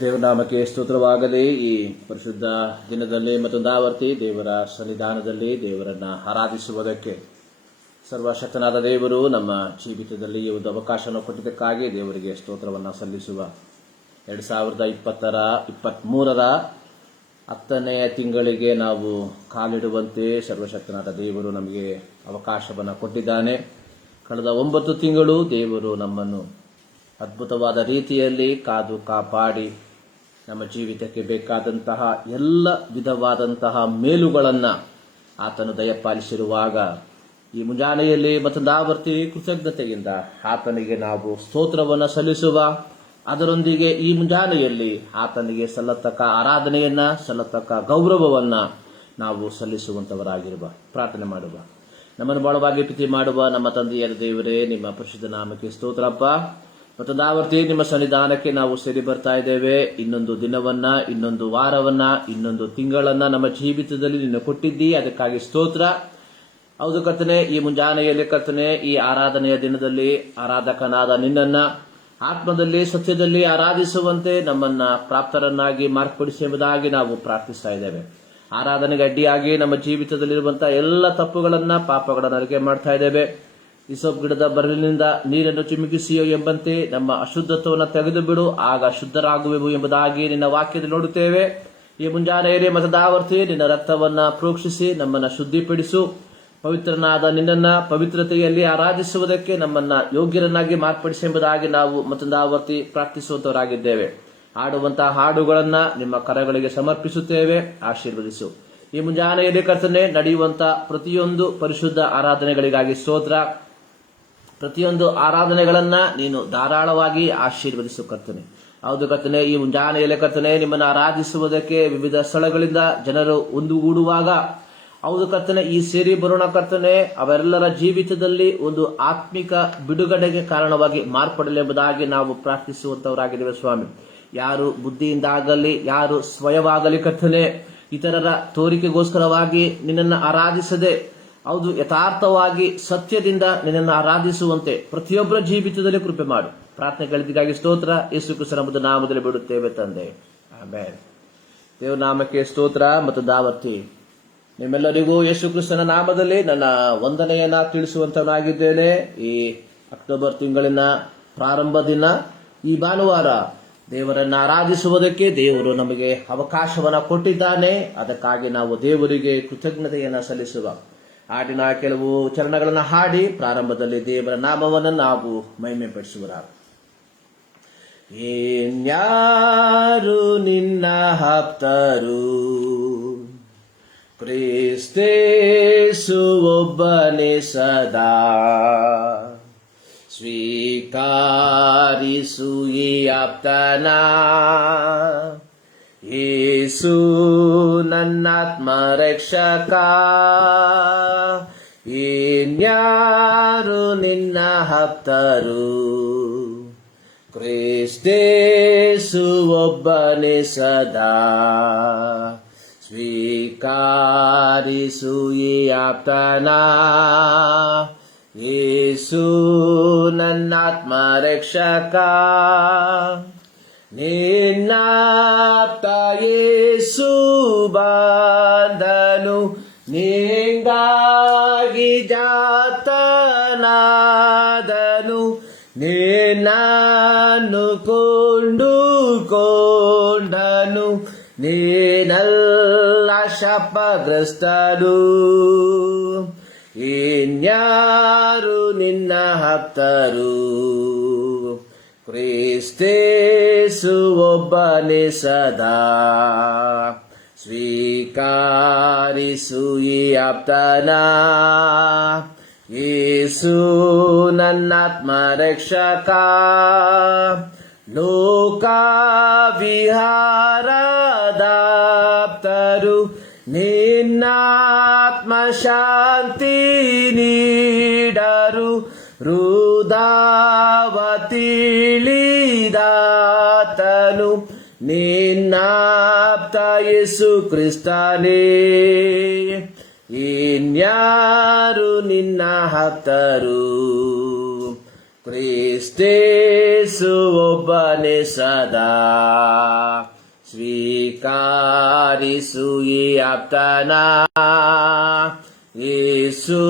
ದೇವನಾಮಕ್ಕೆ ಸ್ತೋತ್ರವಾಗಲಿ. ಈ ಪರಿಶುದ್ಧ ದಿನದಲ್ಲಿ ಮತ್ತೊಂದು ಆವರ್ತಿ ದೇವರ ಸನ್ನಿಧಾನದಲ್ಲಿ ದೇವರನ್ನ ಆರಾಧಿಸುವುದಕ್ಕೆ ಸರ್ವಶಕ್ತನಾದ ದೇವರು ನಮ್ಮ ಜೀವಿತದಲ್ಲಿ ಈ ಒಂದು ಅವಕಾಶವನ್ನು ಕೊಟ್ಟಿದ್ದಕ್ಕಾಗಿ ದೇವರಿಗೆ ಸ್ತೋತ್ರವನ್ನು ಸಲ್ಲಿಸುವ 2023 10ನೇ ತಿಂಗಳಿಗೆ ನಾವು ಕಾಲಿಡುವಂತೆ ಸರ್ವಶಕ್ತನಾದ ದೇವರು ನಮಗೆ ಅವಕಾಶವನ್ನು ಕೊಟ್ಟಿದ್ದಾನೆ. ಕಳೆದ 9 ತಿಂಗಳು ದೇವರು ನಮ್ಮನ್ನು ಅದ್ಭುತವಾದ ರೀತಿಯಲ್ಲಿ ಕಾದು ಕಾಪಾಡಿ ನಮ್ಮ ಜೀವಿತಕ್ಕೆ ಬೇಕಾದಂತಹ ಎಲ್ಲ ವಿಧವಾದಂತಹ ಮೇಲುಗಳನ್ನು ಆತನು ದಯಪಾಲಿಸಿರುವಾಗ ಈ ಮುಂಜಾನೆಯಲ್ಲಿ ಮತ್ತೊಂದು ಆವರ್ತಿ ಕೃತಜ್ಞತೆಯಿಂದ ಆತನಿಗೆ ನಾವು ಸ್ತೋತ್ರವನ್ನು ಸಲ್ಲಿಸುವ, ಅದರೊಂದಿಗೆ ಈ ಮುಂಜಾನೆಯಲ್ಲಿ ಆತನಿಗೆ ಸಲ್ಲತಕ್ಕ ಆರಾಧನೆಯನ್ನ ಸಲ್ಲತಕ್ಕ ಗೌರವವನ್ನ ನಾವು ಸಲ್ಲಿಸುವಂತವರಾಗಿರುವ ಪ್ರಾರ್ಥನೆ ಮಾಡುವ. ನಮ್ಮನ್ನು ಬಹಳವಾಗಿ ಪ್ರೀತಿ ಮಾಡುವ ನಮ್ಮ ತಂದೆಯಾದ ದೇವರೇ, ನಿಮ್ಮ ಪರಿಶುದ್ಧ ನಾಮಕ್ಕೆ ಸ್ತೋತ್ರಪ್ಪ. ಮತ್ತೊಂದು ಆವರ್ತಿ ನಿಮ್ಮ ಸನ್ನಿಧಾನಕ್ಕೆ ನಾವು ಸೇರಿ ಬರ್ತಾ ಇದ್ದೇವೆ. ಇನ್ನೊಂದು ದಿನವನ್ನ, ಇನ್ನೊಂದು ವಾರವನ್ನ, ಇನ್ನೊಂದು ತಿಂಗಳನ್ನ ನಮ್ಮ ಜೀವಿತದಲ್ಲಿ ನಿನ್ನ ಕೊಟ್ಟಿದ್ದಿ, ಅದಕ್ಕಾಗಿ ಸ್ತೋತ್ರ. ಹೌದು ಕರ್ತನೆ, ಈ ಮುಂಜಾನೆಯಲ್ಲಿ ಕರ್ತನೆ, ಈ ಆರಾಧನೆಯ ದಿನದಲ್ಲಿ ಆರಾಧಕನಾದ ನಿನ್ನನ್ನ ಆತ್ಮದಲ್ಲಿ ಸತ್ಯದಲ್ಲಿ ಆರಾಧಿಸುವಂತೆ ನಮ್ಮನ್ನ ಪ್ರಾಪ್ತರನ್ನಾಗಿ ಮಾರ್ಪಡಿಸಿ ಎಂಬುದಾಗಿ ನಾವು ಪ್ರಾರ್ಥಿಸ್ತಾ ಇದ್ದೇವೆ. ಆರಾಧನೆಗೆ ಅಡ್ಡಿಯಾಗಿ ನಮ್ಮ ಜೀವಿತದಲ್ಲಿರುವಂತಹ ಎಲ್ಲ ತಪ್ಪುಗಳನ್ನ, ಪಾಪಗಳನ್ನ ಅರಿಕೆ ಮಾಡ್ತಾ ಇದ್ದೇವೆ. ಇಸೋಪ್ ಗಿಡದ ಬರಲಿನಿಂದ ನೀರನ್ನು ಚಿಮುಕಿಸಿಯೋ ಎಂಬಂತೆ ನಮ್ಮ ಅಶುದ್ಧತ್ವವನ್ನು ತೆಗೆದು ಬಿಡು, ಆಗ ಶುದ್ಧರಾಗುವೆವು ಎಂಬುದಾಗಿ ನಿನ್ನ ವಾಕ್ಯದಲ್ಲಿ ನೋಡುತ್ತೇವೆ. ಈ ಮುಂಜಾನೆಯಲ್ಲಿ ಮತದಾವರ್ತಿ ನಿನ್ನ ರಕ್ತವನ್ನ ಪ್ರೋಕ್ಷಿಸಿ ನಮ್ಮನ್ನ ಶುದ್ಧಿಪಡಿಸು. ಪವಿತ್ರನಾದ ನಿನ್ನನ್ನ ಪವಿತ್ರತೆಯಲ್ಲಿ ಆರಾಧಿಸುವುದಕ್ಕೆ ನಮ್ಮನ್ನ ಯೋಗ್ಯರನ್ನಾಗಿ ಮಾರ್ಪಡಿಸಿ ಎಂಬುದಾಗಿ ನಾವು ಮತ್ತೊಂದಾವರ್ತಿ ಪ್ರಾರ್ಥಿಸುವಂತವರಾಗಿದ್ದೇವೆ. ಹಾಡುವಂತಹ ಹಾಡುಗಳನ್ನ ನಿಮ್ಮ ಕರಗಳಿಗೆ ಸಮರ್ಪಿಸುತ್ತೇವೆ, ಆಶೀರ್ವದಿಸು. ಈ ಮುಂಜಾನೆಯಲ್ಲಿ ಕರ್ತನೆ ನಡೆಯುವಂತ ಪ್ರತಿಯೊಂದು ಪರಿಶುದ್ಧ ಆರಾಧನೆಗಳಿಗಾಗಿ ಸ್ತೋತ್ರ. ಪ್ರತಿಯೊಂದು ಆರಾಧನೆಗಳನ್ನ ನೀನು ಧಾರಾಳವಾಗಿ ಆಶೀರ್ವದಿಸು ಕರ್ತನೆ. ಹೌದು ಕರ್ತನೆ, ಈ ಮುಂಜಾನೆಯಲ್ಲಿ ಕರ್ತನೆ ನಿಮ್ಮನ್ನು ಆರಾಧಿಸುವುದಕ್ಕೆ ವಿವಿಧ ಸ್ಥಳಗಳಿಂದ ಜನರು ಒಂದುಗೂಡುವಾಗ, ಹೌದು ಕರ್ತನೆ, ಈ ಸೇರಿ ಬರೋಣ ಕರ್ತನೆ, ಅವರೆಲ್ಲರ ಜೀವಿತದಲ್ಲಿ ಒಂದು ಆತ್ಮಿಕ ಬಿಡುಗಡೆಗೆ ಕಾರಣವಾಗಿ ಮಾರ್ಪಡಲೆಂಬುದಾಗಿ ನಾವು ಪ್ರಾರ್ಥಿಸುವಂತವರಾಗಿದ್ದೇವೆ ಸ್ವಾಮಿ. ಯಾರು ಬುದ್ಧಿಯಿಂದಾಗಲಿ, ಯಾರು ಸ್ವಯವಾಗಲಿ ಕರ್ತನೆ ಇತರರ ತೋರಿಕೆಗೋಸ್ಕರವಾಗಿ ನಿನ್ನನ್ನು ಆರಾಧಿಸದೆ, ಹೌದು ಯಥಾರ್ಥವಾಗಿ ಸತ್ಯದಿಂದ ನಿನ್ನನ್ನು ಆರಾಧಿಸುವಂತೆ ಪ್ರತಿಯೊಬ್ಬರ ಜೀವಿತದಲ್ಲಿ ಕೃಪೆ ಮಾಡು. ಪ್ರಾರ್ಥನೆಗಳಿಗಾಗಿ ಸ್ತೋತ್ರ. ಯೇಸು ಕ್ರಿಸ್ತನ ನಾಮದಲ್ಲಿ ಬಿಡುತ್ತೇವೆ ತಂದೆ, ಆಮೆನ್. ದೇವರ ನಾಮಕ್ಕೆ ಸ್ತೋತ್ರ. ಮತ್ತು ದಾವರ್ತಿ ನಿಮ್ಮೆಲ್ಲರಿಗೂ ಯೇಸು ಕ್ರಿಸ್ತನ ನಾಮದಲ್ಲಿ ನನ್ನ ವಂದನೆಯನ್ನ ತಿಳಿಸುವಂತನಾಗಿದ್ದೇನೆ. ಈ ಅಕ್ಟೋಬರ್ ತಿಂಗಳಿನ ಪ್ರಾರಂಭ ದಿನ, ಈ ಭಾನುವಾರ ದೇವರನ್ನು ಆರಾಧಿಸುವುದಕ್ಕೆ ದೇವರು ನಮಗೆ ಅವಕಾಶವನ್ನ ಕೊಟ್ಟಿದ್ದಾನೆ. ಅದಕ್ಕಾಗಿ ನಾವು ದೇವರಿಗೆ ಕೃತಜ್ಞತೆಯನ್ನ ಸಲ್ಲಿಸುವ ಹಾಡಿನ ಕೆಲವು ಚರಣಗಳನ್ನು ಹಾಡಿ ಪ್ರಾರಂಭದಲ್ಲಿ ದೇವರ ನಾಮವನ್ನು ನಾವು ಮಹಿಮೆ ಪಡಿಸುವ. ಏನ್ಯಾರು ನಿನ್ನ ಆಪ್ತರು, ಕ್ರಿಸ್ತೇಸು ಒಬ್ಬನೇ ಸದಾ, ಸ್ವೀಕಾರಿಸು ಈ ಆಪ್ತನ, ಯೇಸು ನನ್ನಾತ್ಮ ರಕ್ಷಕ. ಇನ್ಯಾರು ನಿನ್ನ ಆಪ್ತರು, ಕ್ರಿಸ್ತೇಸು ಒಬ್ಬನೇ ಸದಾ, ಸ್ವೀಕಾರಿಸು ಈ ಆಪ್ತನ, ಯೇಸು ನನ್ನಾತ್ಮ ರಕ್ಷಕ. ನಿನ್ನಾಪ್ತ ಯೇಸು ಬಂದನು, ನಿಂಗಾಗಿ ಜಾತನಾದನು, ನಿನ್ನನ್ನು ಕೊಂಡುಕೊಂಡನು, ನೀನಲ್ಲ ಶಾಪಗ್ರಸ್ತನು. ಇನ್ಯಾರು ನಿನ್ನ ಆಪ್ತರು, ಕ್ರಿಸ್ತೇಸು ಒಬ್ಬನೇ ಸದಾ, ಸ್ವೀಕಾರಿಸು ಈ ಆಪ್ತನ, ಯೇಸು ನನ್ನಾತ್ಮ ರಕ್ಷಕ. ಲೋಕವಿಹಾರದಾಪ್ತರು ನಿನ್ನಾತ್ಮ ಶಾಂತಿ ನೀಡರು, ಹೃದಯತಿಳಿದಾತನು ನಿನ್ನಾಪ್ತ ಯೇಸು ಕ್ರಿಸ್ತನೇ. ಇನ್ಯಾರು ನಿನ್ನ ಆಪ್ತರು, ಕ್ರಿಸ್ತೇಸು ಒಬ್ಬನೇ ಸದಾ ಸ್ವೀಕಾರಿಸು ಈ ಆಪ್ತನ. ಯೇಸು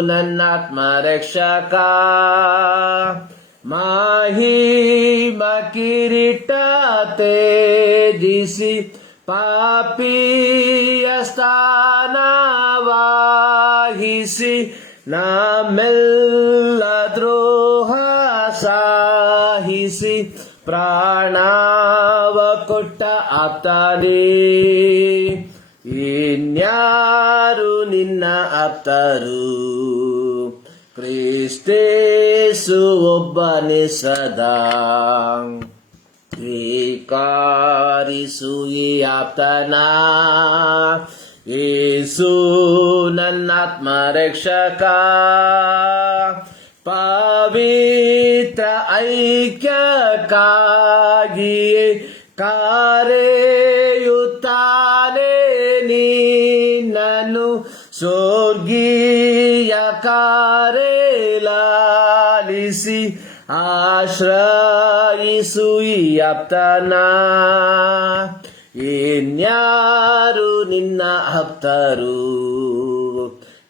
ನನ್ನಾತ್ಮ ರಕ್ಷಕ, ಮಹಿಮ ಕಿರೀಟ ತೇಜಿಸಿ ಪಾಪಿಯ ಸ್ಥಾನವಾಹಿಸಿ ನಮ್ಮೆಲ್ಲ ದ್ರೋಹ ಸಾಹಿಸಿ ಪ್ರಾಣವ ಕೊಟ್ಟ ಆಪ್ತನೇ. ಇನ್ಯಾರು ನಿನ್ನ ಆಪ್ತರು? ಕ್ರಿಸ್ತೇಸು ಒಬ್ಬನೇ ಸದಾ ಸ್ವೀಕಾರಿಸು ಈ ಆಪ್ತನ. ಯೇಸು ನನ್ನಾತ್ಮ ರಕ್ಷಕ, ಪವಿತ್ರ ಐಕ್ಯಕ್ಕಾಗಿಯೇ ಕರೆಯುತ್ತಾನೆ ನಿನ್ನನ್ನು ಸ್ವರ್ಗೀಯ ಕಾರ್ಯಲಾಲಿಸಿ ಆಶ್ರಯಿಸು ಈ ಆಪ್ತನ. ಇನ್ಯಾರು ನಿನ್ನ ಆಪ್ತರು?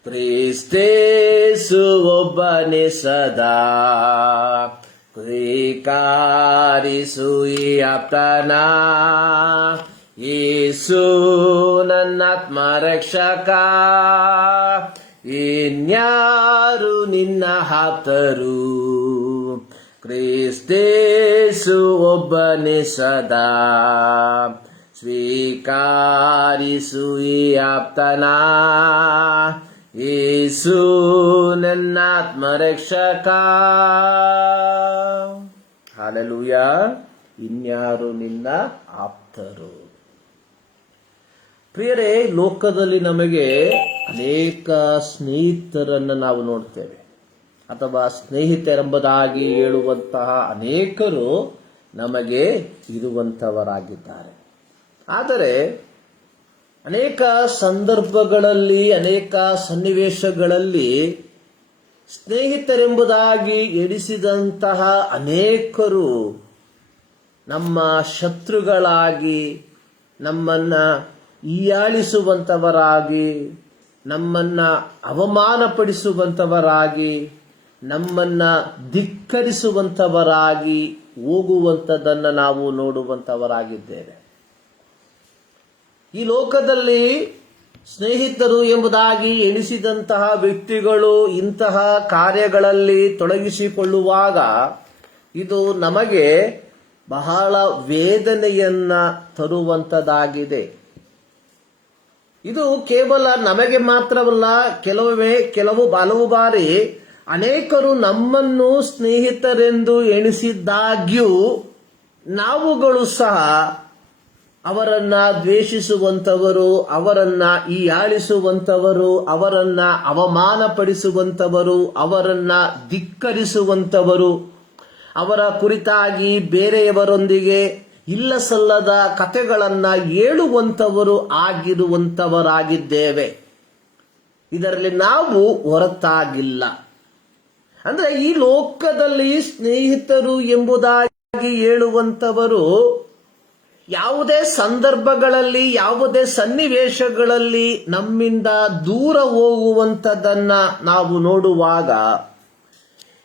ಕ್ರಿಸ್ತೇಸು ಒಬ್ಬನೇ ಸದಾ ಸ್ವೀಕಾರಿಸು ಈ ಆಪ್ತನ. ಯೇಸು ನನ್ನಾತ್ಮ ರಕ್ಷಕ, ಇನ್ಯಾರು ನಿನ್ನ ಆಪ್ತರು? ಕ್ರಿಸ್ತೇಸು ಒಬ್ಬನೇ ಸದಾ ಸ್ವೀಕಾರಿಸು ಈ ಆಪ್ತನ. ಯೇಸು ನನ್ನಾತ್ಮ ರಕ್ಷಕ. ಹಲ್ಲೆಲೂಯಾ. ಇನ್ಯಾರು ನಿನ್ನ ಆಪ್ತರು? ಪ್ರಿಯರೇ, ಲೋಕದಲ್ಲಿ ನಮಗೆ ಅನೇಕ ಸ್ನೇಹಿತರನ್ನು ನಾವು ನೋಡ್ತೇವೆ, ಅಥವಾ ಸ್ನೇಹಿತರೆಂಬುದಾಗಿ ಹೇಳುವಂತಹ ಅನೇಕರು ನಮಗೆ ಇರುವಂತವರಾಗಿದ್ದಾರೆ. ಆದರೆ ಅನೇಕ ಸಂದರ್ಭಗಳಲ್ಲಿ, ಅನೇಕ ಸನ್ನಿವೇಶಗಳಲ್ಲಿ ಸ್ನೇಹಿತರೆಂಬುದಾಗಿ ಎಣಿಸಿದಂತಹ ಅನೇಕರು ನಮ್ಮ ಶತ್ರುಗಳಾಗಿ, ನಮ್ಮನ್ನ ಹೀಯಾಳಿಸುವಂತವರಾಗಿ, ನಮ್ಮನ್ನ ಅವಮಾನಪಡಿಸುವಂತವರಾಗಿ, ನಮ್ಮನ್ನ ಧಿಕ್ಕರಿಸುವಂತವರಾಗಿ ಹೋಗುವಂಥದ್ದನ್ನು ನಾವು ನೋಡುವಂತವರಾಗಿದ್ದೇವೆ. ಈ ಲೋಕದಲ್ಲಿ ಸ್ನೇಹಿತರು ಎಂಬುದಾಗಿ ಎಣಿಸಿದಂತಹ ವ್ಯಕ್ತಿಗಳು ಇಂತಹ ಕಾರ್ಯಗಳಲ್ಲಿ ತೊಡಗಿಸಿಕೊಳ್ಳುವಾಗ ಇದು ನಮಗೆ ಬಹಳ ವೇದನೆಯನ್ನ ತರುವಂತದ್ದಾಗಿದೆ. ಇದು ಕೇವಲ ನಮಗೆ ಮಾತ್ರವಲ್ಲ, ಕೆಲವು ಬಾರಿ ಅನೇಕರು ನಮ್ಮನ್ನು ಸ್ನೇಹಿತರೆಂದು ಎಣಿಸಿದ್ದಾಗ್ಯೂ ನಾವುಗಳು ಸಹ ಅವರನ್ನ ದ್ವೇಷಿಸುವಂತವರು, ಅವರನ್ನ ಹೀಯಾಳಿಸುವಂತವರು, ಅವರನ್ನ ಅವಮಾನಪಡಿಸುವಂತವರು, ಅವರನ್ನ ಧಿಕ್ಕರಿಸುವಂತವರು, ಅವರ ಕುರಿತಾಗಿ ಬೇರೆಯವರೊಂದಿಗೆ ಇಲ್ಲ ಸಲ್ಲದ ಕಥೆಗಳನ್ನ ಹೇಳುವಂತವರು ಆಗಿರುವಂತವರಾಗಿದ್ದೇವೆ. ಇದರಲ್ಲಿ ನಾವು ಹೊರತಾಗಿಲ್ಲ. ಅಂದ್ರೆ ಈ ಲೋಕದಲ್ಲಿ ಸ್ನೇಹಿತರು ಎಂಬುದಾಗಿ ಹೇಳುವಂತವರು ಯಾವುದೇ ಸಂದರ್ಭಗಳಲ್ಲಿ, ಯಾವುದೇ ಸನ್ನಿವೇಶಗಳಲ್ಲಿ ನಮ್ಮಿಂದ ದೂರ ಹೋಗುವಂಥದ್ದನ್ನ ನಾವು ನೋಡುವಾಗ,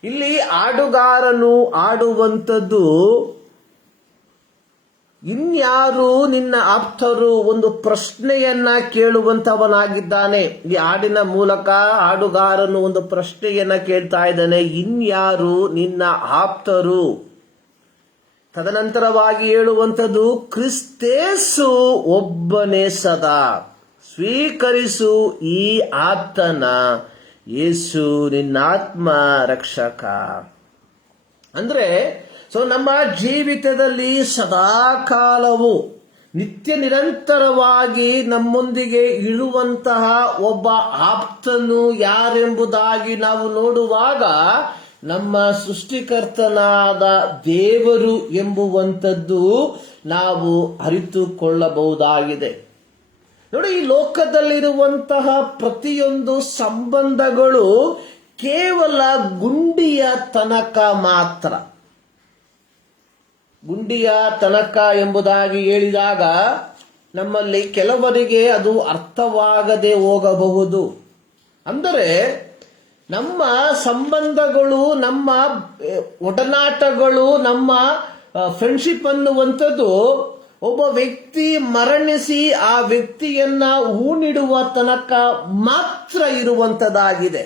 ಇಲ್ಲಿ ಹಾಡುಗಾರನು ಆಡುವಂಥದ್ದು, ಇನ್ಯಾರು ನಿನ್ನ ಆಪ್ತರು ಒಂದು ಪ್ರಶ್ನೆಯನ್ನ ಕೇಳುವಂತವನಾಗಿದ್ದಾನೆ. ಈ ಹಾಡಿನ ಮೂಲಕ ಹಾಡುಗಾರನು ಒಂದು ಪ್ರಶ್ನೆಯನ್ನ ಕೇಳ್ತಾ ಇದ್ದಾನೆ, ಇನ್ಯಾರು ನಿನ್ನ ಆಪ್ತರು? ತದನಂತರವಾಗಿ ಹೇಳುವಂಥದ್ದು, ಕ್ರಿಸ್ತೇಸು ಒಬ್ಬನೇ ಸದಾ ಸ್ವೀಕರಿಸು ಈ ಆಪ್ತನ. ಯೇಸು ನಿನ್ನಾತ್ಮ ರಕ್ಷಕ. ಅಂದ್ರೆ ನಮ್ಮ ಜೀವಿತದಲ್ಲಿ ಸದಾಕಾಲವು ನಿತ್ಯ ನಿರಂತರವಾಗಿ ನಮ್ಮೊಂದಿಗೆ ಇರುವಂತಹ ಒಬ್ಬ ಆಪ್ತನು ಯಾರೆಂಬುದಾಗಿ ನಾವು ನೋಡುವಾಗ ನಮ್ಮ ಸೃಷ್ಟಿಕರ್ತನಾದ ದೇವರು ಎಂಬುವಂಥದ್ದು ನಾವು ಅರಿತುಕೊಳ್ಳಬಹುದಾಗಿದೆ. ನೋಡಿ, ಈ ಲೋಕದಲ್ಲಿರುವಂತಹ ಪ್ರತಿಯೊಂದು ಸಂಬಂಧಗಳು ಕೇವಲ ಗುಂಡಿಯ ತನಕ ಮಾತ್ರ. ಗುಂಡಿಯ ತನಕ ಎಂಬುದಾಗಿ ಹೇಳಿದಾಗ ನಮ್ಮಲ್ಲಿ ಕೆಲವರಿಗೆ ಅದು ಅರ್ಥವಾಗದೆ ಹೋಗಬಹುದು. ಅಂದರೆ ನಮ್ಮ ಸಂಬಂಧಗಳು, ನಮ್ಮ ಒಡನಾಟಗಳು, ನಮ್ಮ ಫ್ರೆಂಡ್ಶಿಪ್ ಅನ್ನುವಂಥದ್ದು ಒಬ್ಬ ವ್ಯಕ್ತಿ ಮರಣಿಸಿ ಆ ವ್ಯಕ್ತಿಯನ್ನ ಹೂಣಿಡುವ ತನಕ ಮಾತ್ರ ಇರುವಂತದ್ದಾಗಿದೆ.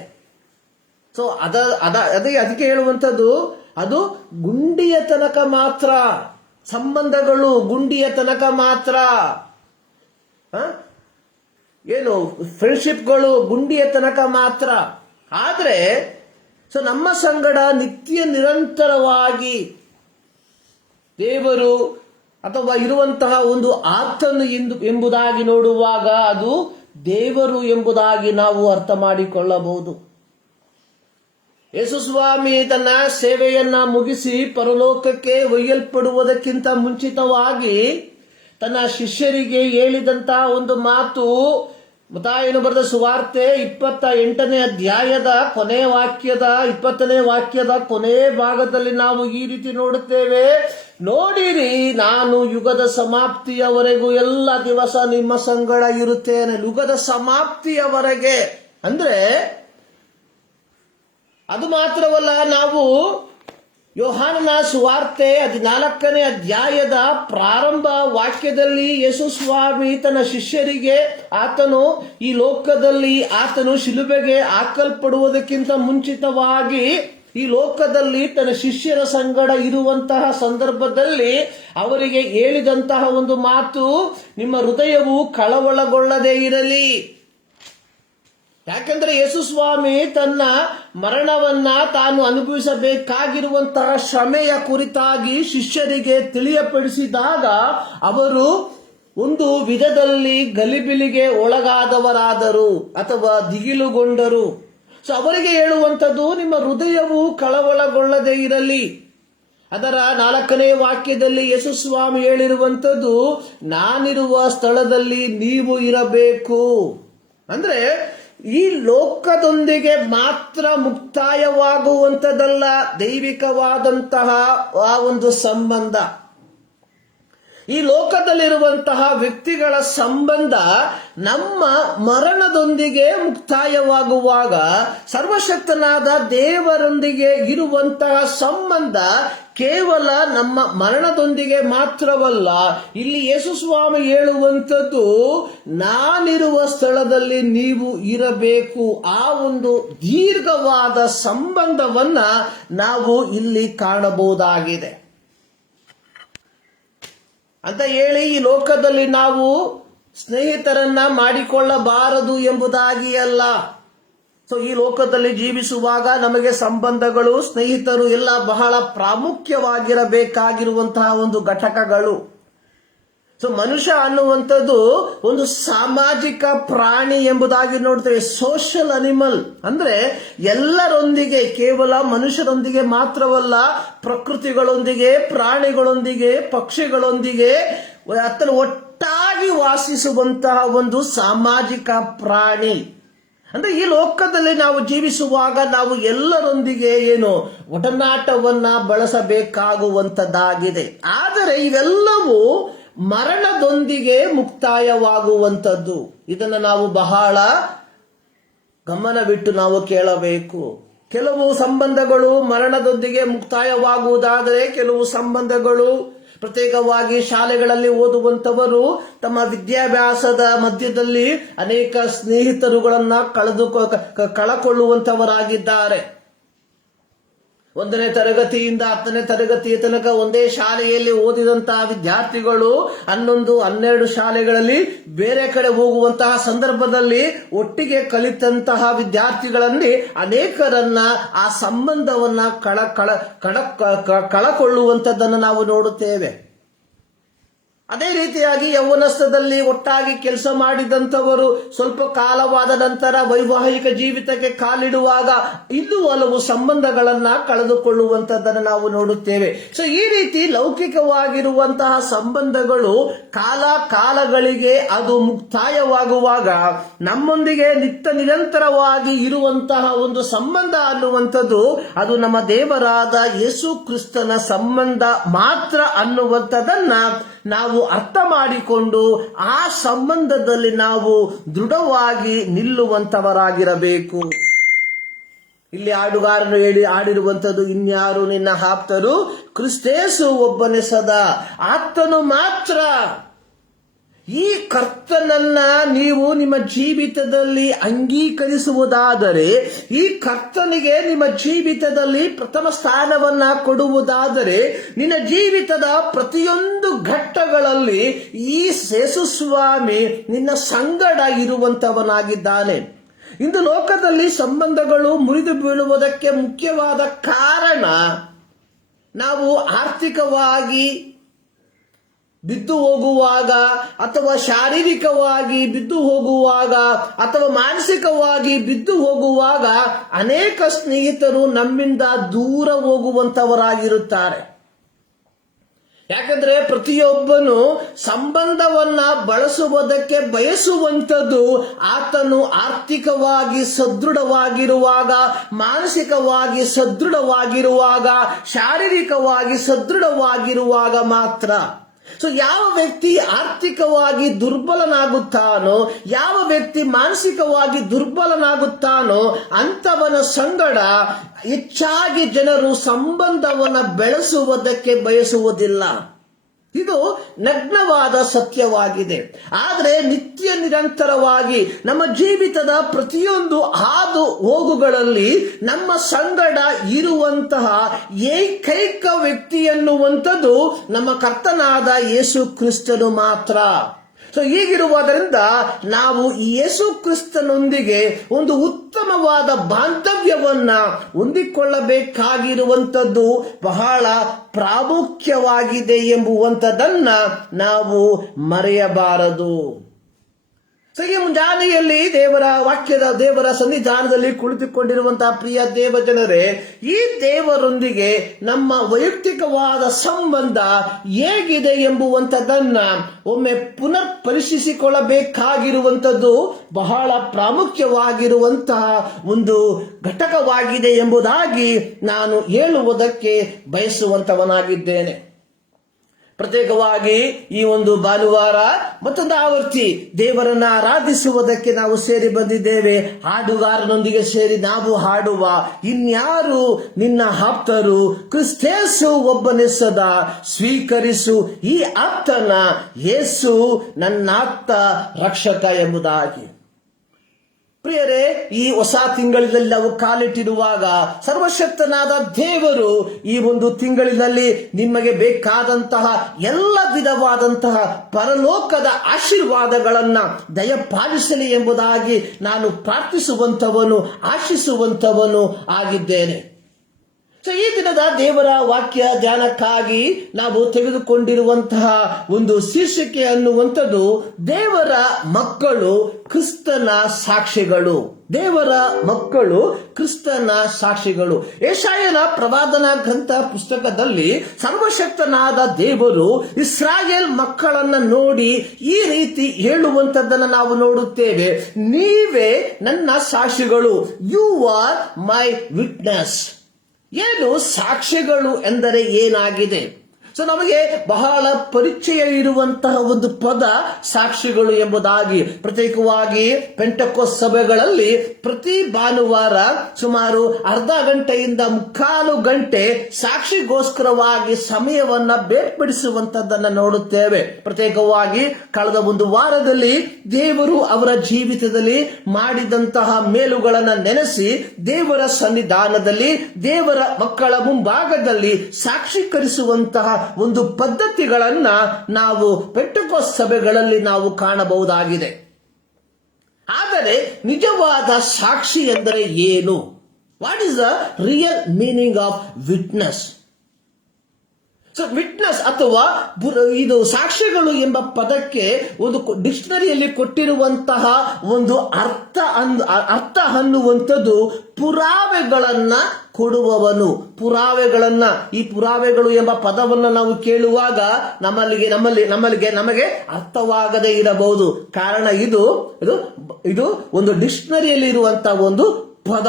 ಸೊ ಅದಕ್ಕೆ ಹೇಳುವಂಥದ್ದು ಅದು ಗುಂಡಿಯ ತನಕ ಮಾತ್ರ. ಸಂಬಂಧಗಳು ಗುಂಡಿಯ ತನಕ ಮಾತ್ರ. ಏನು ಫ್ರೆಂಡ್ಶಿಪ್ಗಳು ಗುಂಡಿಯ ತನಕ ಮಾತ್ರ. ಆದ್ರೆ ಸೊ ನಮ್ಮ ಸಂಗಡ ನಿತ್ಯ ನಿರಂತರವಾಗಿ ದೇವರು ಅಥವಾ ಇರುವಂತಹ ಒಂದು ಆತನು ಎಂಬುದಾಗಿ ನೋಡುವಾಗ ಅದು ದೇವರು ಎಂಬುದಾಗಿ ನಾವು ಅರ್ಥ ಮಾಡಿಕೊಳ್ಳಬಹುದು. ಯೇಸು ಸ್ವಾಮಿ ತನ್ನ ಸೇವೆಯನ್ನ ಮುಗಿಸಿ ಪರಲೋಕಕ್ಕೆ ಒಯ್ಯಲ್ಪಡುವುದಕ್ಕಿಂತ ಮುಂಚಿತವಾಗಿ ತನ್ನ ಶಿಷ್ಯರಿಗೆ ಹೇಳಿದಂತಹ ಒಂದು ಮಾತು, ಮತ್ತಾಯನು ಬರೆದ ಸುವಾರ್ತೆ 28ನೇ ಅಧ್ಯಾಯದ ಕೊನೆ ವಾಕ್ಯದ 20ನೇ ವಾಕ್ಯದ ಕೊನೆ ಭಾಗದಲ್ಲಿ ನಾವು ಈ ರೀತಿ ನೋಡುತ್ತೇವೆ. ನೋಡಿರಿ, ನಾನು ಯುಗದ ಸಮಾಪ್ತಿಯವರೆಗೂ ಎಲ್ಲ ದಿವಸ ನಿಮ್ಮ ಸಂಗಡ ಇರುತ್ತೇನೆ. ಯುಗದ ಸಮಾಪ್ತಿಯವರೆಗೆ ಅಂದ್ರೆ ಅದು ಮಾತ್ರವಲ್ಲ, ನಾವು ಯೋಹಾನನ ಸುವಾರ್ತೆ 14ನೇ ಅಧ್ಯಾಯದ ಪ್ರಾರಂಭ ವಾಕ್ಯದಲ್ಲಿ ಯೇಸು ಸ್ವಾಮಿ ತನ್ನ ಶಿಷ್ಯರಿಗೆ ಆತನು ಈ ಲೋಕದಲ್ಲಿ ಆತನು ಶಿಲುಬೆಗೆ ಹಾಕಲ್ಪಡುವುದಕ್ಕಿಂತ ಮುಂಚಿತವಾಗಿ ಈ ಲೋಕದಲ್ಲಿ ತನ್ನ ಶಿಷ್ಯರ ಸಂಗಡ ಇರುವಂತಹ ಸಂದರ್ಭದಲ್ಲಿ ಅವರಿಗೆ ಹೇಳಿದಂತಹ ಒಂದು ಮಾತು, ನಿಮ್ಮ ಹೃದಯವು ಕಳವಳಗೊಳ್ಳದೇ ಇರಲಿ. ಯಾಕೆಂದ್ರೆ ಯೇಸು ಸ್ವಾಮಿ ತನ್ನ ಮರಣವನ್ನ ತಾನು ಅನುಭವಿಸಬೇಕಾಗಿರುವಂತಹ ಶ್ರಮೆಯ ಕುರಿತಾಗಿ ಶಿಷ್ಯರಿಗೆ ತಿಳಿಯಪಡಿಸಿದಾಗ ಅವರು ಒಂದು ವಿಧದಲ್ಲಿ ಗಲಿಬಿಲಿಗೆ ಒಳಗಾದವರಾದರು ಅಥವಾ ದಿಗಿಲುಗೊಂಡರು. ಸೊ ಅವರಿಗೆ ಹೇಳುವಂಥದ್ದು, ನಿಮ್ಮ ಹೃದಯವು ಕಳವಳಗೊಳ್ಳದೇ ಇರಲಿ. ಅದರ 4ನೇ ವಾಕ್ಯದಲ್ಲಿ ಯೇಸು ಸ್ವಾಮಿ ಹೇಳಿರುವಂಥದ್ದು, ನಾನಿರುವ ಸ್ಥಳದಲ್ಲಿ ನೀವು ಇರಬೇಕು. ಅಂದ್ರೆ ಈ ಲೋಕದೊಂದಿಗೆ ಮಾತ್ರ ಮುಕ್ತಾಯವಾಗುವಂಥದ್ದಲ್ಲ ದೈವಿಕವಾದಂತಹ ಆ ಒಂದು ಸಂಬಂಧ. ಈ ಲೋಕದಲ್ಲಿರುವಂತಹ ವ್ಯಕ್ತಿಗಳ ಸಂಬಂಧ ನಮ್ಮ ಮರಣದೊಂದಿಗೆ ಮುಕ್ತಾಯವಾಗುವಾಗ ಸರ್ವಶಕ್ತನಾದ ದೇವರೊಂದಿಗೆ ಇರುವಂತಹ ಸಂಬಂಧ ಕೇವಲ ನಮ್ಮ ಮರಣದೊಂದಿಗೆ ಮಾತ್ರವಲ್ಲ. ಇಲ್ಲಿ ಯೇಸು ಸ್ವಾಮಿ ಹೇಳುವಂಥದ್ದು, ನಾನಿರುವ ಸ್ಥಳದಲ್ಲಿ ನೀವು ಇರಬೇಕು. ಆ ಒಂದು ದೀರ್ಘವಾದ ಸಂಬಂಧವನ್ನ ನಾವು ಇಲ್ಲಿ ಕಾಣಬಹುದಾಗಿದೆ. ಅಂತ ಹೇಳಿ ಈ ಲೋಕದಲ್ಲಿ ನಾವು ಸ್ನೇಹಿತರನ್ನ ಮಾಡಿಕೊಳ್ಳಬಾರದು ಎಂಬುದಾಗಿ ಅಲ್ಲ. ಸೊ ಈ ಲೋಕದಲ್ಲಿ ಜೀವಿಸುವಾಗ ನಮಗೆ ಸಂಬಂಧಗಳು, ಸ್ನೇಹಿತರು ಎಲ್ಲ ಬಹಳ ಪ್ರಾಮುಖ್ಯವಾಗಿರಬೇಕಾಗಿರುವಂತಹ ಒಂದು ಘಟಕಗಳು. ಸೊ ಮನುಷ್ಯ ಅನ್ನುವಂಥದ್ದು ಒಂದು ಸಾಮಾಜಿಕ ಪ್ರಾಣಿ ಎಂಬುದಾಗಿ ನೋಡ್ತೇವೆ. ಸೋಷಿಯಲ್ ಅನಿಮಲ್ ಅಂದ್ರೆ ಎಲ್ಲರೊಂದಿಗೆ, ಕೇವಲ ಮನುಷ್ಯರೊಂದಿಗೆ ಮಾತ್ರವಲ್ಲ, ಪ್ರಕೃತಿಗಳೊಂದಿಗೆ, ಪ್ರಾಣಿಗಳೊಂದಿಗೆ, ಪಕ್ಷಿಗಳೊಂದಿಗೆ ಒಟ್ಟಾಗಿ ವಾಸಿಸುವಂತಹ ಒಂದು ಸಾಮಾಜಿಕ ಪ್ರಾಣಿ. ಅಂದ್ರೆ ಈ ಲೋಕದಲ್ಲಿ ನಾವು ಜೀವಿಸುವಾಗ ನಾವು ಎಲ್ಲರೊಂದಿಗೆ ಒಡನಾಟವನ್ನ ಬಳಸಬೇಕಾಗುವಂತದ್ದಾಗಿದೆ. ಆದರೆ ಇವೆಲ್ಲವೂ ಮರಣದೊಂದಿಗೆ ಮುಕ್ತಾಯವಾಗುವಂಥದ್ದು. ಇದನ್ನು ನಾವು ಬಹಳ ಗಮನವಿಟ್ಟು ನಾವು ಕೇಳಬೇಕು. ಕೆಲವು ಸಂಬಂಧಗಳು ಮರಣದೊಂದಿಗೆ ಮುಕ್ತಾಯವಾಗುವುದಾದರೆ, ಕೆಲವು ಸಂಬಂಧಗಳು ಪ್ರತ್ಯೇಕವಾಗಿ ಶಾಲೆಗಳಲ್ಲಿ ಓದುವಂತವರು ತಮ್ಮ ವಿದ್ಯಾಭ್ಯಾಸದ ಮಧ್ಯದಲ್ಲಿ ಅನೇಕ ಸ್ನೇಹಿತರುಗಳನ್ನ ಕಳಕೊಳ್ಳುವಂತವರಾಗಿದ್ದಾರೆ. 1ನೇ ತರಗತಿಯಿಂದ 10ನೇ ತರಗತಿಯ ತನಕ ಒಂದೇ ಶಾಲೆಯಲ್ಲಿ ಓದಿದಂತಹ ವಿದ್ಯಾರ್ಥಿಗಳು 11, 12 ಶಾಲೆಗಳಲ್ಲಿ ಬೇರೆ ಕಡೆ ಹೋಗುವಂತಹ ಸಂದರ್ಭದಲ್ಲಿ ಒಟ್ಟಿಗೆ ಕಲಿತಂತಹ ವಿದ್ಯಾರ್ಥಿಗಳಲ್ಲಿ ಅನೇಕರನ್ನ ಆ ಸಂಬಂಧವನ್ನ ಕಳಕೊಳ್ಳುವಂಥದ್ದನ್ನು ನಾವು ನೋಡುತ್ತೇವೆ. ಅದೇ ರೀತಿಯಾಗಿ ಯೌವನಸ್ಥದಲ್ಲಿ ಒಟ್ಟಾಗಿ ಕೆಲಸ ಮಾಡಿದಂಥವರು ಸ್ವಲ್ಪ ಕಾಲವಾದ ನಂತರ ವೈವಾಹಿಕ ಜೀವಿತಕ್ಕೆ ಕಾಲಿಡುವಾಗ ಇಲ್ಲೂ ಹಲವು ಸಂಬಂಧಗಳನ್ನ ಕಳೆದುಕೊಳ್ಳುವಂತದ್ದನ್ನು ನಾವು ನೋಡುತ್ತೇವೆ. ಸೊ ಈ ರೀತಿ ಲೌಕಿಕವಾಗಿರುವಂತಹ ಸಂಬಂಧಗಳು ಕಾಲಗಳಿಗೆ ಅದು ಮುಕ್ತಾಯವಾಗುವಾಗ ನಮ್ಮೊಂದಿಗೆ ನಿರಂತರವಾಗಿ ಇರುವಂತಹ ಒಂದು ಸಂಬಂಧ ಅನ್ನುವಂಥದ್ದು ಅದು ನಮ್ಮ ದೇವರಾದ ಯೇಸು ಕ್ರಿಸ್ತನ ಸಂಬಂಧ ಮಾತ್ರ ಅನ್ನುವಂಥದ್ದನ್ನ ನಾವು ಅರ್ಥ ಮಾಡಿಕೊಂಡು ಆ ಸಂಬಂಧದಲ್ಲಿ ನಾವು ದೃಢವಾಗಿ ನಿಲ್ಲುವಂತವರಾಗಿರಬೇಕು. ಇಲ್ಲಿ ಹಾಡುಗಾರನು ಆಡಿರುವಂಥದ್ದು, ಇನ್ಯಾರು ನಿನ್ನ ಆಪ್ತರು, ಕ್ರಿಸ್ತೇಸು ಒಬ್ಬನೇ ಸದಾ, ಆತನು ಮಾತ್ರ. ಈ ಕರ್ತನನ್ನ ನೀವು ನಿಮ್ಮ ಜೀವಿತದಲ್ಲಿ ಅಂಗೀಕರಿಸುವುದಾದರೆ, ಈ ಕರ್ತನಿಗೆ ನಿಮ್ಮ ಜೀವಿತದಲ್ಲಿ ಪ್ರಥಮ ಸ್ಥಾನವನ್ನ ಕೊಡುವುದಾದರೆ, ನಿನ್ನ ಜೀವಿತದ ಪ್ರತಿಯೊಂದು ಘಟ್ಟಗಳಲ್ಲಿ ಈ ಯೇಸು ಸ್ವಾಮಿ ನಿನ್ನ ಸಂಗಡ ಇರುವಂತವನಾಗಿದ್ದಾನೆ. ಇಂದು ಲೋಕದಲ್ಲಿ ಸಂಬಂಧಗಳು ಮುರಿದು ಬೀಳುವುದಕ್ಕೆ ಮುಖ್ಯವಾದ ಕಾರಣ ನಾವು ಆರ್ಥಿಕವಾಗಿ ಬಿದ್ದು ಹೋಗುವಾಗ, ಅಥವಾ ಶಾರೀರಿಕವಾಗಿ ಬಿದ್ದು ಹೋಗುವಾಗ, ಅಥವಾ ಮಾನಸಿಕವಾಗಿ ಬಿದ್ದು ಹೋಗುವಾಗ ಅನೇಕ ಸ್ನೇಹಿತರು ನಮ್ಮಿಂದ ದೂರ ಹೋಗುವಂತವರಾಗಿರುತ್ತಾರೆ. ಯಾಕಂದ್ರೆ ಪ್ರತಿಯೊಬ್ಬನು ಸಂಬಂಧವನ್ನ ಬಳಸುವುದಕ್ಕೆ ಬಯಸುವಂಥದ್ದು ಆತನು ಆರ್ಥಿಕವಾಗಿ ಸದೃಢವಾಗಿರುವಾಗ, ಮಾನಸಿಕವಾಗಿ ಸದೃಢವಾಗಿರುವಾಗ, ಶಾರೀರಿಕವಾಗಿ ಸದೃಢವಾಗಿರುವಾಗ ಮಾತ್ರ. ಸೊ ಯಾವ ವ್ಯಕ್ತಿ ಆರ್ಥಿಕವಾಗಿ ದುರ್ಬಲನಾಗುತ್ತಾನೋ, ಯಾವ ವ್ಯಕ್ತಿ ಮಾನಸಿಕವಾಗಿ ದುರ್ಬಲನಾಗುತ್ತಾನೋ ಅಂಥವನ ಸಂಗಡ ಹೆಚ್ಚಾಗಿ ಜನರು ಸಂಬಂಧವನ್ನು ಬೆಳೆಸುವುದಕ್ಕೆ ಬಯಸುವುದಿಲ್ಲ. ಇದು ನಗ್ನವಾದ ಸತ್ಯವಾಗಿದೆ. ಆದರೆ ನಿತ್ಯ ನಿರಂತರವಾಗಿ ನಮ್ಮ ಜೀವಿತದ ಪ್ರತಿಯೊಂದು ಹಾದು ಹೋಗುಗಳಲ್ಲಿ ನಮ್ಮ ಸಂಗಡ ಇರುವಂತಹ ಏಕೈಕ ವ್ಯಕ್ತಿ ಎನ್ನುವಂಥದ್ದು ನಮ್ಮ ಕರ್ತನಾದ ಯೇಸು ಕ್ರಿಸ್ತನು ಮಾತ್ರ. ಸೊ ಹೀಗಿರುವುದರಿಂದ ನಾವು ಯೇಸು ಕ್ರಿಸ್ತನೊಂದಿಗೆ ಒಂದು ಉತ್ತಮವಾದ ಬಾಂಧವ್ಯವನ್ನ ಹೊಂದಿಕೊಳ್ಳಬೇಕಾಗಿರುವಂಥದ್ದು ಬಹಳ ಪ್ರಾಮುಖ್ಯವಾಗಿದೆ ಎಂಬುವಂಥದ್ದನ್ನ ನಾವು ಮರೆಯಬಾರದು. ಸೊ ಈ ಮುಂಜಾನೆಯಲ್ಲಿ ದೇವರ ಸನ್ನಿಧಾನದಲ್ಲಿ ಕುಳಿತುಕೊಂಡಿರುವಂತಹ ಪ್ರಿಯ ದೇವ ಜನರೇ, ಈ ದೇವರೊಂದಿಗೆ ನಮ್ಮ ವೈಯಕ್ತಿಕವಾದ ಸಂಬಂಧ ಹೇಗಿದೆ ಎಂಬುವಂಥದ್ದನ್ನ ಒಮ್ಮೆ ಪುನರ್ ಪರಿಶೀಲಿಸಿಕೊಳ್ಳಬೇಕಾಗಿರುವಂಥದ್ದು ಬಹಳ ಪ್ರಾಮುಖ್ಯವಾಗಿರುವಂತಹ ಒಂದು ಘಟಕವಾಗಿದೆ ಎಂಬುದಾಗಿ ನಾನು ಹೇಳುವುದಕ್ಕೆ ಬಯಸುವಂತವನಾಗಿದ್ದೇನೆ. ಪ್ರತ್ಯೇಕವಾಗಿ ಈ ಒಂದು ಭಾನುವಾರ ಮತ್ತೊಂದು ಆವರ್ತಿ ದೇವರನ್ನ ಆರಾಧಿಸುವುದಕ್ಕೆ ನಾವು ಸೇರಿ ಬಂದಿದ್ದೇವೆ. ಹಾಡುಗಾರನೊಂದಿಗೆ ಸೇರಿ ನಾವು ಹಾಡುವ, ಇನ್ಯಾರು ನಿನ್ನ ಆಪ್ತರು, ಕ್ರಿಸ್ತೇಸು ಒಬ್ಬನೇ ಸದಾ, ಸ್ವೀಕರಿಸು ಈ ಆಪ್ತನ, ಯೇಸು ನನ್ನಾಪ್ತ ರಕ್ಷಕ ಎಂಬುದಾಗಿ. ಪ್ರಿಯರೇ, ಈ ಹೊಸ ತಿಂಗಳಿನಲ್ಲಿ ನಾವು ಕಾಲಿಟ್ಟಿರುವಾಗ ಸರ್ವಶಕ್ತನಾದ ದೇವರು ಈ ಒಂದು ತಿಂಗಳಿನಲ್ಲಿ ನಿಮಗೆ ಬೇಕಾದಂತಹ ಎಲ್ಲ ವಿಧವಾದಂತಹ ಪರಲೋಕದ ಆಶೀರ್ವಾದಗಳನ್ನ ದಯಪಾಲಿಸಲಿ ಎಂಬುದಾಗಿ ನಾನು ಪ್ರಾರ್ಥಿಸುವಂತವನು, ಆಶಿಸುವಂತವನು ಆಗಿದ್ದೇನೆ. ಸೊ ಈ ದಿನದ ದೇವರ ವಾಕ್ಯ ಧ್ಯಾನಕ್ಕಾಗಿ ನಾವು ತೆಗೆದುಕೊಂಡಿರುವಂತಹ ಒಂದು ಶೀರ್ಷಿಕೆ ಅನ್ನುವಂಥದ್ದು ದೇವರ ಮಕ್ಕಳು ಕ್ರಿಸ್ತನ ಸಾಕ್ಷಿಗಳು. ದೇವರ ಮಕ್ಕಳು ಕ್ರಿಸ್ತನ ಸಾಕ್ಷಿಗಳು. ಯೆಶಾಯನ ಪ್ರವಾದನಾ ಗ್ರಂಥ ಪುಸ್ತಕದಲ್ಲಿ ಸರ್ವಶಕ್ತನಾದ ದೇವರು ಇಸ್ರಾಯೇಲ್ ಮಕ್ಕಳನ್ನ ನೋಡಿ ಈ ರೀತಿ ಹೇಳುವಂತದ್ದನ್ನು ನಾವು ನೋಡುತ್ತೇವೆ. ನೀವೇ ನನ್ನ ಸಾಕ್ಷಿಗಳು, ಯು ಆರ್ ಮೈ ವಿಟ್ನೆಸ್. ಏನು ಸಾಕ್ಷಿಗಳು ಎಂದರೆ ಏನಾಗಿದೆ? ಸೊ ನಮಗೆ ಬಹಳ ಪರಿಚಯ ಇರುವಂತಹ ಒಂದು ಪದ ಸಾಕ್ಷಿಗಳು ಎಂಬುದಾಗಿ. ಪ್ರತ್ಯೇಕವಾಗಿ ಪೆಂಟೆಕೋಸ್ಟ್ ಸಭೆಗಳಲ್ಲಿ ಪ್ರತಿ ಭಾನುವಾರ ಸುಮಾರು ಅರ್ಧ ಗಂಟೆಯಿಂದ 3/4 ಗಂಟೆ ಸಾಕ್ಷಿಗೋಸ್ಕರವಾಗಿ ಸಮಯವನ್ನ ಬೇರ್ಪಡಿಸುವಂತದ್ದನ್ನ ನೋಡುತ್ತೇವೆ. ಪ್ರತ್ಯೇಕವಾಗಿ ಕಳೆದ ಒಂದು ವಾರದಲ್ಲಿ ದೇವರು ಅವರ ಜೀವಿತದಲ್ಲಿ ಮಾಡಿದಂತಹ ಮೇಲುಗಳನ್ನ ನೆನೆಸಿ ದೇವರ ಸನ್ನಿಧಾನದಲ್ಲಿ ದೇವರ ಮಕ್ಕಳ ಮುಂಭಾಗದಲ್ಲಿ ಸಾಕ್ಷೀಕರಿಸುವಂತಹ ಒಂದು ಪದ್ಧತಿಗಳನ್ನ ನಾವು ಪೆಂಟೆಕೋಸ್ಟ್ ಸಭೆಗಳಲ್ಲಿ ನಾವು ಕಾಣಬಹುದಾಗಿದೆ. ಆದರೆ ನಿಜವಾದ ಸಾಕ್ಷಿ ಎಂದರೆ ಏನು? What is the real meaning of witness? So witness ಅಥವಾ ಇದು ಸಾಕ್ಷ್ಯಗಳು ಎಂಬ ಪದಕ್ಕೆ ಒಂದು ಡಿಕ್ಷನರಿಯಲ್ಲಿ ಕೊಟ್ಟಿರುವಂತಹ ಒಂದು ಅರ್ಥ ಅನ್ನುವಂಥದ್ದು ಪುರಾವೆಗಳನ್ನ ಕೊಡುವವನು. ಈ ಪುರಾವೆಗಳು ಎಂಬ ಪದವನ್ನು ನಾವು ಕೇಳುವಾಗ ನಮಗೆ ಅರ್ಥವಾಗದೇ ಇರಬಹುದು. ಕಾರಣ ಇದು ಒಂದು ಡಿಕ್ಷನರಿಯಲ್ಲಿ ಇರುವಂತಹ ಒಂದು ಪದ.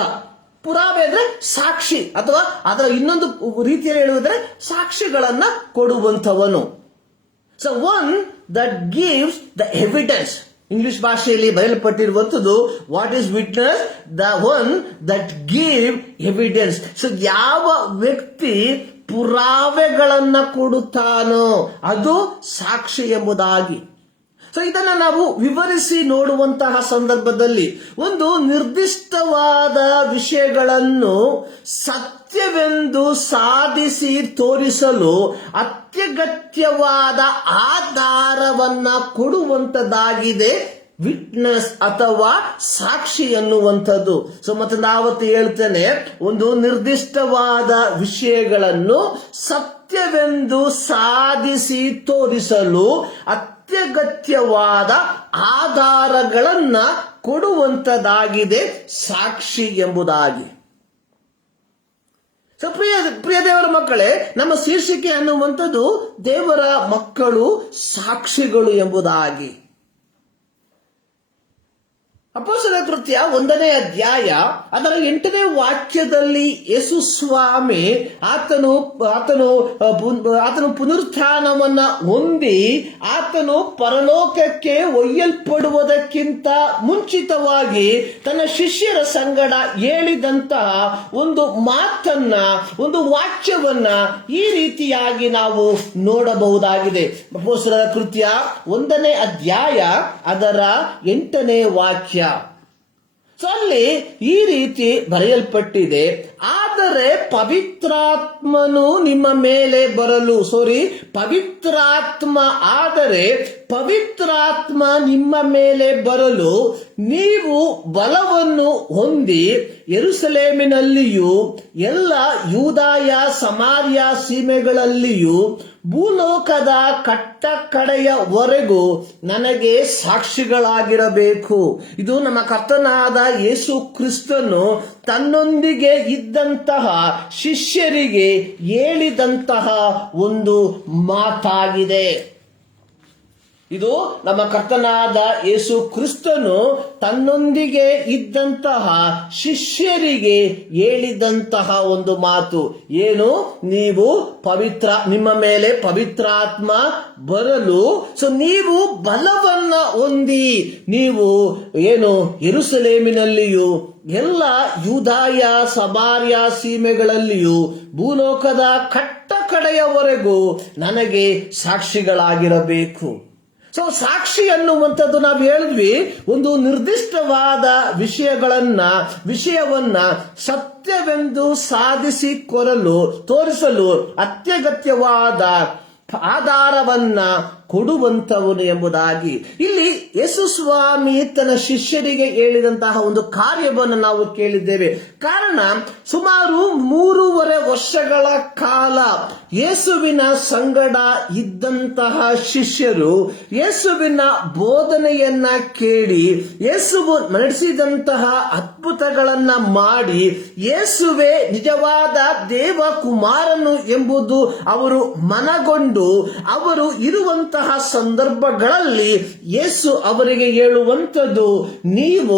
ಪುರಾವೆ ಅಂದ್ರೆ ಸಾಕ್ಷಿ, ಅಥವಾ ಅದರ ಇನ್ನೊಂದು ರೀತಿಯಲ್ಲಿ ಹೇಳುವುದ್ರೆ ಸಾಕ್ಷಿಗಳನ್ನ ಕೊಡುವಂಥವನು. So one that gives the evidence. English ಭಾಷೆಯಲ್ಲಿ ಬರೆಯಲ್ಪಟ್ಟಿರುವಂಥದ್ದು what is witness? The one that give evidence. So ಯಾವ ವ್ಯಕ್ತಿ ಪುರಾವೆಗಳನ್ನ ಕೊಡುತ್ತಾನೋ ಅದು ಸಾಕ್ಷಿ ಎಂಬುದಾಗಿ. ಸೊ ಇದನ್ನ ನಾವು ವಿವರಿಸಿ ನೋಡುವಂತಹ ಸಂದರ್ಭದಲ್ಲಿ ಒಂದು ನಿರ್ದಿಷ್ಟವಾದ ವಿಷಯಗಳನ್ನು ಸತ್ಯವೆಂದು ಸಾಧಿಸಿ ತೋರಿಸಲು ಅತ್ಯಗತ್ಯವಾದ ಆಧಾರವನ್ನ ಕೊಡುವಂತದ್ದಾಗಿದೆ ವಿಟ್ನೆಸ್ ಅಥವಾ ಸಾಕ್ಷಿ ಎನ್ನುವಂಥದ್ದು. ಸೊ ಮತ್ತೆ ನಾವತ್ತು ಹೇಳ್ತೇನೆ, ಒಂದು ನಿರ್ದಿಷ್ಟವಾದ ವಿಷಯಗಳನ್ನು ಸತ್ಯವೆಂದು ಸಾಧಿಸಿ ತೋರಿಸಲು ಅತ್ಯಗತ್ಯವಾದ ಆಧಾರಗಳನ್ನ ಕೊಡುವಂತದ್ದಾಗಿದೆ ಸಾಕ್ಷಿ ಎಂಬುದಾಗಿ. ಸೊ ಪ್ರಿಯ ದೇವರ ಮಕ್ಕಳೇ, ನಮ್ಮ ಶೀರ್ಷಿಕೆ ಅನ್ನುವಂಥದ್ದು ದೇವರ ಮಕ್ಕಳು ಸಾಕ್ಷಿಗಳು ಎಂಬುದಾಗಿ. ಅಪೊಸ್ತಲರ ಕೃತ್ಯ 1ನೇ ಅಧ್ಯಾಯ ಅದರ 8ನೇ ವಾಕ್ಯದಲ್ಲಿ ಯೇಸು ಸ್ವಾಮಿ ಆತನು ಪುನರುತ್ಥಾನವನ್ನ ಹೊಂದಿ ಆತನು ಪರಲೋಕಕ್ಕೆ ಒಯ್ಯಲ್ಪಡುವುದಕ್ಕಿಂತ ಮುಂಚಿತವಾಗಿ ತನ್ನ ಶಿಷ್ಯರ ಸಂಗಡ ಹೇಳಿದಂತಹ ಒಂದು ಮಾತನ್ನ, ಒಂದು ವಾಕ್ಯವನ್ನ ಈ ರೀತಿಯಾಗಿ ನಾವು ನೋಡಬಹುದಾಗಿದೆ. ಅಪೊಸ್ತಲರ ಕೃತ್ಯ 1ನೇ ಅಧ್ಯಾಯ ಅದರ 8ನೇ ವಾಕ್ಯ. ಸೊ ಅಲ್ಲಿ ಈ ರೀತಿ ಬರೆಯಲ್ಪಟ್ಟಿದೆ, ಆದರೆ ಪವಿತ್ರಾತ್ಮನು ನಿಮ್ಮ ಮೇಲೆ ಬರಲು ಪವಿತ್ರಾತ್ಮ ನಿಮ್ಮ ಮೇಲೆ ಬರಲು ನೀವು ಬಲವನ್ನು ಹೊಂದಿ ಯೆರೂಸಲೇಮಿನಲ್ಲಿಯೂ ಎಲ್ಲ ಯೂದಾಯ ಸಮಾರ್ಯ ಸೀಮೆಗಳಲ್ಲಿಯೂ ಭೂಲೋಕದ ಕಟ್ಟಕಡೆಯವರೆಗೂ ನನಗೆ ಸಾಕ್ಷಿಗಳಾಗಿರಬೇಕು. ಇದು ನಮ್ಮ ಕರ್ತನಾದ ಯೇಸು ಕ್ರಿಸ್ತನು ತನ್ನೊಂದಿಗೆ ಇದ್ದಂತಹ ಶಿಷ್ಯರಿಗೆ ಹೇಳಿದಂತಹ ಒಂದು ಮಾತಾಗಿದೆ. ಇದು ನಮ್ಮ ಕರ್ತನಾದ ಯೇಸು ಕ್ರಿಸ್ತನು ತನ್ನೊಂದಿಗೆ ಇದ್ದಂತಹ ಶಿಷ್ಯರಿಗೆ ಹೇಳಿದಂತಹ ಒಂದು ಮಾತು ಏನು? ನಿಮ್ಮ ಮೇಲೆ ಪವಿತ್ರಾತ್ಮ ಬರಲು, ಸೊ ನೀವು ಬಲವನ್ನ ಹೊಂದಿ ನೀವು ಯೆರೂಸಲೇಮಿನಲ್ಲಿಯೂ ಎಲ್ಲ ಯೂದಾಯ ಸಮಾರ್ಯ ಸೀಮೆಗಳಲ್ಲಿಯೂ ಭೂಲೋಕದ ಕಟ್ಟ ಕಡೆಯವರೆಗೂ ನನಗೆ ಸಾಕ್ಷಿಗಳಾಗಿರಬೇಕು. ಸೊ ಸಾಕ್ಷಿ ಅನ್ನುವಂಥದ್ದು ನಾವು ಹೇಳಿದ್ವಿ, ಒಂದು ನಿರ್ದಿಷ್ಟವಾದ ವಿಷಯವನ್ನ ಸತ್ಯವೆಂದು ತೋರಿಸಲು ಅತ್ಯಗತ್ಯವಾದ ಆಧಾರವನ್ನ ಕೊಡುವಂತವನು ಎಂಬುದಾಗಿ. ಇಲ್ಲಿ ಯೇಸು ಸ್ವಾಮಿ ತನ್ನ ಶಿಷ್ಯರಿಗೆ ಹೇಳಿದಂತಹ ಒಂದು ಕಾರ್ಯವನ್ನು ನಾವು ಕೇಳಿದ್ದೇವೆ. ಕಾರಣ ಸುಮಾರು 3.5 ವರ್ಷಗಳ ಕಾಲ ಯೇಸುವಿನ ಸಂಗಡ ಇದ್ದಂತಹ ಶಿಷ್ಯರು ಯೇಸುವಿನ ಬೋಧನೆಯನ್ನ ಕೇಳಿ ಯೇಸುವು ನಡೆಸಿದಂತಹ ಅದ್ಭುತಗಳನ್ನ ಮಾಡಿ ಯೇಸುವೇ ನಿಜವಾದ ದೇವ ಕುಮಾರನು ಎಂಬುದು ಅವರು ಮನಗೊಂಡು ಅವರು ಇರುವಂತಹ ಸಂದರ್ಭಗಳಲ್ಲಿ ಯೇಸು ಅವರಿಗೆ ಹೇಳುವಂಥದ್ದು, ನೀವು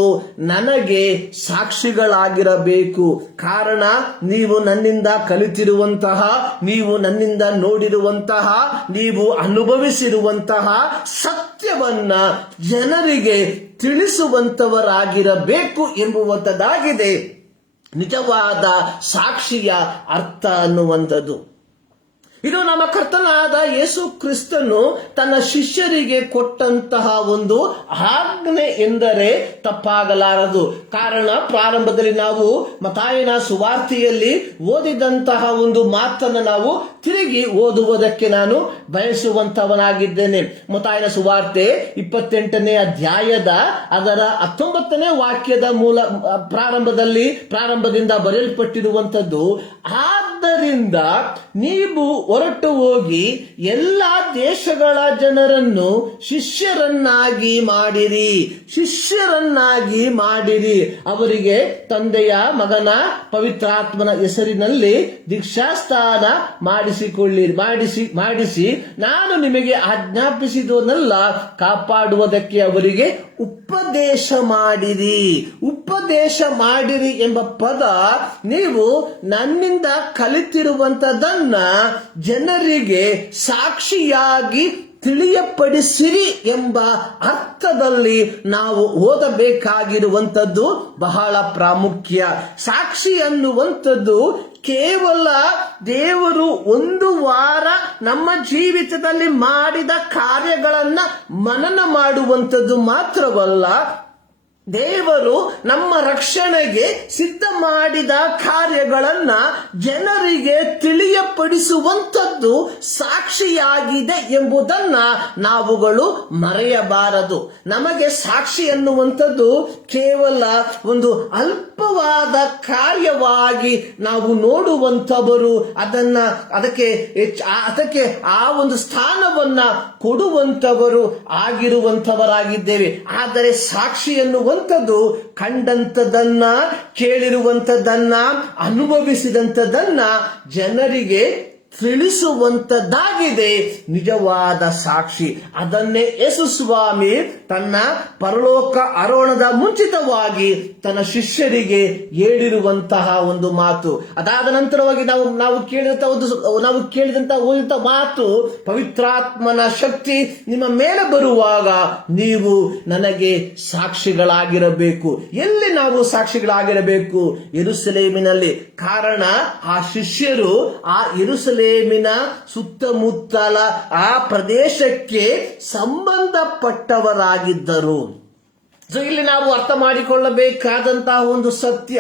ನನಗೆ ಸಾಕ್ಷಿಗಳಾಗಿರಬೇಕು. ಕಾರಣ ನೀವು ನನ್ನಿಂದ ಕಲಿತಿರುವಂತಹ, ನೀವು ನನ್ನಿಂದ ನೋಡಿರುವಂತಹ, ನೀವು ಅನುಭವಿಸಿರುವಂತಹ ಸತ್ಯವನ್ನ ಜನರಿಗೆ ತಿಳಿಸುವಂತವರಾಗಿರಬೇಕು ಎಂಬುವಂಥದ್ದಾಗಿದೆ ನಿಜವಾದ ಸಾಕ್ಷಿಯ ಅರ್ಥ ಅನ್ನುವಂಥದ್ದು. ಇದು ನಮ್ಮ ಕರ್ತನಾದ ಯೇಸು ಕ್ರಿಸ್ತನು ತನ್ನ ಶಿಷ್ಯರಿಗೆ ಕೊಟ್ಟಂತಹ ಒಂದು ಆಜ್ಞೆ ಎಂದರೆ ತಪ್ಪಾಗಲಾರದು. ಕಾರಣ ಪ್ರಾರಂಭದಲ್ಲಿ ನಾವು ಮತ್ತಾಯನ ಸುವಾರ್ತೆಯಲ್ಲಿ ಓದಿದಂತಹ ಒಂದು ಮಾತನ್ನು ನಾವು ತಿರುಗಿ ಓದುವುದಕ್ಕೆ ನಾನು ಬಯಸುವಂತವನಾಗಿದ್ದೇನೆ. ಮತ್ತಾಯನ ಸುವಾರ್ತೆ 28ನೇ ಅಧ್ಯಾಯದ ಅದರ 19ನೇ ವಾಕ್ಯದ ಪ್ರಾರಂಭದಿಂದ ಬರೆಯಲ್ಪಟ್ಟಿರುವಂತದ್ದು, ಆದ್ದರಿಂದ ಜನರಿಂದ ನೀವು ಹೊರಟು ಹೋಗಿ ಎಲ್ಲಾ ದೇಶಗಳ ಜನರನ್ನು ಶಿಷ್ಯರನ್ನಾಗಿ ಮಾಡಿರಿ. ಅವರಿಗೆ ತಂದೆಯ, ಮಗನ, ಪವಿತ್ರಾತ್ಮನ ಹೆಸರಿನಲ್ಲಿ ದೀಕ್ಷಾಸ್ನಾನ ಮಾಡಿಸಿ ನಾನು ನಿಮಗೆ ಆಜ್ಞಾಪಿಸಿದವನ್ನೆಲ್ಲ ಕಾಪಾಡುವುದಕ್ಕೆ ಅವರಿಗೆ ಉಪದೇಶ ಮಾಡಿರಿ ಎಂಬ ಪದ, ನೀವು ನನ್ನಿಂದ ಕಲಿತಿರುವಂತದನ್ನ ಜನರಿಗೆ ಸಾಕ್ಷಿಯಾಗಿ ತಿಳಿಯಪಡಿಸಿರಿ ಎಂಬ ಅರ್ಥದಲ್ಲಿ ನಾವು ಓದಬೇಕಾಗಿರುವಂಥದ್ದು ಬಹಳ ಪ್ರಾಮುಖ್ಯ. ಸಾಕ್ಷಿ ಅನ್ನುವಂಥದ್ದು ಕೇವಲ ದೇವರು ಒಂದು ವಾರ ನಮ್ಮ ಜೀವಿತದಲ್ಲಿ ಮಾಡಿದ ಕಾರ್ಯಗಳನ್ನ ಮನನ ಮಾಡುವಂಥದ್ದು ಮಾತ್ರವಲ್ಲ, ದೇವರು ನಮ್ಮ ರಕ್ಷಣೆಗೆ ಸಿದ್ಧ ಮಾಡಿದ ಕಾರ್ಯಗಳನ್ನ ಜನರಿಗೆ ತಿಳಿಯಪಡಿಸುವಂಥದ್ದು ಸಾಕ್ಷಿಯಾಗಿದೆ ಎಂಬುದನ್ನ ನಾವುಗಳು ಮರೆಯಬಾರದು. ನಮಗೆ ಸಾಕ್ಷಿ ಅನ್ನುವಂಥದ್ದು ಕೇವಲ ಒಂದು ಅಲ್ಪವಾದ ಕಾರ್ಯವಾಗಿ ನಾವು ನೋಡುವಂಥವರು, ಅದಕ್ಕೆ ಆ ಒಂದು ಸ್ಥಾನವನ್ನ ಕೊಡುವಂಥವರು ಆಗಿರುವಂಥವರಾಗಿದ್ದೇವೆ. ಆದರೆ ಸಾಕ್ಷಿ ಎನ್ನುವಂಥದ್ದು ಕಂಡಂಥದನ್ನ, ಕೇಳಿರುವಂಥದ್ದನ್ನ, ಅನುಭವಿಸಿದಂಥದನ್ನ ಜನರಿಗೆ ತಿಳಿಸುವಂತದ್ದಾಗಿದೆ ನಿಜವಾದ ಸಾಕ್ಷಿ. ಅದನ್ನೇ ಯೇಸು ಸ್ವಾಮಿ ತನ್ನ ಪರಲೋಕ ಆರೋಹಣದ ಮುಂಚಿತವಾಗಿ ತನ್ನ ಶಿಷ್ಯರಿಗೆ ಹೇಳಿರುವಂತಹ ಒಂದು ಮಾತು. ಅದಾದ ನಂತರವಾಗಿ ನಾವು ಕೇಳಿದಂತಹ ಮಾತು, ಪವಿತ್ರಾತ್ಮನ ಶಕ್ತಿ ನಿಮ್ಮ ಮೇಲೆ ಬರುವಾಗ ನೀವು ನನಗೆ ಸಾಕ್ಷಿಗಳಾಗಿರಬೇಕು. ಎಲ್ಲಿ ನಾವು ಸಾಕ್ಷಿಗಳಾಗಿರಬೇಕು? ಯೆರೂಸಲೇಮಿನಲ್ಲಿ. ಕಾರಣ ಆ ಶಿಷ್ಯರು ಆ ಯೆರೂಸಲೇಮಿನ ಸುತ್ತಮುತ್ತಲ ಆ ಪ್ರದೇಶಕ್ಕೆ ಸಂಬಂಧಪಟ್ಟವರಾಗಿದ್ದರು. ಇಲ್ಲಿ ನಾವು ಅರ್ಥ ಮಾಡಿಕೊಳ್ಳಬೇಕಾದಂತಹ ಒಂದು ಸತ್ಯ,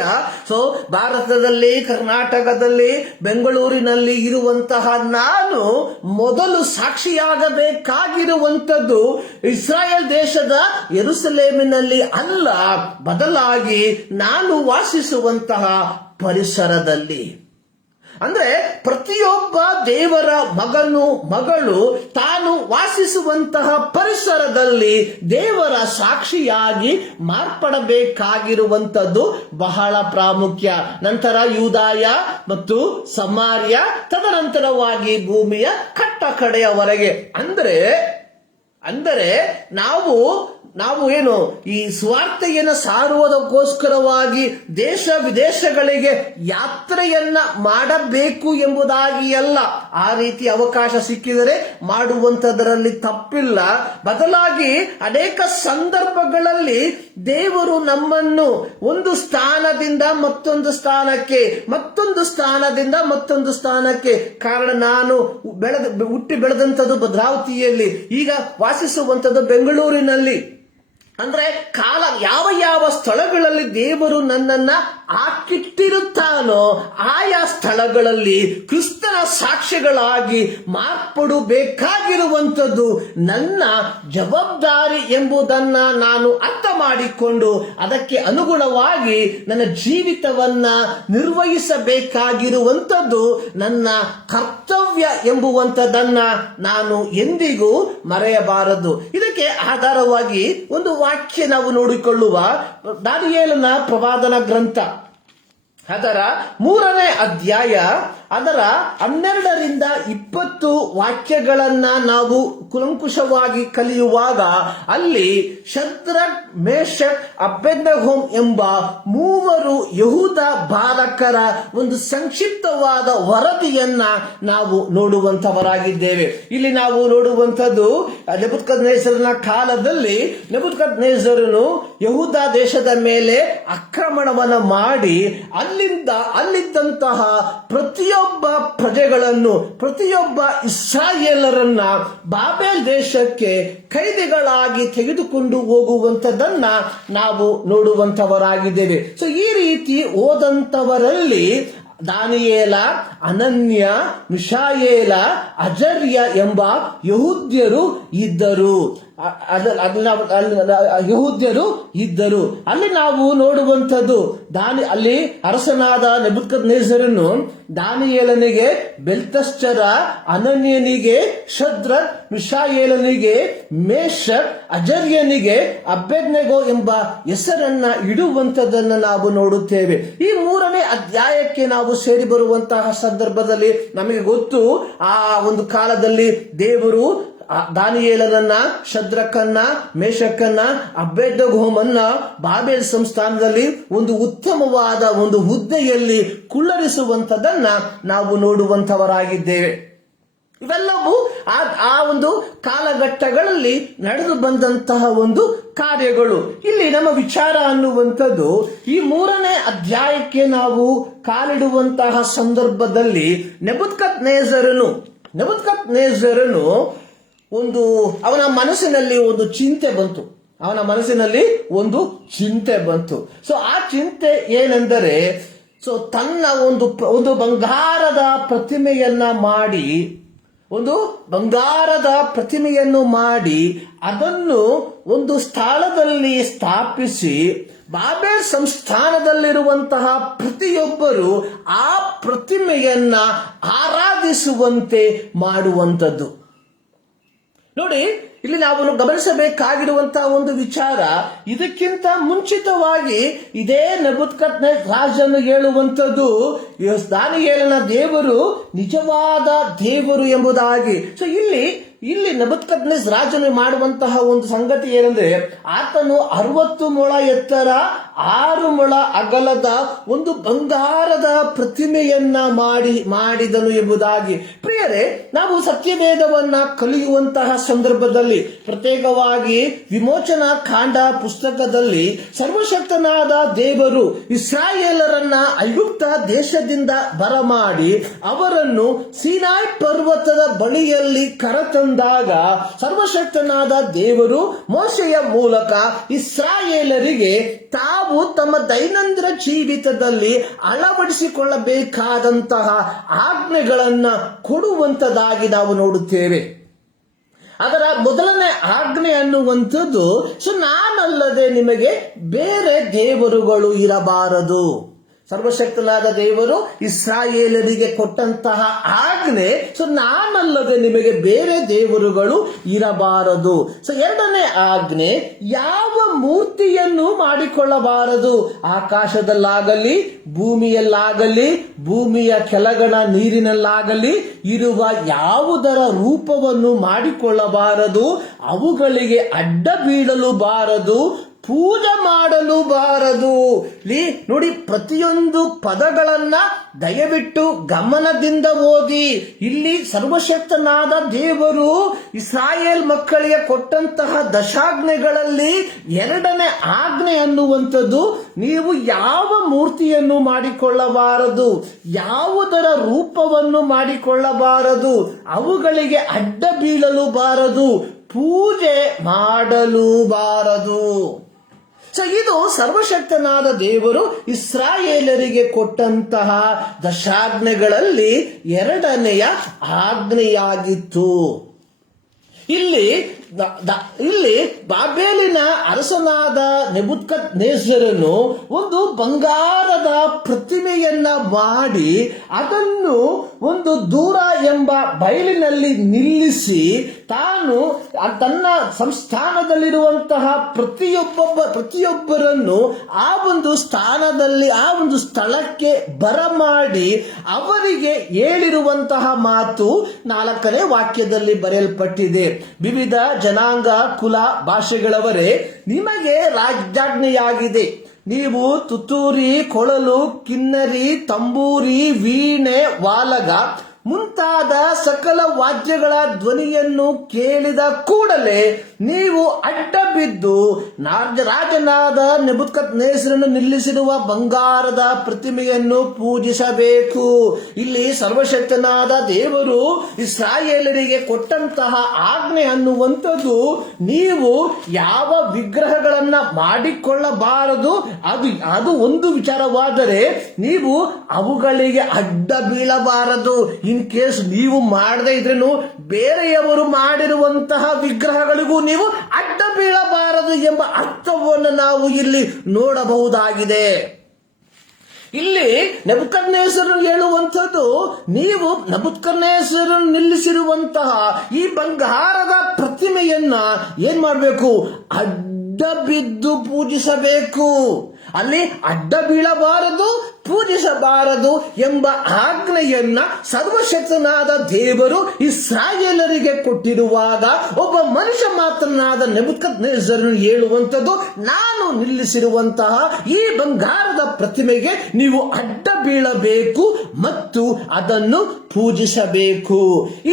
ಭಾರತದಲ್ಲಿ, ಕರ್ನಾಟಕದಲ್ಲಿ, ಬೆಂಗಳೂರಿನಲ್ಲಿ ಇರುವಂತಹ ನಾನು ಮೊದಲು ಸಾಕ್ಷಿಯಾಗಬೇಕಾಗಿರುವಂಥದ್ದು ಇಸ್ರಾಯೇಲ್ ದೇಶದ ಯೆರೂಸಲೇಮಿನಲ್ಲಿ ಅಲ್ಲ, ಬದಲಾಗಿ ನಾನು ವಾಸಿಸುವಂತಹ ಪರಿಸರದಲ್ಲಿ. ಅಂದ್ರೆ ಪ್ರತಿಯೊಬ್ಬ ದೇವರ ಮಗಳು ತಾನು ವಾಸಿಸುವಂತಹ ಪರಿಸರದಲ್ಲಿ ದೇವರ ಸಾಕ್ಷಿಯಾಗಿ ಮಾರ್ಪಡಬೇಕಾಗಿರುವಂಥದ್ದು ಬಹಳ ಪ್ರಾಮುಖ್ಯ. ನಂತರ ಯೂದಾಯ ಮತ್ತು ಸಮಾರ್ಯ, ತದನಂತರವಾಗಿ ಭೂಮಿಯ ಕಟ್ಟ ಕಡೆಯವರೆಗೆ. ಅಂದರೆ ನಾವು ಏನು ಈ ಸ್ವಾರ್ಥೆಯನ್ನು ಸಾರುವುದಕ್ಕೋಸ್ಕರವಾಗಿ ದೇಶ ವಿದೇಶಗಳಿಗೆ ಯಾತ್ರೆಯನ್ನ ಮಾಡಬೇಕು ಎಂಬುದಾಗಿ ಅಲ್ಲ. ಆ ರೀತಿ ಅವಕಾಶ ಸಿಕ್ಕಿದರೆ ಮಾಡುವಂತದರಲ್ಲಿ ತಪ್ಪಿಲ್ಲ. ಬದಲಾಗಿ ಅನೇಕ ಸಂದರ್ಭಗಳಲ್ಲಿ ದೇವರು ನಮ್ಮನ್ನು ಒಂದು ಸ್ಥಾನದಿಂದ ಮತ್ತೊಂದು ಸ್ಥಾನಕ್ಕೆ, ಮತ್ತೊಂದು ಸ್ಥಾನದಿಂದ ಮತ್ತೊಂದು ಸ್ಥಾನಕ್ಕೆ, ಕಾರಣ ನಾನು ಹುಟ್ಟಿ ಬೆಳೆದಂಥದ್ದು ಭದ್ರಾವತಿಯಲ್ಲಿ, ಈಗ ವಾಸಿಸುವಂಥದ್ದು ಬೆಂಗಳೂರಿನಲ್ಲಿ. ಅಂದ್ರೆ ಯಾವ ಸ್ಥಳಗಳಲ್ಲಿ ದೇವರು ನನ್ನನ್ನ ಹಾಕಿಟ್ಟಿರುತ್ತಾನೋ ಆಯಾ ಸ್ಥಳಗಳಲ್ಲಿ ಕ್ರಿಸ್ತನ ಸಾಕ್ಷಿಗಳಾಗಿ ಮಾರ್ಪಡಬೇಕಾಗಿರುವಂಥದ್ದು ನನ್ನ ಜವಾಬ್ದಾರಿ ಎಂಬುದನ್ನ ನಾನು ಅರ್ಥ ಮಾಡಿಕೊಂಡು ಅದಕ್ಕೆ ಅನುಗುಣವಾಗಿ ನನ್ನ ಜೀವಿತವನ್ನ ನಿರ್ವಹಿಸಬೇಕಾಗಿರುವಂಥದ್ದು ನನ್ನ ಕರ್ತವ್ಯ ಎಂಬುವಂಥದ್ದನ್ನ ನಾನು ಎಂದಿಗೂ ಮರೆಯಬಾರದು. ಇದಕ್ಕೆ ಆಧಾರವಾಗಿ ಒಂದು ವಾಕ್ಯ ನಾವು ನೋಡಿಕೊಳ್ಳುವ ದಾನಿಯೇಲನ ಪ್ರವಾದನ ಗ್ರಂಥ, ಅದರ 3ನೇ ಅಧ್ಯಾಯ, ಅದರ 12ರಿಂದ 20 ವಾಕ್ಯಗಳನ್ನ ನಾವು ಕುಲಂಕುಷವಾಗಿ ಕಲಿಯುವಾಗ ಅಲ್ಲಿ ಶದ್ರಕ್, ಮೇಷಕ್, ಅಬೇದ್ನೆಗೋ ಎಂಬ 3 ಯಹೂದ ಬಾಲಕರ ಒಂದು ಸಂಕ್ಷಿಪ್ತವಾದ ವರದಿಯನ್ನ ನಾವು ನೋಡುವಂತವರಾಗಿದ್ದೇವೆ. ಇಲ್ಲಿ ನಾವು ನೋಡುವಂಥದ್ದು ನೆಬೂಕದ್ನೆಚ್ಚರನ ಕಾಲದಲ್ಲಿ ನೆಬೂಕದ್ನೆಚ್ಚರನು ಯಹೂದ ದೇಶದ ಮೇಲೆ ಆಕ್ರಮಣವನ್ನ ಮಾಡಿ ಅಲ್ಲಿದ್ದಂತಹ ಪ್ರತಿಯೊಬ್ಬ ಪ್ರಜೆಗಳನ್ನು, ಪ್ರತಿಯೊಬ್ಬ ಇಸ್ರಾಯೇಲರನ್ನ ಬಾಬೆಲ್ ದೇಶಕ್ಕೆ ಕೈದಿಗಳಾಗಿ ತೆಗೆದುಕೊಂಡು ಹೋಗುವಂತದನ್ನ ನಾವು ನೋಡುವಂತವರಾಗಿದ್ದೇವೆ. ಈ ರೀತಿ ಓದಂತವರಲ್ಲಿ ದಾನಿಯೇಲ, ಅನನ್ಯ, ಮಿಶಾಯೇಲ, ಅಜರ್ಯ ಎಂಬ ಯಹೂದ್ಯರು ಇದ್ದರು. ಯಹೂದ್ಯರು ಇದ್ದರು. ಅಲ್ಲಿ ನಾವು ನೋಡುವಂಥದ್ದು ಅಲ್ಲಿ ಅರಸನಾದ ನೆಬೂಕದ್ನೆಚ್ಚರನು ದಾನಿಯೇಲನಿಗೆ, ಬೆಲ್ತಶ್ಚರ, ಅನನ್ಯನಿಗೆ, ಶದ್ರಕ್, ಮಿಶಾಯೇಲನಿಗೆ, ಮೇಷಕ್, ಅಜರ್ಯನಿಗೆ ಅಬೇದ್ನೆಗೋ ಎಂಬ ಹೆಸರನ್ನ ಇಡುವಂಥದ್ದನ್ನು ನಾವು ನೋಡುತ್ತೇವೆ. ಈ 3ನೇ ಅಧ್ಯಾಯಕ್ಕೆ ನಾವು ಸೇರಿ ಬರುವಂತಹ ಸಂದರ್ಭದಲ್ಲಿ ನಮಗೆ ಗೊತ್ತು, ಆ ಒಂದು ಕಾಲದಲ್ಲಿ ದೇವರು ದಾನಿಯೇಲನನ್ನ, ಶದ್ರಕನ್ನ, ಮೇಷಕನ್ನ, ಅಬೇದ್ನೆಗೋವನ್ನ ಬಾಬೆಲ್ ಸಂಸ್ಥಾನದಲ್ಲಿ ಒಂದು ಉತ್ತಮವಾದ ಒಂದು ಹುದ್ದೆಯಲ್ಲಿ ಕುಳ್ಳರಿಸುವಂತದನ್ನ ನಾವು ನೋಡುವಂತವರಾಗಿದ್ದೇವೆ. ಇವೆಲ್ಲವೂ ಆ ಒಂದು ಕಾಲಘಟ್ಟಗಳಲ್ಲಿ ನಡೆದು ಬಂದಂತಹ ಒಂದು ಕಾರ್ಯಗಳು. ಇಲ್ಲಿ ನಮ್ಮ ವಿಚಾರ ಅನ್ನುವಂಥದ್ದು, ಈ 3ನೇ ಅಧ್ಯಾಯಕ್ಕೆ ನಾವು ಕಾಲಿಡುವಂತಹ ಸಂದರ್ಭದಲ್ಲಿ ನೆಬೂಕದ್ನೆಚ್ಚರನು ಅವನ ಮನಸ್ಸಿನಲ್ಲಿ ಒಂದು ಚಿಂತೆ ಬಂತು. ಸೊ ಆ ಚಿಂತೆ ಏನೆಂದರೆ, ತನ್ನ ಒಂದು ಬಂಗಾರದ ಪ್ರತಿಮೆಯನ್ನು ಮಾಡಿ ಅದನ್ನು ಒಂದು ಸ್ಥಳದಲ್ಲಿ ಸ್ಥಾಪಿಸಿ ಬಾಬೆಲ್ ಸಂಸ್ಥಾನದಲ್ಲಿರುವಂತಹ ಪ್ರತಿಯೊಬ್ಬರು ಆ ಪ್ರತಿಮೆಯನ್ನ ಆರಾಧಿಸುವಂತೆ ಮಾಡುವಂಥದ್ದು. ನೋಡಿ, ಇಲ್ಲಿ ನಾವು ಗಮನಿಸಬೇಕಾಗಿರುವಂತಹ ಒಂದು ವಿಚಾರ, ಇದಕ್ಕಿಂತ ಮುಂಚಿತವಾಗಿ ಇದೇ ನೆಬೂಕದ್ನೆಚ್ಚರ ರಾಜನು ಹೇಳುವಂಥದ್ದು, ದಾನಿಯೇಲನ ದೇವರು ನಿಜವಾದ ದೇವರು ಎಂಬುದಾಗಿ. ಸೊ ಇಲ್ಲಿ ನೆಬೂಕದ್ನೆಚ್ಚರ ರಾಜನು ಮಾಡುವಂತಹ ಒಂದು ಸಂಗತಿ ಏನಂದ್ರೆ, ಆತನು 60 ಮೊಳ ಎತ್ತರ, 6 ಮೊಳ ಅಗಲದ ಒಂದು ಬಂಗಾರದ ಪ್ರತಿಮೆಯನ್ನ ಮಾಡಿದನು ಎಂಬುದಾಗಿ. ಪ್ರಿಯರೇ, ನಾವು ಸತ್ಯವೇದವನ್ನ ಕಲಿಯುವಂತಹ ಸಂದರ್ಭದಲ್ಲಿ, ಪ್ರತ್ಯೇಕವಾಗಿ ವಿಮೋಚನಾ ಕಾಂಡ ಪುಸ್ತಕದಲ್ಲಿ, ಸರ್ವಶಕ್ತನಾದ ದೇವರು ಇಸ್ರಾಯೇಲರನ್ನ ಐಗುಪ್ತ ದೇಶದಿಂದ ಬರಮಾಡಿ ಅವರನ್ನು ಸೀನಾಯಿ ಪರ್ವತದ ಬಳಿಯಲ್ಲಿ ಕರೆತಂದಾಗ, ಸರ್ವಶಕ್ತನಾದ ದೇವರು ಮೋಶೆಯ ಮೂಲಕ ಇಸ್ರಾಯೇಲರಿಗೆ ತಾವು ತಮ್ಮ ದೈನಂದಿನ ಜೀವಿತದಲ್ಲಿ ಅಳವಡಿಸಿಕೊಳ್ಳಬೇಕಾದಂತಹ ಆಜ್ಞೆಗಳನ್ನ ಕೊಡುವಂತದಾಗಿ ನಾವು ನೋಡುತ್ತೇವೆ. ಅದರ ಮೊದಲನೇ ಆಜ್ಞೆ ಅನ್ನುವಂಥದ್ದು, ನಾನಲ್ಲದೆ ನಿಮಗೆ ಬೇರೆ ದೇವರುಗಳು ಇರಬಾರದು. ಸರ್ವಶಕ್ತನಾದ ದೇವರು ಇಸ್ರಾಯೇಲರಿಗೆ ಕೊಟ್ಟಂತಹ ಆಜ್ಞೆ, ನಾನಲ್ಲದೆ ನಿಮಗೆ ಬೇರೆ ದೇವರುಗಳು ಇರಬಾರದು. ಎರಡನೇ ಆಜ್ಞೆ, ಯಾವ ಮೂರ್ತಿಯನ್ನು ಮಾಡಿಕೊಳ್ಳಬಾರದು. ಆಕಾಶದಲ್ಲಾಗಲಿ, ಭೂಮಿಯಲ್ಲಾಗಲಿ, ಭೂಮಿಯ ಕೆಳಗಣ ನೀರಿನಲ್ಲಾಗಲಿ ಇರುವ ಯಾವುದರ ರೂಪವನ್ನು ಮಾಡಿಕೊಳ್ಳಬಾರದು. ಅವುಗಳಿಗೆ ಅಡ್ಡ ಬೀಳಲು ಬಾರದು, ಪೂಜೆ ಮಾಡಲು ಬಾರದು. ನೋಡಿ, ಪ್ರತಿಯೊಂದು ಪದಗಳನ್ನ ದಯವಿಟ್ಟು ಗಮನದಿಂದ ಓದಿ. ಇಲ್ಲಿ ಸರ್ವಶಕ್ತನಾದ ದೇವರು ಇಸ್ರಾಯೇಲ್ ಮಕ್ಕಳಿಗೆ ಕೊಟ್ಟಂತಹ ದಶಾಜ್ಞೆಗಳಲ್ಲಿ 2ನೇ ಆಜ್ಞೆ ಅನ್ನುವಂಥದ್ದು, ನೀವು ಯಾವ ಮೂರ್ತಿಯನ್ನು ಮಾಡಿಕೊಳ್ಳಬಾರದು, ಯಾವುದರ ರೂಪವನ್ನು ಮಾಡಿಕೊಳ್ಳಬಾರದು, ಅವುಗಳಿಗೆ ಅಡ್ಡ ಬೀಳಲು ಬಾರದು, ಪೂಜೆ ಮಾಡಲು ಬಾರದು. ಇದು ಸರ್ವಶಕ್ತನಾದ ದೇವರು ಇಸ್ರಾಯೇಲರಿಗೆ ಕೊಟ್ಟಂತಹ ದಶಾಜ್ಞೆಗಳಲ್ಲಿ 2ನೆಯ ಆಜ್ಞೆಯಾಗಿತ್ತು. ಇಲ್ಲಿ ಬಾಬೆಲಿನ ಅರಸನಾದ ನೆಬೂಕದ್ನೆಚ್ಚರನು ಒಂದು ಬಂಗಾರದ ಪ್ರತಿಮೆಯನ್ನ ಮಾಡಿ ಅದನ್ನು ಒಂದು ದೂರ ಎಂಬ ಬಯಲಿನಲ್ಲಿ ನಿಲ್ಲಿಸಿ ತಾನು ತನ್ನ ಸಂಸ್ಥಾನದಲ್ಲಿರುವಂತಹ ಪ್ರತಿಯೊಬ್ಬರನ್ನು ಆ ಒಂದು ಸ್ಥಳಕ್ಕೆ ಬರಮಾಡಿ ಅವರಿಗೆ ಹೇಳಿರುವಂತಹ ಮಾತು 4ನೇ ವಾಕ್ಯದಲ್ಲಿ ಬರೆಯಲ್ಪಟ್ಟಿದೆ. ವಿವಿಧ ಜನಾಂಗ, ಕುಲ, ಭಾಷೆಗಳವರೇ, ನಿಮಗೆ ರಾಜಾಜ್ಞೆಯಾಗಿದೆ. ನೀವು ತುತ್ತೂರಿ, ಕೊಳಲು, ಕಿನ್ನರಿ, ತಂಬೂರಿ, ವೀಣೆ, ವಾಲಗ ಮುಂತಾದ ಸಕಲ ವಾದ್ಯಗಳ ಧ್ವನಿಯನ್ನು ಕೇಳಿದ ಕೂಡಲೇ ನೀವು ಅಡ್ಡ ಬಿದ್ದು ರಾಜನಾದ ನೆಬೂಕದ್ನೆಚ್ಚರನು ನಿಲ್ಲಿಸಿರುವ ಬಂಗಾರದ ಪ್ರತಿಮೆಯನ್ನು ಪೂಜಿಸಬೇಕು. ಇಲ್ಲಿ ಸರ್ವಶಕ್ತನಾದ ದೇವರು ಇಸ್ರಾಯೇಲರಿಗೆ ಕೊಟ್ಟಂತಹ ಆಜ್ಞೆ ಅನ್ನುವಂಥದ್ದು, ನೀವು ಯಾವ ವಿಗ್ರಹಗಳನ್ನ ಮಾಡಿಕೊಳ್ಳಬಾರದು. ಅದು ಒಂದು ವಿಚಾರವಾದರೆ ನೀವು ಅವುಗಳಿಗೆ ಅಡ್ಡ ಬೀಳಬಾರದು. ಇನ್ ಕೇಸ್ ನೀವು ಮಾಡದೇ ಇದ್ರೇನು ಬೇರೆಯವರು ಮಾಡಿರುವಂತಹ ವಿಗ್ರಹಗಳಿಗೂ ನೀವು ಅಡ್ಡ ಬೀಳಬಾರದು ಎಂಬ ಅರ್ಥವನ್ನು ನಾವು ಇಲ್ಲಿ ನೋಡಬಹುದಾಗಿದೆ. ಇಲ್ಲಿ ನೆಬೂಕದ್ನೆಚ್ಚರನು ಹೇಳುವಂಥದ್ದು, ನೀವು ನೆಬೂಕದ್ನೆಚ್ಚರನು ನಿಲ್ಲಿಸಿರುವಂತಹ ಈ ಬಂಗಾರದ ಪ್ರತಿಮೆಯನ್ನ ಏನ್ ಮಾಡಬೇಕು? ಅಡ್ಡ ಬಿದ್ದು ಪೂಜಿಸಬೇಕು. ಅಲ್ಲಿ ಅಡ್ಡ ಬೀಳಬಾರದು, ಪೂಜಿಸಬಾರದು ಎಂಬ ಆಜ್ಞೆಯನ್ನ ಸರ್ವಶಕ್ತನಾದ ದೇವರು ಇಸ್ರಾಯೇಲರಿಗೆ ಕೊಟ್ಟಿರುವಾಗ ಒಬ್ಬ ಮನುಷ್ಯ ಮಾತ್ರನಾದ ನೆಬೂಕದ್ನೆಚ್ಚರನು ಹೇಳುವಂಥದ್ದು, ನಾನು ನಿಲ್ಲಿಸಿರುವಂತಹ ಈ ಬಂಗಾರದ ಪ್ರತಿಮೆಗೆ ನೀವು ಅಡ್ಡ ಬೀಳಬೇಕು ಮತ್ತು ಅದನ್ನು ಪೂಜಿಸಬೇಕು.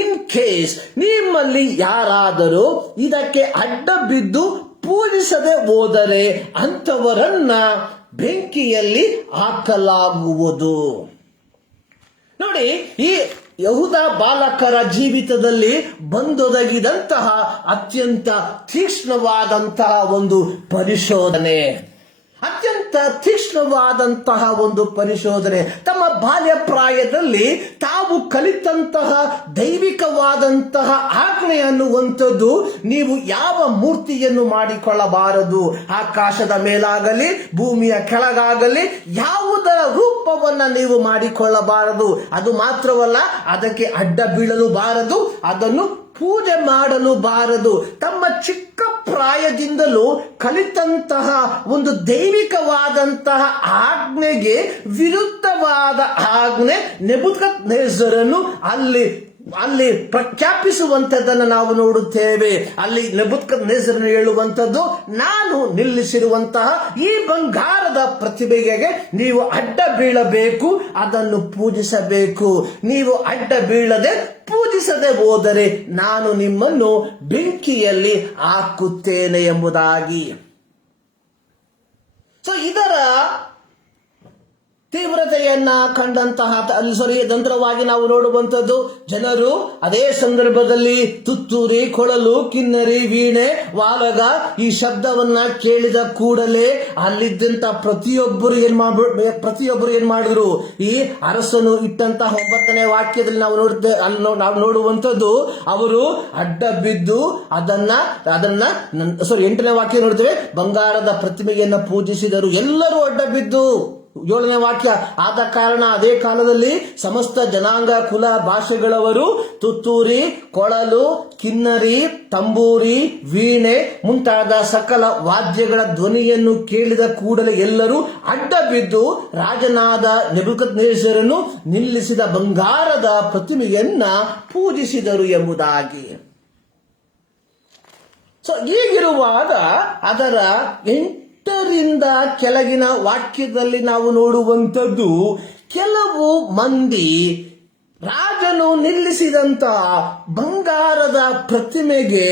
ಇನ್ ಕೇಸ್ ನಿಮ್ಮಲ್ಲಿ ಯಾರಾದರೂ ಇದಕ್ಕೆ ಅಡ್ಡ ಬಿದ್ದು ಪೂಜಿಸದೆ ಹೋದರೆ ಅಂಥವರನ್ನ ಬೆಂಕಿಯಲ್ಲಿ ಹಾಕಲಾಗುವುದು. ನೋಡಿ, ಈ ಯಹೂದ ಬಾಲಕರ ಜೀವಿತದಲ್ಲಿ ಬಂದೊದಗಿದಂತಹ ಅತ್ಯಂತ ತೀಕ್ಷ್ಣವಾದಂತಹ ಒಂದು ಪರಿಶೋಧನೆ, ತಮ್ಮ ಬಾಲ್ಯ ಪ್ರಾಯದಲ್ಲಿ ತಾವು ಕಲಿತಂತಹ ದೈವಿಕವಾದಂತಹ ಆಜ್ಞೆ ಅನ್ನುವಂಥದ್ದು, ನೀವು ಯಾವ ಮೂರ್ತಿಯನ್ನು ಮಾಡಿಕೊಳ್ಳಬಾರದು, ಆಕಾಶದ ಮೇಲಾಗಲಿ ಭೂಮಿಯ ಕೆಳಗಾಗಲಿ ಯಾವುದರ ರೂಪವನ್ನ ನೀವು ಮಾಡಿಕೊಳ್ಳಬಾರದು. ಅದು ಮಾತ್ರವಲ್ಲ, ಅದಕ್ಕೆ ಅಡ್ಡ ಬೀಳಲು ಬಾರದು, ಅದನ್ನು ಪೂಜೆ ಮಾಡಲು ಬಾರದು. ತಮ್ಮ ಚಿಕ್ಕ ಪ್ರಾಯದಿಂದಲೂ ಕಲಿತಂತಹ ಒಂದು ದೈವಿಕವಾದಂತಹ ಆಜ್ಞೆಗೆ ವಿರುದ್ಧವಾದ ಆಜ್ಞೆ ನೆಬೂಕದ್ನೆಚ್ಚರನು ಅಲ್ಲಿ ಪ್ರಖ್ಯಾಪಿಸುವಂತದ್ದನ್ನು ನಾವು ನೋಡುತ್ತೇವೆ. ಅಲ್ಲಿ ನೆಬೂಕದ್ನೆಚ್ಚರನು ಹೇಳುವಂಥದ್ದು, ನಾನು ನಿಲ್ಲಿಸಿರುವಂತಹ ಈ ಬಂಗಾರದ ಪ್ರತಿಮೆಗೆ ನೀವು ಅಡ್ಡ ಬೀಳಬೇಕು, ಅದನ್ನು ಪೂಜಿಸಬೇಕು. ನೀವು ಅಡ್ಡ ಬೀಳದೆ ಪೂಜಿಸದೆ ಹೋದರೆ ನಾನು ನಿಮ್ಮನ್ನು ಬೆಂಕಿಯಲ್ಲಿ ಹಾಕುತ್ತೇನೆ ಎಂಬುದಾಗಿ. ಸೊ ಇದರ ತೀವ್ರತೆಯನ್ನ ಕಂಡಂತಹ ನಂತರವಾಗಿ ನಾವು ನೋಡುವಂಥದ್ದು, ಜನರು ಅದೇ ಸಂದರ್ಭದಲ್ಲಿ ತುತ್ತೂರಿ, ಕೊಳಲು, ಕಿನ್ನರಿ, ವೀಣೆ, ವಾಲಗ ಈ ಶಬ್ದವನ್ನ ಕೇಳಿದ ಕೂಡಲೇ ಅಲ್ಲಿದ್ದಂತ ಪ್ರತಿಯೊಬ್ಬರು ಏನ್ ಮಾಡಿದ್ರು? ಈ ಅರಸನು ಇಟ್ಟಂತಹ 9ನೇ ವಾಕ್ಯದಲ್ಲಿ ನಾವು ನೋಡುವಂಥದ್ದು, ಅವರು ಅಡ್ಡ ಬಿದ್ದು ಅದನ್ನ 8ನೇ ವಾಕ್ಯ ನೋಡ್ತೇವೆ, ಬಂಗಾರದ ಪ್ರತಿಮೆಯನ್ನ ಪೂಜಿಸಿದರು. ಎಲ್ಲರೂ ಅಡ್ಡ ಬಿದ್ದು. 7ನೇ ವಾಕ್ಯ, ಆದ ಕಾರಣ ಅದೇ ಕಾಲದಲ್ಲಿ ಸಮಸ್ತ ಜನಾಂಗ, ಕುಲ, ಭಾಷೆಗಳವರು ತುತ್ತೂರಿ, ಕೊಳಲು, ಕಿನ್ನರಿ, ತಂಬೂರಿ, ವೀಣೆ ಮುಂತಾದ ಸಕಲ ವಾದ್ಯಗಳ ಧ್ವನಿಯನ್ನು ಕೇಳಿದ ಕೂಡಲೇ ಎಲ್ಲರೂ ಅಡ್ಡ ಬಿದ್ದು ರಾಜನಾದ ನೆಬೂಕದ್ನೆಚ್ಚರನು ನಿಲ್ಲಿಸಿದ ಬಂಗಾರದ ಪ್ರತಿಮೆಯನ್ನ ಪೂಜಿಸಿದರು ಎಂಬುದಾಗಿ. ಸೊ ಹೀಗಿರುವಾಗ ಅದರ 8ರಿಂದ ಕೆಳಗಿನ ವಾಕ್ಯದಲ್ಲಿ ನಾವು ನೋಡುವಂಥದ್ದು, ಕೆಲವು ಮಂದಿ ರಾಜನು ನಿಲ್ಲಿಸಿದಂತಹ ಬಂಗಾರದ ಪ್ರತಿಮೆಗೆ